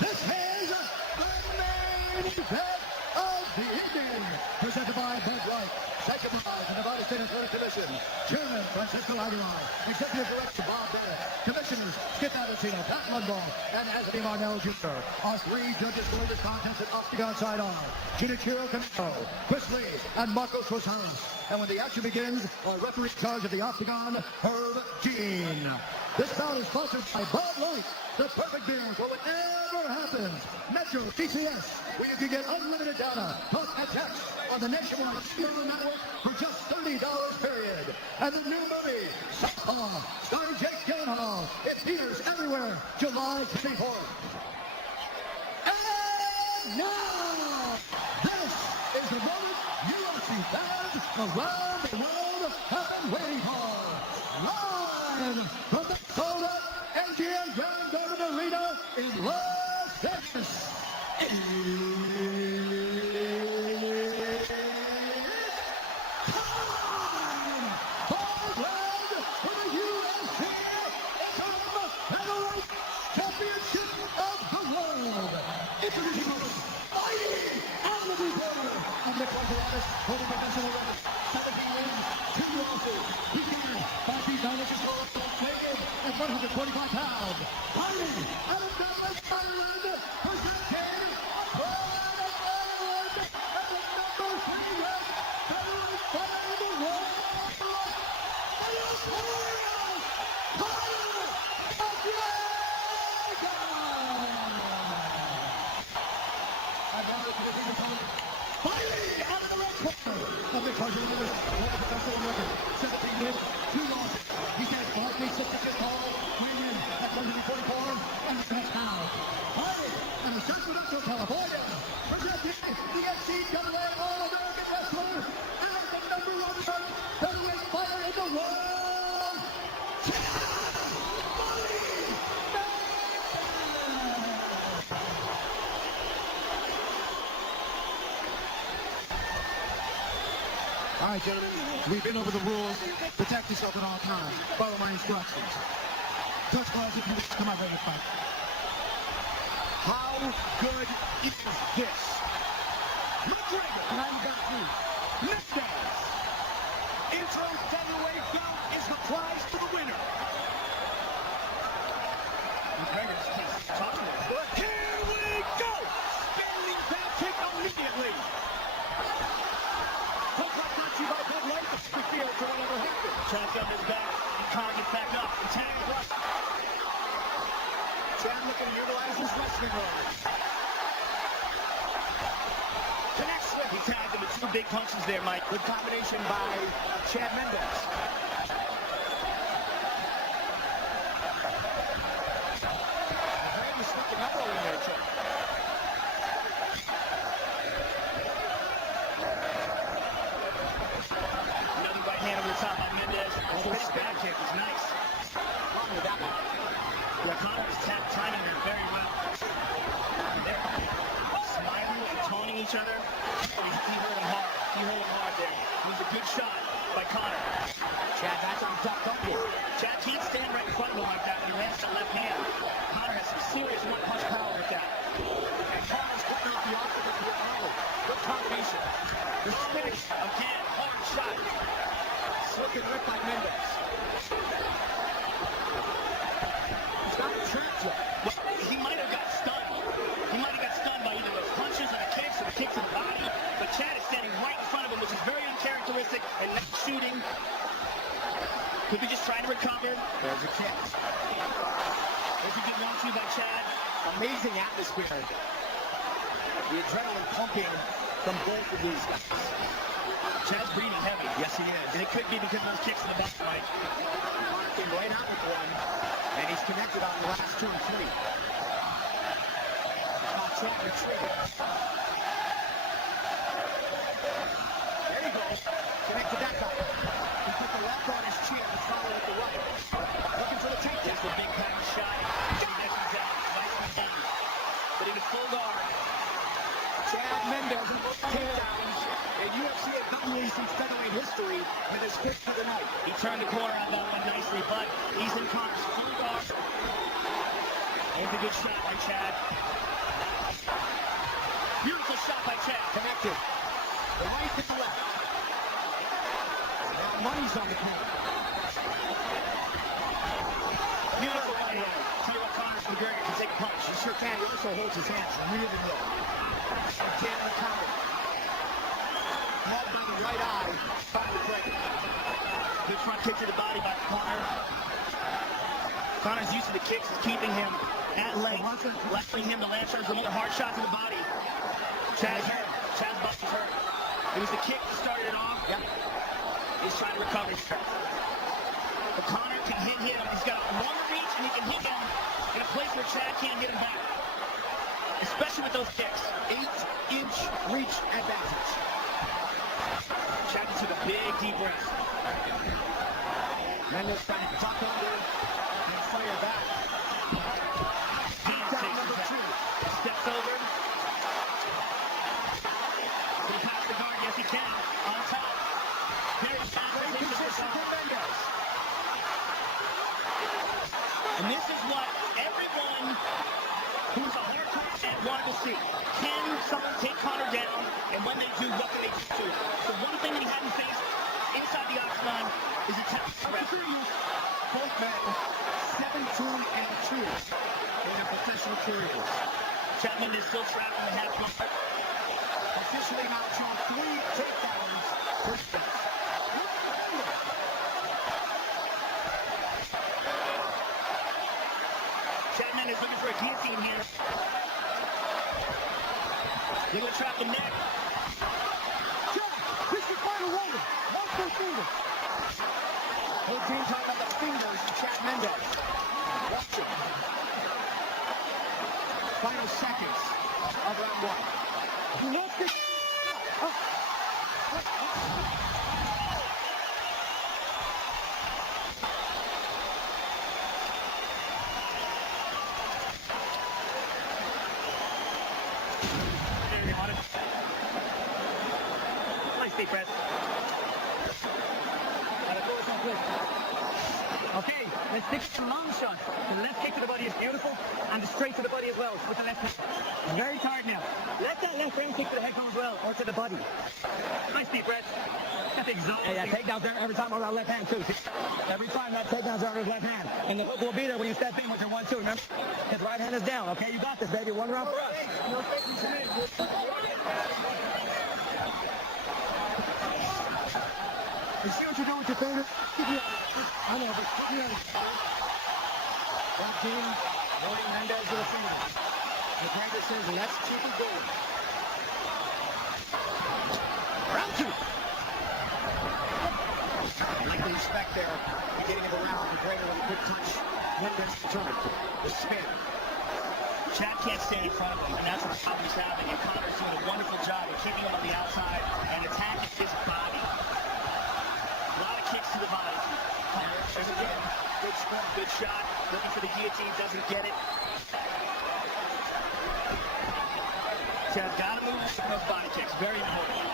this is the main event of the evening, presented by Bud Light, second by the Nevada State Athletic Commission, Chairman Francisco Aguilar, Executive Director Bob Bennett, Commissioners Skip Adesina, Pat Mudball, and Anthony Marnell Jr. Our three judges for this contest at Octagon Side are Junichiro Kaneko, Chris Lee, and Marcos Rosales. And when the action begins, our referee in charge of the Octagon, Herb Jean. This bout is sponsored by Bud Light, the perfect beer for whatever happens. Metro TCS, where you can get unlimited data, talk and text on the nationwide cable network for just $30 period. And the new movie, Southpaw, starring Jake Gyllenhaal. It theaters everywhere, July 24th. And now, this is the moment UFC fans around the world have been waiting for. Live from the sold-out MGM Grand Garden Arena in Las Vegas. Holding professional record, 17 wins, 2 losses. He began by these managers at 145 pounds. Fighting out of Dallas, Ireland, presenting Pride of Ireland and the number 3 ranked featherweight fighter in the world, the Notorious Conor McGregor! Fighting out of the red corner of the Carson Lewis, holding professional record, 17 wins, 2 losses. He stands 5 feet 6 inches tall, weighing in at 144 and a half pounds. Fighting in the San Francisco, California, presenting the NCAA All-American Wrestler and the number 1 ranked featherweight fighter in the world, All right, gentlemen, we've been over the rules. Protect yourself at all times. Follow my instructions. Touch gloves if you wish to come out ready to fight. How good is this? McGregor. And I got you. Mendes. Interim featherweight bout is the prize to the winner. McGregor's just talking. Here we go. Spinning back kick immediately. Chad up his back. Conor gets back up. Chad rush. Chad looking to utilize his wrestling arm. Connects with. He tagged him with 2 big punches there, Mike. Good combination by Chad Mendes. McGregor's sticking up over there, Chad. Hand over the top by Mendes. His back kick was nice. With that one. Yeah, Conor's timing there very well. They're smiling and taunting each other. He hurt him hard. He hurt him hard there. It was a good shot by Conor. Chad, that's on top. Don't get. Chad can't stand right in front of him like that when he lands that left hand. Conor has some serious one-punch power with that. And Connor's putting off the offensive with power. Good combination. The spinning again, hard shot. Slick and ripped by Mendes. He's not trapped yet. He might have got stunned. He might have got stunned by either those punches or the kicks to the body. But Chad is standing right in front of him, which is very uncharacteristic and not shooting. Could be just trying to recover. There's a kick. There's a good 1-2 by Chad. Amazing atmosphere. The adrenaline pumping from both of these guys. Chad's breathing heavy. Yes, he is. And it could be because of those kicks in the butt, Mike. Came right out with one, and he's connected on the last 2 and 3. Chad retreating. There he goes. Connected that time. He put the left on his chin and followed with the right. Looking for the takedown. Just a big power shot. And he messes out. Nicely done. But he was full guard. Chad Mendes takedowns in UFC and WEC featherweight history with his 5th of the night. He turned the corner on that one nicely, but he's in Conor's full guard. It's a good shot by Chad. Beautiful shot by Chad. Connected. The right to the left. Now money's on the corner. Beautiful right hand. Tell you what, McGregor can take a punch. He sure can. He also holds his hands really low. Again, the counter. Caught by the right eye by McGregor. Good front kick to the body by Conor. Conor's used to the kicks. Is keeping him at length, allowing him to land shots. Another hard shot to the body. Chad's bust is hurt. It was the kick that started it off. Yeah. He's trying to recover his turn. But Conor can hit him. He's got a longer reach, and he can hit him in a place where Chad can't hit him back. Especially with those kicks. 8-inch reach advantage. Chad took a big deep breath. Mendes trying to tuck under and fire back. Down number 2. Steps over. Can he pass the guard? Yes, he can. On top. Very fast position for Mendes. And this is what everyone who's a hardcore fan wanted to see. Can someone take Conor down? And when they do, what can they do? The one thing that he hadn't faced inside the octagon is a tap. Both men 17-2 in their professional careers. Chad Mendes still trapped in the half guard. Officially now shown 3 takedowns for Mendes. Chad Mendes looking for a guillotine here. They're going to trap the neck. Chad, this is final warning. Watch those fingers. Whole team talking about the fingers of Chad Mendes. Watch it. Final seconds of round 1. He wants this. Nice deep breath. Okay, let's stick to the long shot. The left kick to the body is beautiful, and the straight to the body as well, with the left hand. Very tired now. Let that left round kick to the head come as well, or to the body. Nice deep breath. That's exhausting. Yeah, takedowns there every time on that left hand too. Every time that takedowns are on his left hand. And the hook will be there when you step in with your 1-2, remember? His right hand is down, okay? You got this, baby. 1 round for us. You see what you're doing with your finger? I know, but put me on. One team, holding Mendes with a finger. McGregor says, let's keep it going. Round 2. I like the respect there. Beginning of the round, McGregor with a quick touch. Mendes turn. The spin. Chad can't stand in front of him, and that's what the problem he's having. And Conor's doing a wonderful job of keeping him on the outside and attacking his body. A lot of kicks to the body. There's again, good spin, good shot. Looking for the guillotine, doesn't get it. Chad's got to move from those body kicks. Very important.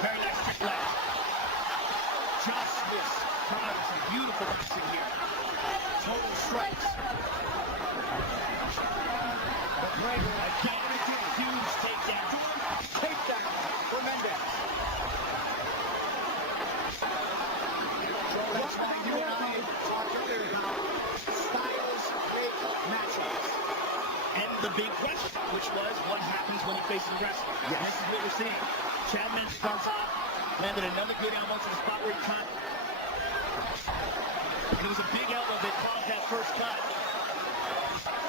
Very nice kick left. face in wrestling. Yes. This is what we're seeing. Chad Mendes comes up, landed another good elbow to the spot where he cut. And it was a big elbow that caused that first cut.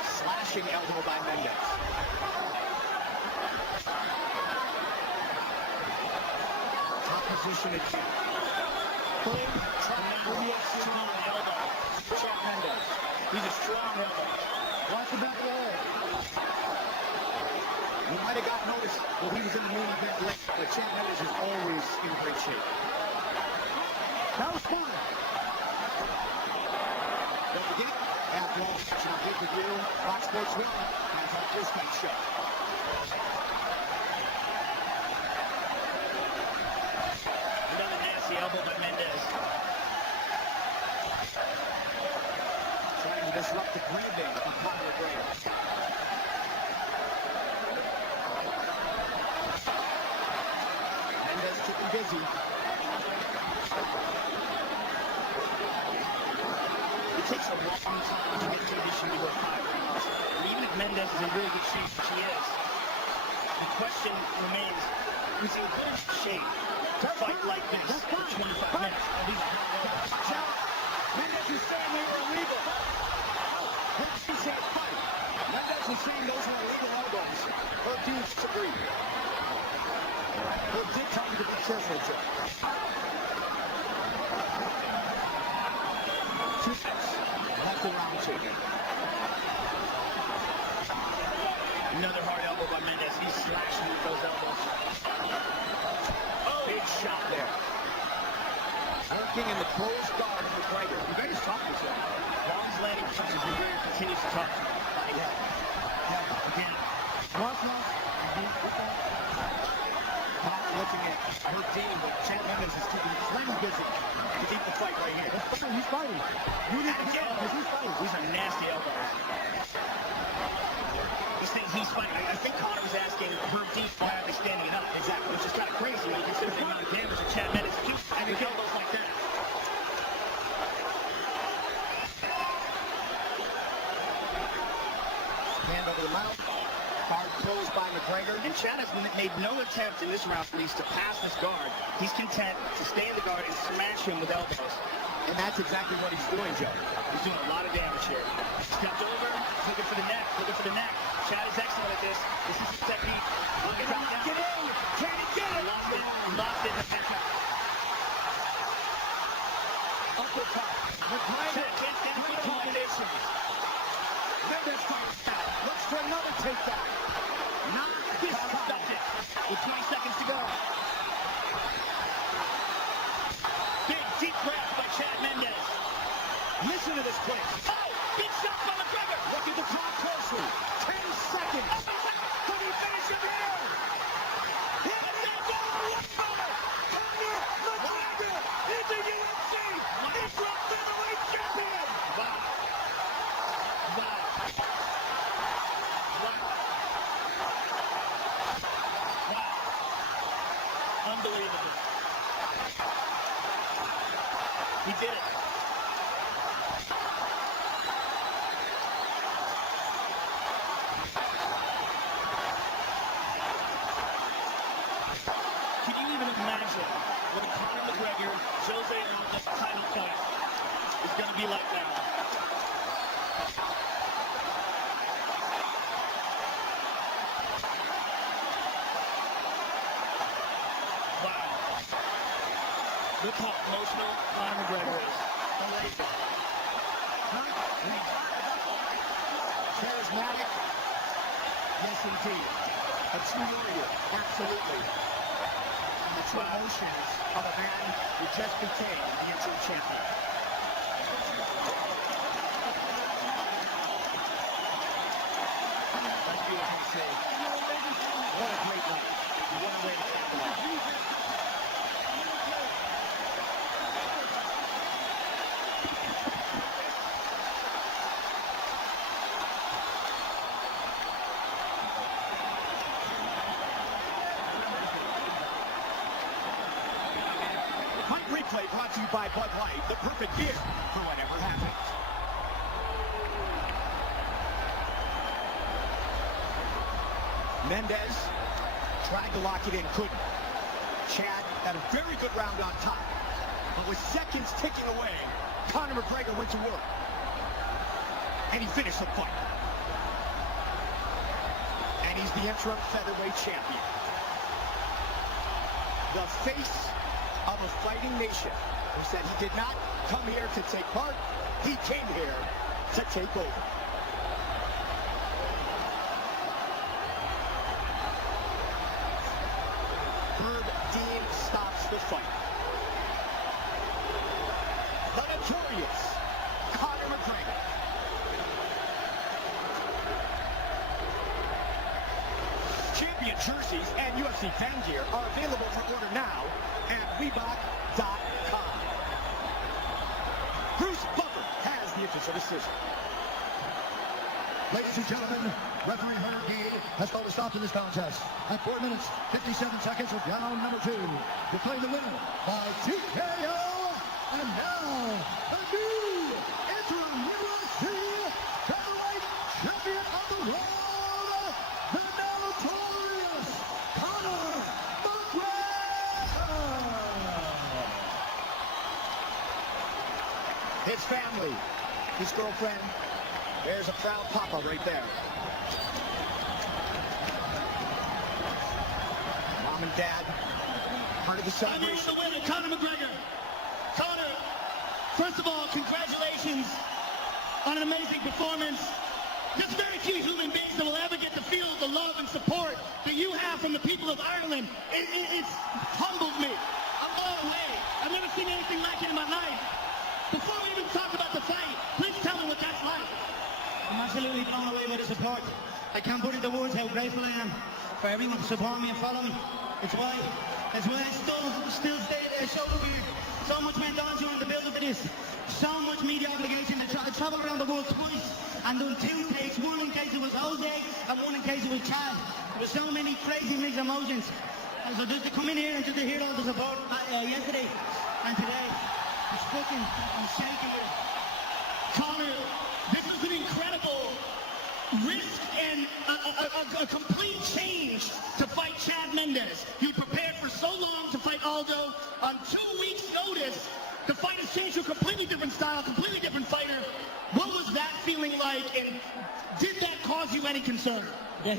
Slashing elbow by Mendes. Top position again. Boom. Strong elbow. Chad Mendes. He's a strong elbow. Watch the back leg. He might have got noticed when he was in the main event late, but Chad Mendes is always in great shape. That was fun. Don't forget, after all national pay-per-view, Fox Sports Win has our discount show. Another nasty elbow by Mendes. Trying to disrupt the breathing of Conor McGregor. Mendes keeping busy. It takes a long time to get conditioned to go 5 rounds. And even if Mendes is in really good shape, which he is, the question remains, is he in good shape to fight like this for 25 minutes? And these Mendes is saying they were illegal. He said fight. Mendes is saying those were illegal elbows. Both teams disagree. Both did tell me to be careful, Joe. 2 minutes left in round 2. Another hard elbow by Mendes. He's slashing with those elbows. Oh, big shot there. Working in the closed guard of McGregor. You better talk to him. Long's landing punches. McGregor continues to talk. Again. Looking at her team, but Chad Mendes is keeping plenty busy to keep the fight right here. He's fighting. You need to get him because he's fighting. These are nasty elbows. This thing he's fighting. I think Conor was asking Herb Dean why are they standing up. Exactly. Which is kind of crazy when you consider the amount of damage that Chad Mendes keeps having elbows like that. Hand over the mouth. Hard closed by McGregor. And Chad has made no attempt in this round, at least, to pass this guard. He's content to stay in the guard and smash him with elbows. And that's exactly what he's doing, Joe. He's doing a lot of damage here. Stepped over, looking for the neck, looking for the neck. Chad is excellent at this. This is his technique. Looking right down. Get in! Can he get it? Lost it. Lost it. Uppercut. McGregor. Can't stand for combination. Mendes fights back. Looks for another takedown. Not this time. With 20 seconds to go. Big deep breath by Chad Mendes. Listen to this quick. Oh! Big shot by McGregor. Look at the clock closely. 10 seconds. Could he finish him here? Conor McGregor is the UFC Interim Featherweight Champion. Wow. Wow. Unbelievable. He did it. Can you even imagine what a Conor McGregor, Jose Aldo title fight is going to be like now? Wow. Look how emotional Conor McGregor is. Charismatic? Yes, indeed. A true warrior? Absolutely. And the true emotions of a man who just became the interim champion. That's beautiful to see. What a great night. What a way to cap it off. Fight replay brought to you by Bud Light, the perfect beer for whatever happens. Mendes Tried to lock it in, couldn't. Chad had a very good round on top. But with seconds ticking away, Conor McGregor went to work. And he finished the fight. And he's the interim featherweight champion. The face of a fighting nation who said he did not come here to take part. He came here to take over. Bird Dean stops the fight. The notorious Conor McGregor. Champion jerseys and UFC fan gear are available for order now at Reebok.com. Bruce Buffer has the official decision. Ladies and gentlemen, referee Herb Dean has called a stop to this contest at 4 minutes, 57 seconds of round number 2. Declaring the winner by TKO. And now, the new interim UFC featherweight champion of the world, the notorious Conor McGregor. His family, his girlfriend, there's a proud papa right there. Mom and dad, part of the celebration. The winner, Conor McGregor. Conor, first of all, congratulations on an amazing performance. There's very few human beings that will ever get to feel the love and support that you have from the people of Ireland. It's humbled me. I'm blown away. I've never seen anything like it in my life. Before we even talk about the fight, please tell me what that's like. I'm absolutely blown away by the support. I can't put into words how grateful I am for everyone to support me and follow me. It's why I still stay there. So much went on during the build-up of this. So much media obligation to travel around the world twice and done 2 takes, one in case it was Jose and one in case it was Chad. There were so many crazy mixed emotions. And so just to come in here and just to hear all the support yesterday and today, I'm shaking with it. Conor, this is an incredible risk and a complete change to fight Chad Mendes. You prepared for so long to fight Aldo. On 2 weeks' notice, the fight has changed to a completely different style, completely different fighter. What was that feeling like, and did that cause you any concern? Yeah.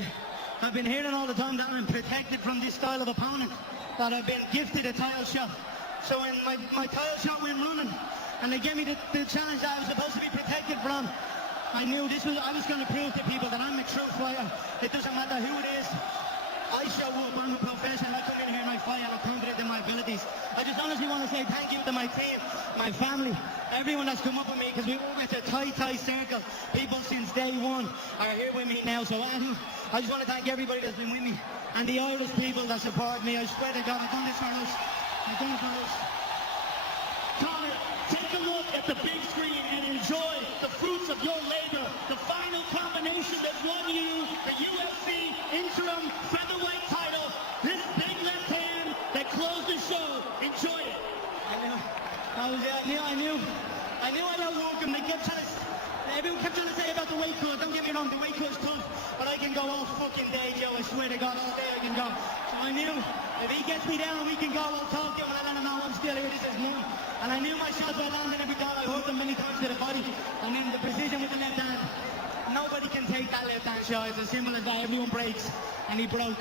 I've been hearing all the time that I'm protected from this style of opponent, that I've been gifted a title shot. So when my title shot went running, and they gave me the challenge that I was supposed to be protected from, I knew I was going to prove to people that I'm a true fighter. It doesn't matter who it is. I show up, I'm a professional, I come in here and I fight, I'm confident in my abilities. I just honestly want to say thank you to my team, my family, everyone that's come up with me, because we work with a tight circle. People since day one are here with me now, so I just want to thank everybody that's been with me, and the Irish people that support me. I swear to God, I've done this for us. I've done it for us. Conor, take a look at the big screen and enjoy the fruits of your labor. The final combination that won you the UFC interim featherweight title. This big left hand that closed the show. Enjoy it. I knew I outworked them. Everyone kept trying to say about the weight cut. Don't get me wrong, the weight cut's tough, but I can go all fucking day, Joe. I swear to God, all day I can go. So I knew if he gets me down, we can go. I'll talk to him and I let him know I'm still here. This is mine. And I knew my shots were landing every time. I hurt them many times to the body. And then the precision with the left hand. Nobody can take that left hand shot. It's as simple as that. Everyone breaks. And he broke.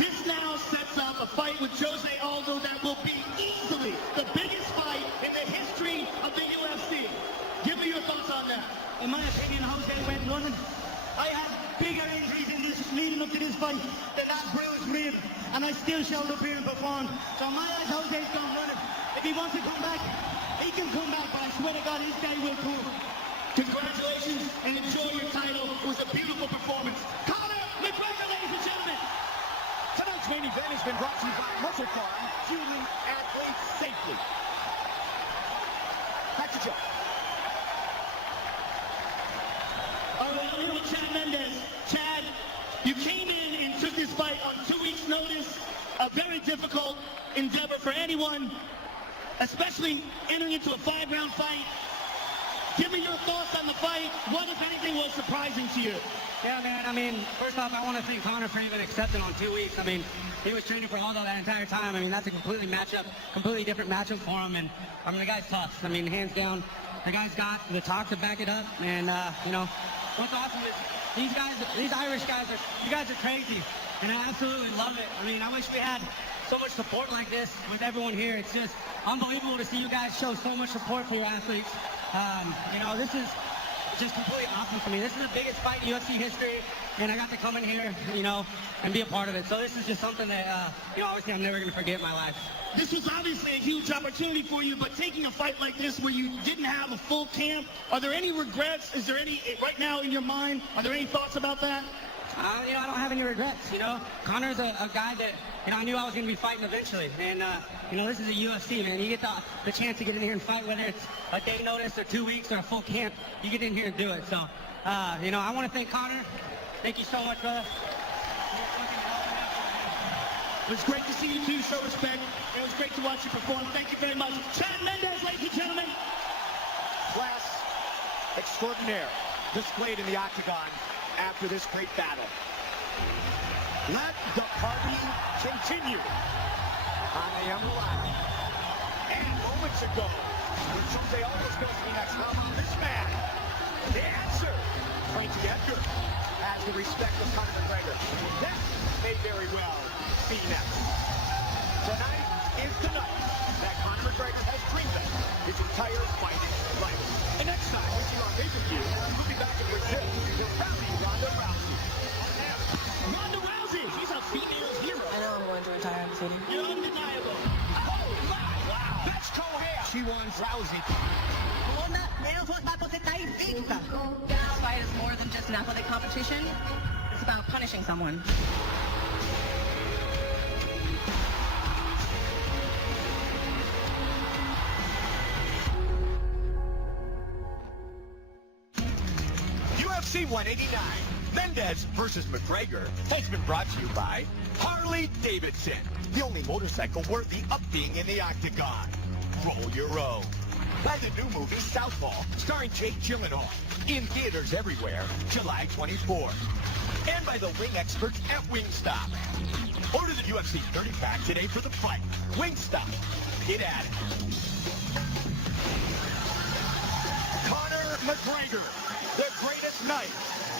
This now sets up a fight with Jose Aldo that will be easily the biggest fight in the history of the UFC. Give me your thoughts on that. In my opinion, Jose went running. I had bigger injuries in this leading up to this fight than that bruised rib. And I still showed up here and performed. So in my eyes, Jose's gone running. If he wants to come back, he can come back, but I swear to God, his day will come. Congratulations and enjoy your title. It was a beautiful performance. Conor McGregor, ladies and gentlemen. Tonight's main event has been brought to you by Muscle Farm, fueling athletes safely. Back to Joe. All right, I'm here with Chad Mendes. Chad, you came in and took this fight on 2 weeks' notice. A very difficult endeavor for anyone, especially entering into a 5-round fight. Give me your thoughts on the fight. What, if anything, was surprising to you? Yeah, man, I mean, first off, I want to thank Conor for even accepting on 2 weeks. I mean, he was training for Aldo that entire time. I mean, that's a completely different matchup for him. And I mean, the guy's tough. I mean, hands down, the guy's got the talk to back it up. And you know, what's awesome is these Irish guys you guys are crazy, and I absolutely love it. I mean, I wish we had so much support like this with everyone here. It's just unbelievable to see you guys show so much support for your athletes. You know, this is just completely awesome for me. This is the biggest fight in UFC history, and I got to come in here, you know, and be a part of it. So this is just something that, you know, obviously I'm never going to forget in my life. This was obviously a huge opportunity for you, but taking a fight like this where you didn't have a full camp, are there any regrets? Is there any, right now in your mind, are there any thoughts about that? You know, I don't have any regrets, you know. Connor's a guy that, you know, I knew I was going to be fighting eventually. And, you know, this is a UFC, man. You get the chance to get in here and fight, whether it's a day notice or 2 weeks or a full camp, you get in here and do it. So, you know, I want to thank Connor. Thank you so much, brother. It was great to see you two show respect. It was great to watch you perform. Thank you very much. Chad Mendes, ladies and gentlemen. Class extraordinaire displayed in the octagon after this great battle. Let the party continue on the Emerald Island. And moments ago, when Jose Aldo's going to be next, how about this man? The answer, Frankie Edgar, has the respect of Conor McGregor. This may very well be next. Tonight is the night that Conor McGregor has dreamed of his entire fighting life. And next time we see our pay-per-view, we'll be back in Brazil to rally Ronda Rousey. Ronda Rousey, she's a female hero. I know I'm going to retire soon. You're undeniable. Oh my, wow. That's Kohea. She wants Rousey. This fight is more than just an athletic competition. It's about punishing someone. UFC 189, Mendes versus McGregor, has been brought to you by Harley Davidson, the only motorcycle worthy of being in the octagon. Roll your own. By the new movie Southpaw, starring Jake Gyllenhaal, in theaters everywhere, July 24th. And by the wing experts at Wingstop. Order the UFC 30-pack today for the fight. Wingstop. Get at it. Conor McGregor, the greatest night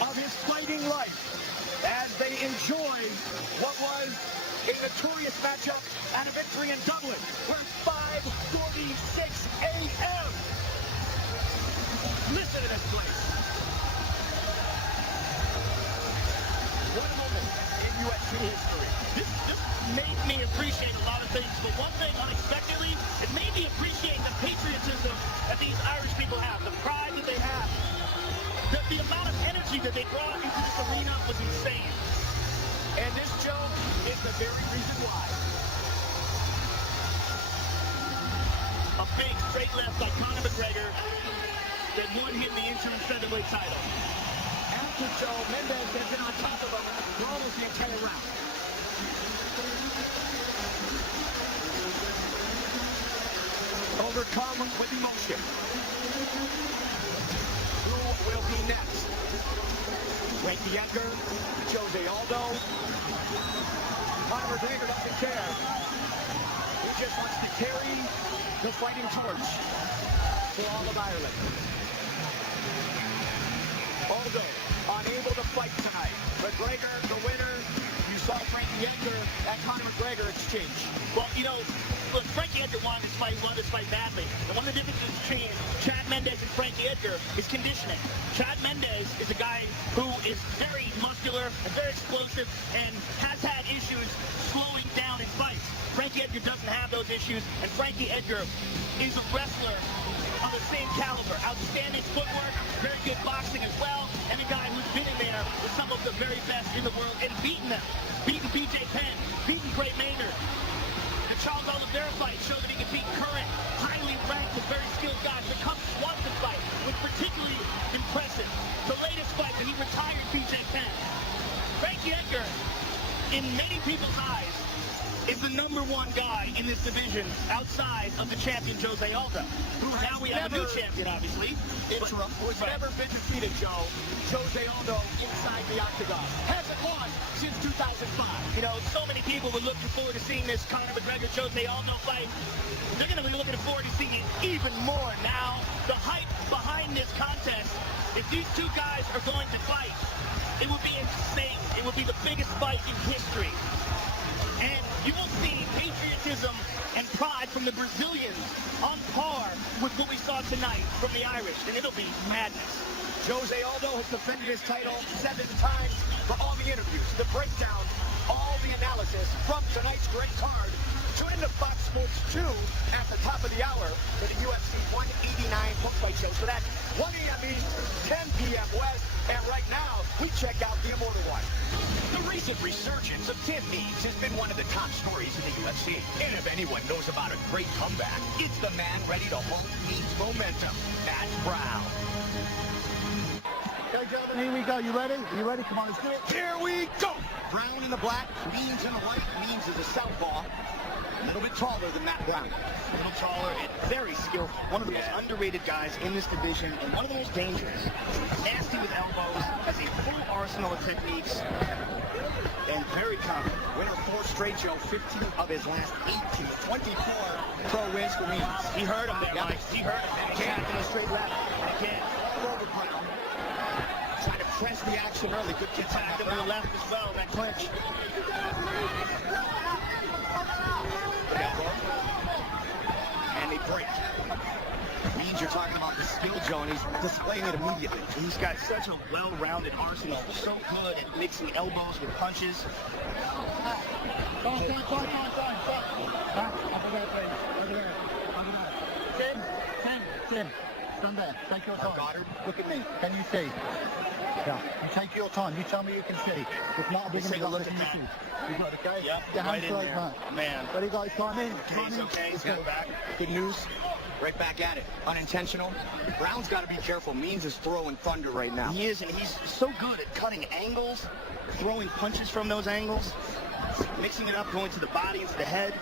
of his fighting life, as they enjoy what was a notorious matchup and a victory in Dublin, where 5:46 a.m. Listen to this place. What a moment in UFC history. This made me appreciate a lot of things, but one thing unexpectedly, it made me appreciate the patriotism that these Irish people have, the pride that they have. The amount of energy that they brought into this arena was insane. And this, Joe, is the very reason why. A big straight left by Conor McGregor that won him the interim featherweight title. After Joe, Mendes has been on top of him for almost the entire round. Overcome with emotion. Who will be next? Frankie Edgar, Jose Aldo. Conor McGregor doesn't care. He just wants to carry the fighting torch for all of Ireland. Aldo, unable to fight tonight. McGregor, the winner. You saw Frankie Edgar and Conor McGregor exchange. Well, you know, look, Frankie Edgar won this fight badly. And one of the differences between Chad Mendes and Frankie Edgar is conditioning. Chad Mendes is a guy who is very muscular and very explosive and has had issues slowing down his fights. Frankie Edgar doesn't have those issues, and Frankie Edgar is a wrestler of the same caliber. Outstanding footwork, very good boxing as well, and a guy who's been in there with some of the very best in the world and beaten them. Beaten BJ Penn, beaten Gray Maynard. The Charles Oliveira fight showed that he could beat current, highly ranked and very skilled guys. The Cup Swanson fight was particularly impressive. The latest fight when he retired BJ Penn. Frankie Edgar, in many people's eyes, is the #1 guy in this division outside of the champion Jose Aldo. Now we have a new champion, obviously. Who's never been defeated, Joe. Jose Aldo inside the octagon. Hasn't won since 2005. You know, so many people were looking forward to seeing this Conor McGregor-Jose Aldo fight. They're going to be looking forward to seeing it even more now. The hype behind this contest, if these two guys are going to fight, it would be insane. It would be the biggest fight in history. And you will see patriotism and pride from the Brazilians on par with what we saw tonight from the Irish, and it'll be madness. Jose Aldo has defended his title 7 times. For all the interviews, the breakdown, all the analysis from tonight's great card, tune into Fox Sports 2 at the top of the hour for the UFC 189 post-fight show. So that's 1 a.m. East, 10 p.m. West, and right now, we check out the Immortal One. The recent resurgence of Tim Means has been one of the top stories in the UFC. And if anyone knows about a great comeback, it's the man ready to hold Means' momentum, Matt Brown. Okay, gentlemen, here we go. You ready? You ready? Come on, let's do it. Here we go. Brown in the black, Means in the white. Means is a southpaw. A little bit taller than Matt Brown. A little taller and very skillful. One of the most underrated guys in this division and one of the most dangerous. Nasty with elbows, has a full arsenal of techniques, and very confident. Winner 4 straight, Joe. 15 of his last 18. 24 pro wins for Means. He heard him there, Mike. He heard him. He can't in a straight left. He can't. Over Brown. Trying to press the action early. Good kick Attacked him to the left as well, that clinch. And they break. Means you're talking about the skill, Joe, and he's displaying it immediately. He's got such a well-rounded arsenal. So good at mixing elbows with punches. Tim, stand there. Take your time. Goddard, look at me. Can you see? Yeah. You take your time. You tell me you can see. If not, we're going to look at that. You got it, okay? Yep, Your right hands in right there. back. Man. Ready, guys? Time in. Okay, he's okay. He's got back. Good news. Right back at it. Unintentional. Brown's got to be careful. Means is throwing thunder right now. He is, and he's so good at cutting angles, throwing punches from those angles, mixing it up, going to the body, into the head.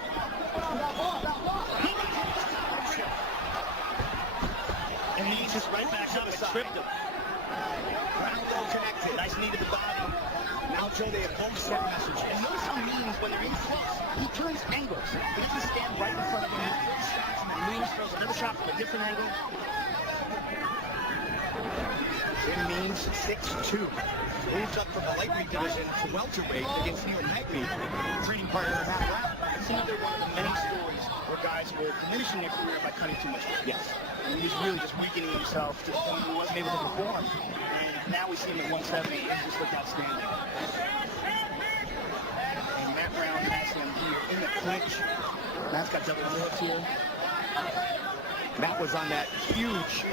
And he's just right back up and tripped him. Brown well connected. Nice knee to the body. Now, Joe, they have both sent messages. And notice how Means, when they're in close, he turns angles. He doesn't stand right in front of him. He throws shots, and then Means throws another shot from a different angle. Tim Means, 6'2". Moved up from the lightweight division to welterweight against Stephen Knightley, training partner of Matt Brown. It's another one of the many stories where guys were diminishing their career by cutting too much weight. Yes. And he was really just weakening himself to the point where he wasn't able to perform. And now we see him at 170. He just looked outstanding. And Matt Brown has him here in the clinch. Matt's got double hooks here. Matt was on that huge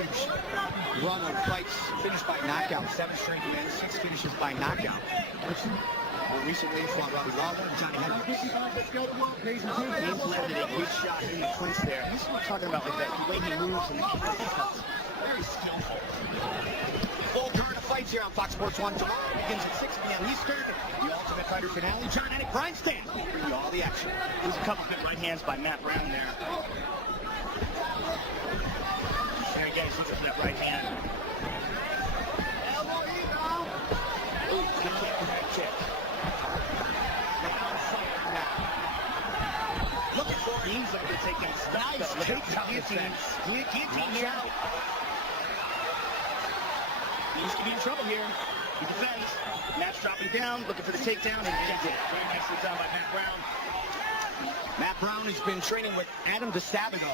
run of fights, finished by knockout. 7 straight wins, 6 finishes by knockout. More recently, fought Robbie Lawler and Johnny Hendricks. Means landed a good shot in the clinch there. This is what I'm talking about, like that, the way he moves and the kick that he cuts. Very skillful. Full card of fights here on Fox Sports 1 tomorrow. Begins at 6 p.m. Eastern. The Ultimate Fighter finale. John Anik Grindstand. All the action. There's a couple good right hands by Matt Brown there. There he goes, looking for that right hand. Ooh, good kick, good kick. Looking for it. He's looking to take him. Nice guillotine. Guillotine here. He's to be in trouble here. He defends. Matt's dropping down, looking for the takedown, and he gets it. Very nicely done by Matt Brown. Matt Brown has been training with Adam DeStabigo,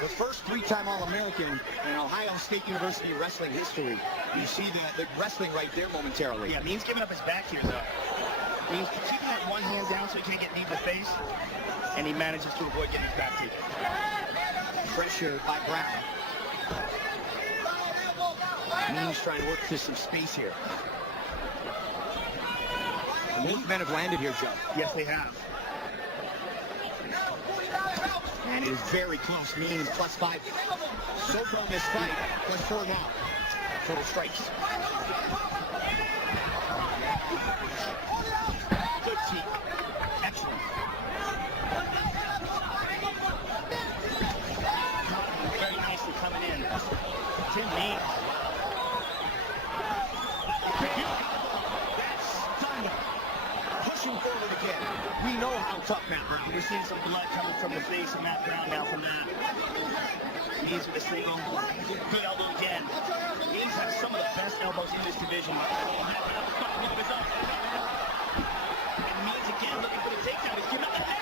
the first 3-time All-American in Ohio State University wrestling history. You see the wrestling right there momentarily. Yeah, Means giving up his back here, though. Means keeping that one hand down so he can't get knee to the face, and he manages to avoid getting his back taken. Pressure by Brown. Means trying to work through some space here. Both men have landed here, Joe. Yes, they have. And it is very close. Means +5. So far in this fight, +4 now. Total strikes. Good team. Excellent. tough Matt Brown. We're seeing some blood coming from the face of Matt Brown now from that. Knees with a single. Good elbow again. He's had some of the best elbows in this division. And Means again looking for the takedown. He's giving up the head.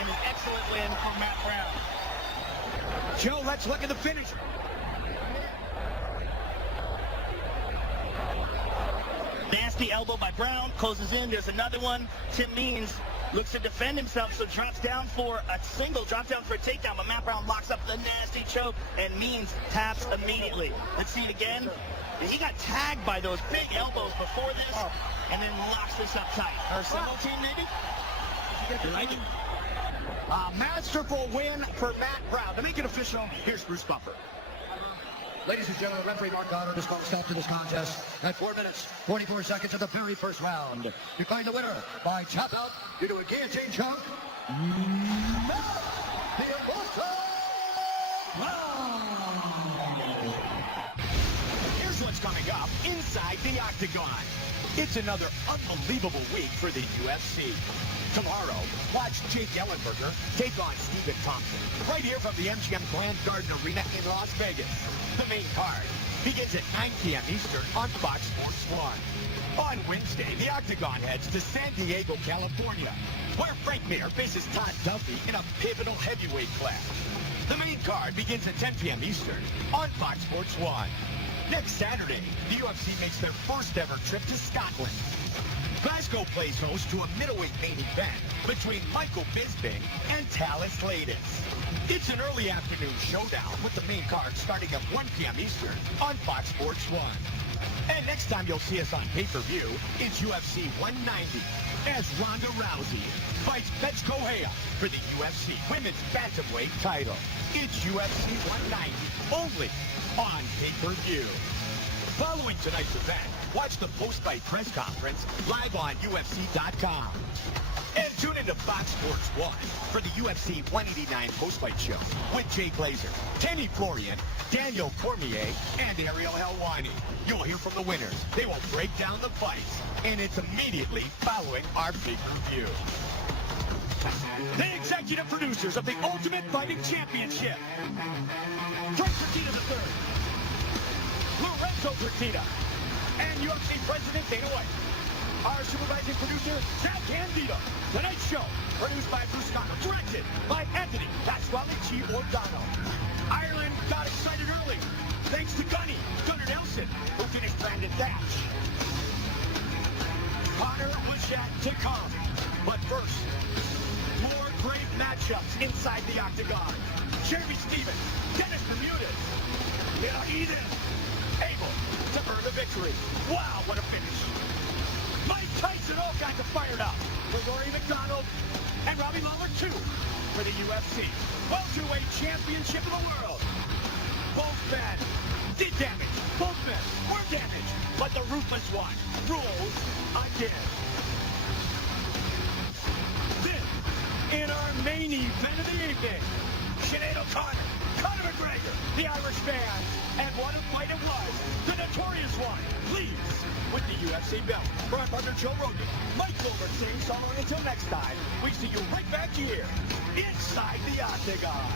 And an excellent win for Matt Brown. Joe, let's look at the finish. Nasty elbow by Brown, closes in, there's another one. Tim Means looks to defend himself, so drops down for a single, drops down for a takedown, but Matt Brown locks up the nasty choke, and Means taps immediately. Let's see it again. He got tagged by those big elbows before this, and then locks this up tight. Our single team, maybe? You like it? A masterful win for Matt Brown. To make it official, here's Bruce Buffer. Ladies and gentlemen, referee Mark Goddard has called a stop to this contest at 4 minutes, 44 seconds of the very first round. We find the winner by tap out due to a guillotine choke. Here's what's coming up inside the octagon. It's another unbelievable week for the UFC. Tomorrow, watch Jake Ellenberger take on Stephen Thompson, right here from the MGM Grand Garden Arena in Las Vegas. The main card begins at 9 p.m. Eastern on Fox Sports 1. On Wednesday, the Octagon heads to San Diego, California, where Frank Mir faces Todd Duffy in a pivotal heavyweight clash. The main card begins at 10 p.m. Eastern on Fox Sports 1. Next Saturday, the UFC makes their first ever trip to Scotland. Glasgow plays host to a middleweight main event between Michael Bisping and Talis Latis. It's an early afternoon showdown with the main card starting at 1 p.m. Eastern on Fox Sports 1. And next time you'll see us on pay-per-view, it's UFC 190 as Ronda Rousey fights Bethe Correia for the UFC Women's Bantamweight title. It's UFC 190 only on pay-per-view. Following tonight's event, watch the post-fight press conference live on UFC.com. And tune into Fox Sports 1 for the UFC 189 post-fight show with Jay Glazer, Kenny Florian, Daniel Cormier, and Ariel Helwani. You'll hear from the winners. They will break down the fights, and it's immediately following our pay-per-view. The executive producers of the Ultimate Fighting Championship. Frank Fertitta III, Lorenzo Fertitta, and UFC President Dana White. Our supervising producer, Zach Candido. Tonight's show, produced by Bruce Connor, directed by Anthony Pasquale Giordano. Ireland got excited early, thanks to Gunnar Nelson, who finished Brandon Thatch. Connor was yet to come, but first, more great matchups inside the octagon. Jeremy Stevens, Dennis Bermudez, Eden, able to earn a victory. Wow, what a finish. Mike Tyson, all kinds of fired up for Rory McDonald and Robbie Lawler, too, for the UFC Welterweight Championship of the World. Both men did damage. Both men were damaged, but the ruthless one rules again. Then, in our main event of the evening, Sinead O'Connor, Conor McGregor, the Irish man, and what a fight it was. The notorious one leaves with the UFC belt. For our partner Joe Rogan, Mike Goldberg saying so long until next time. We see you right back here inside the octagon.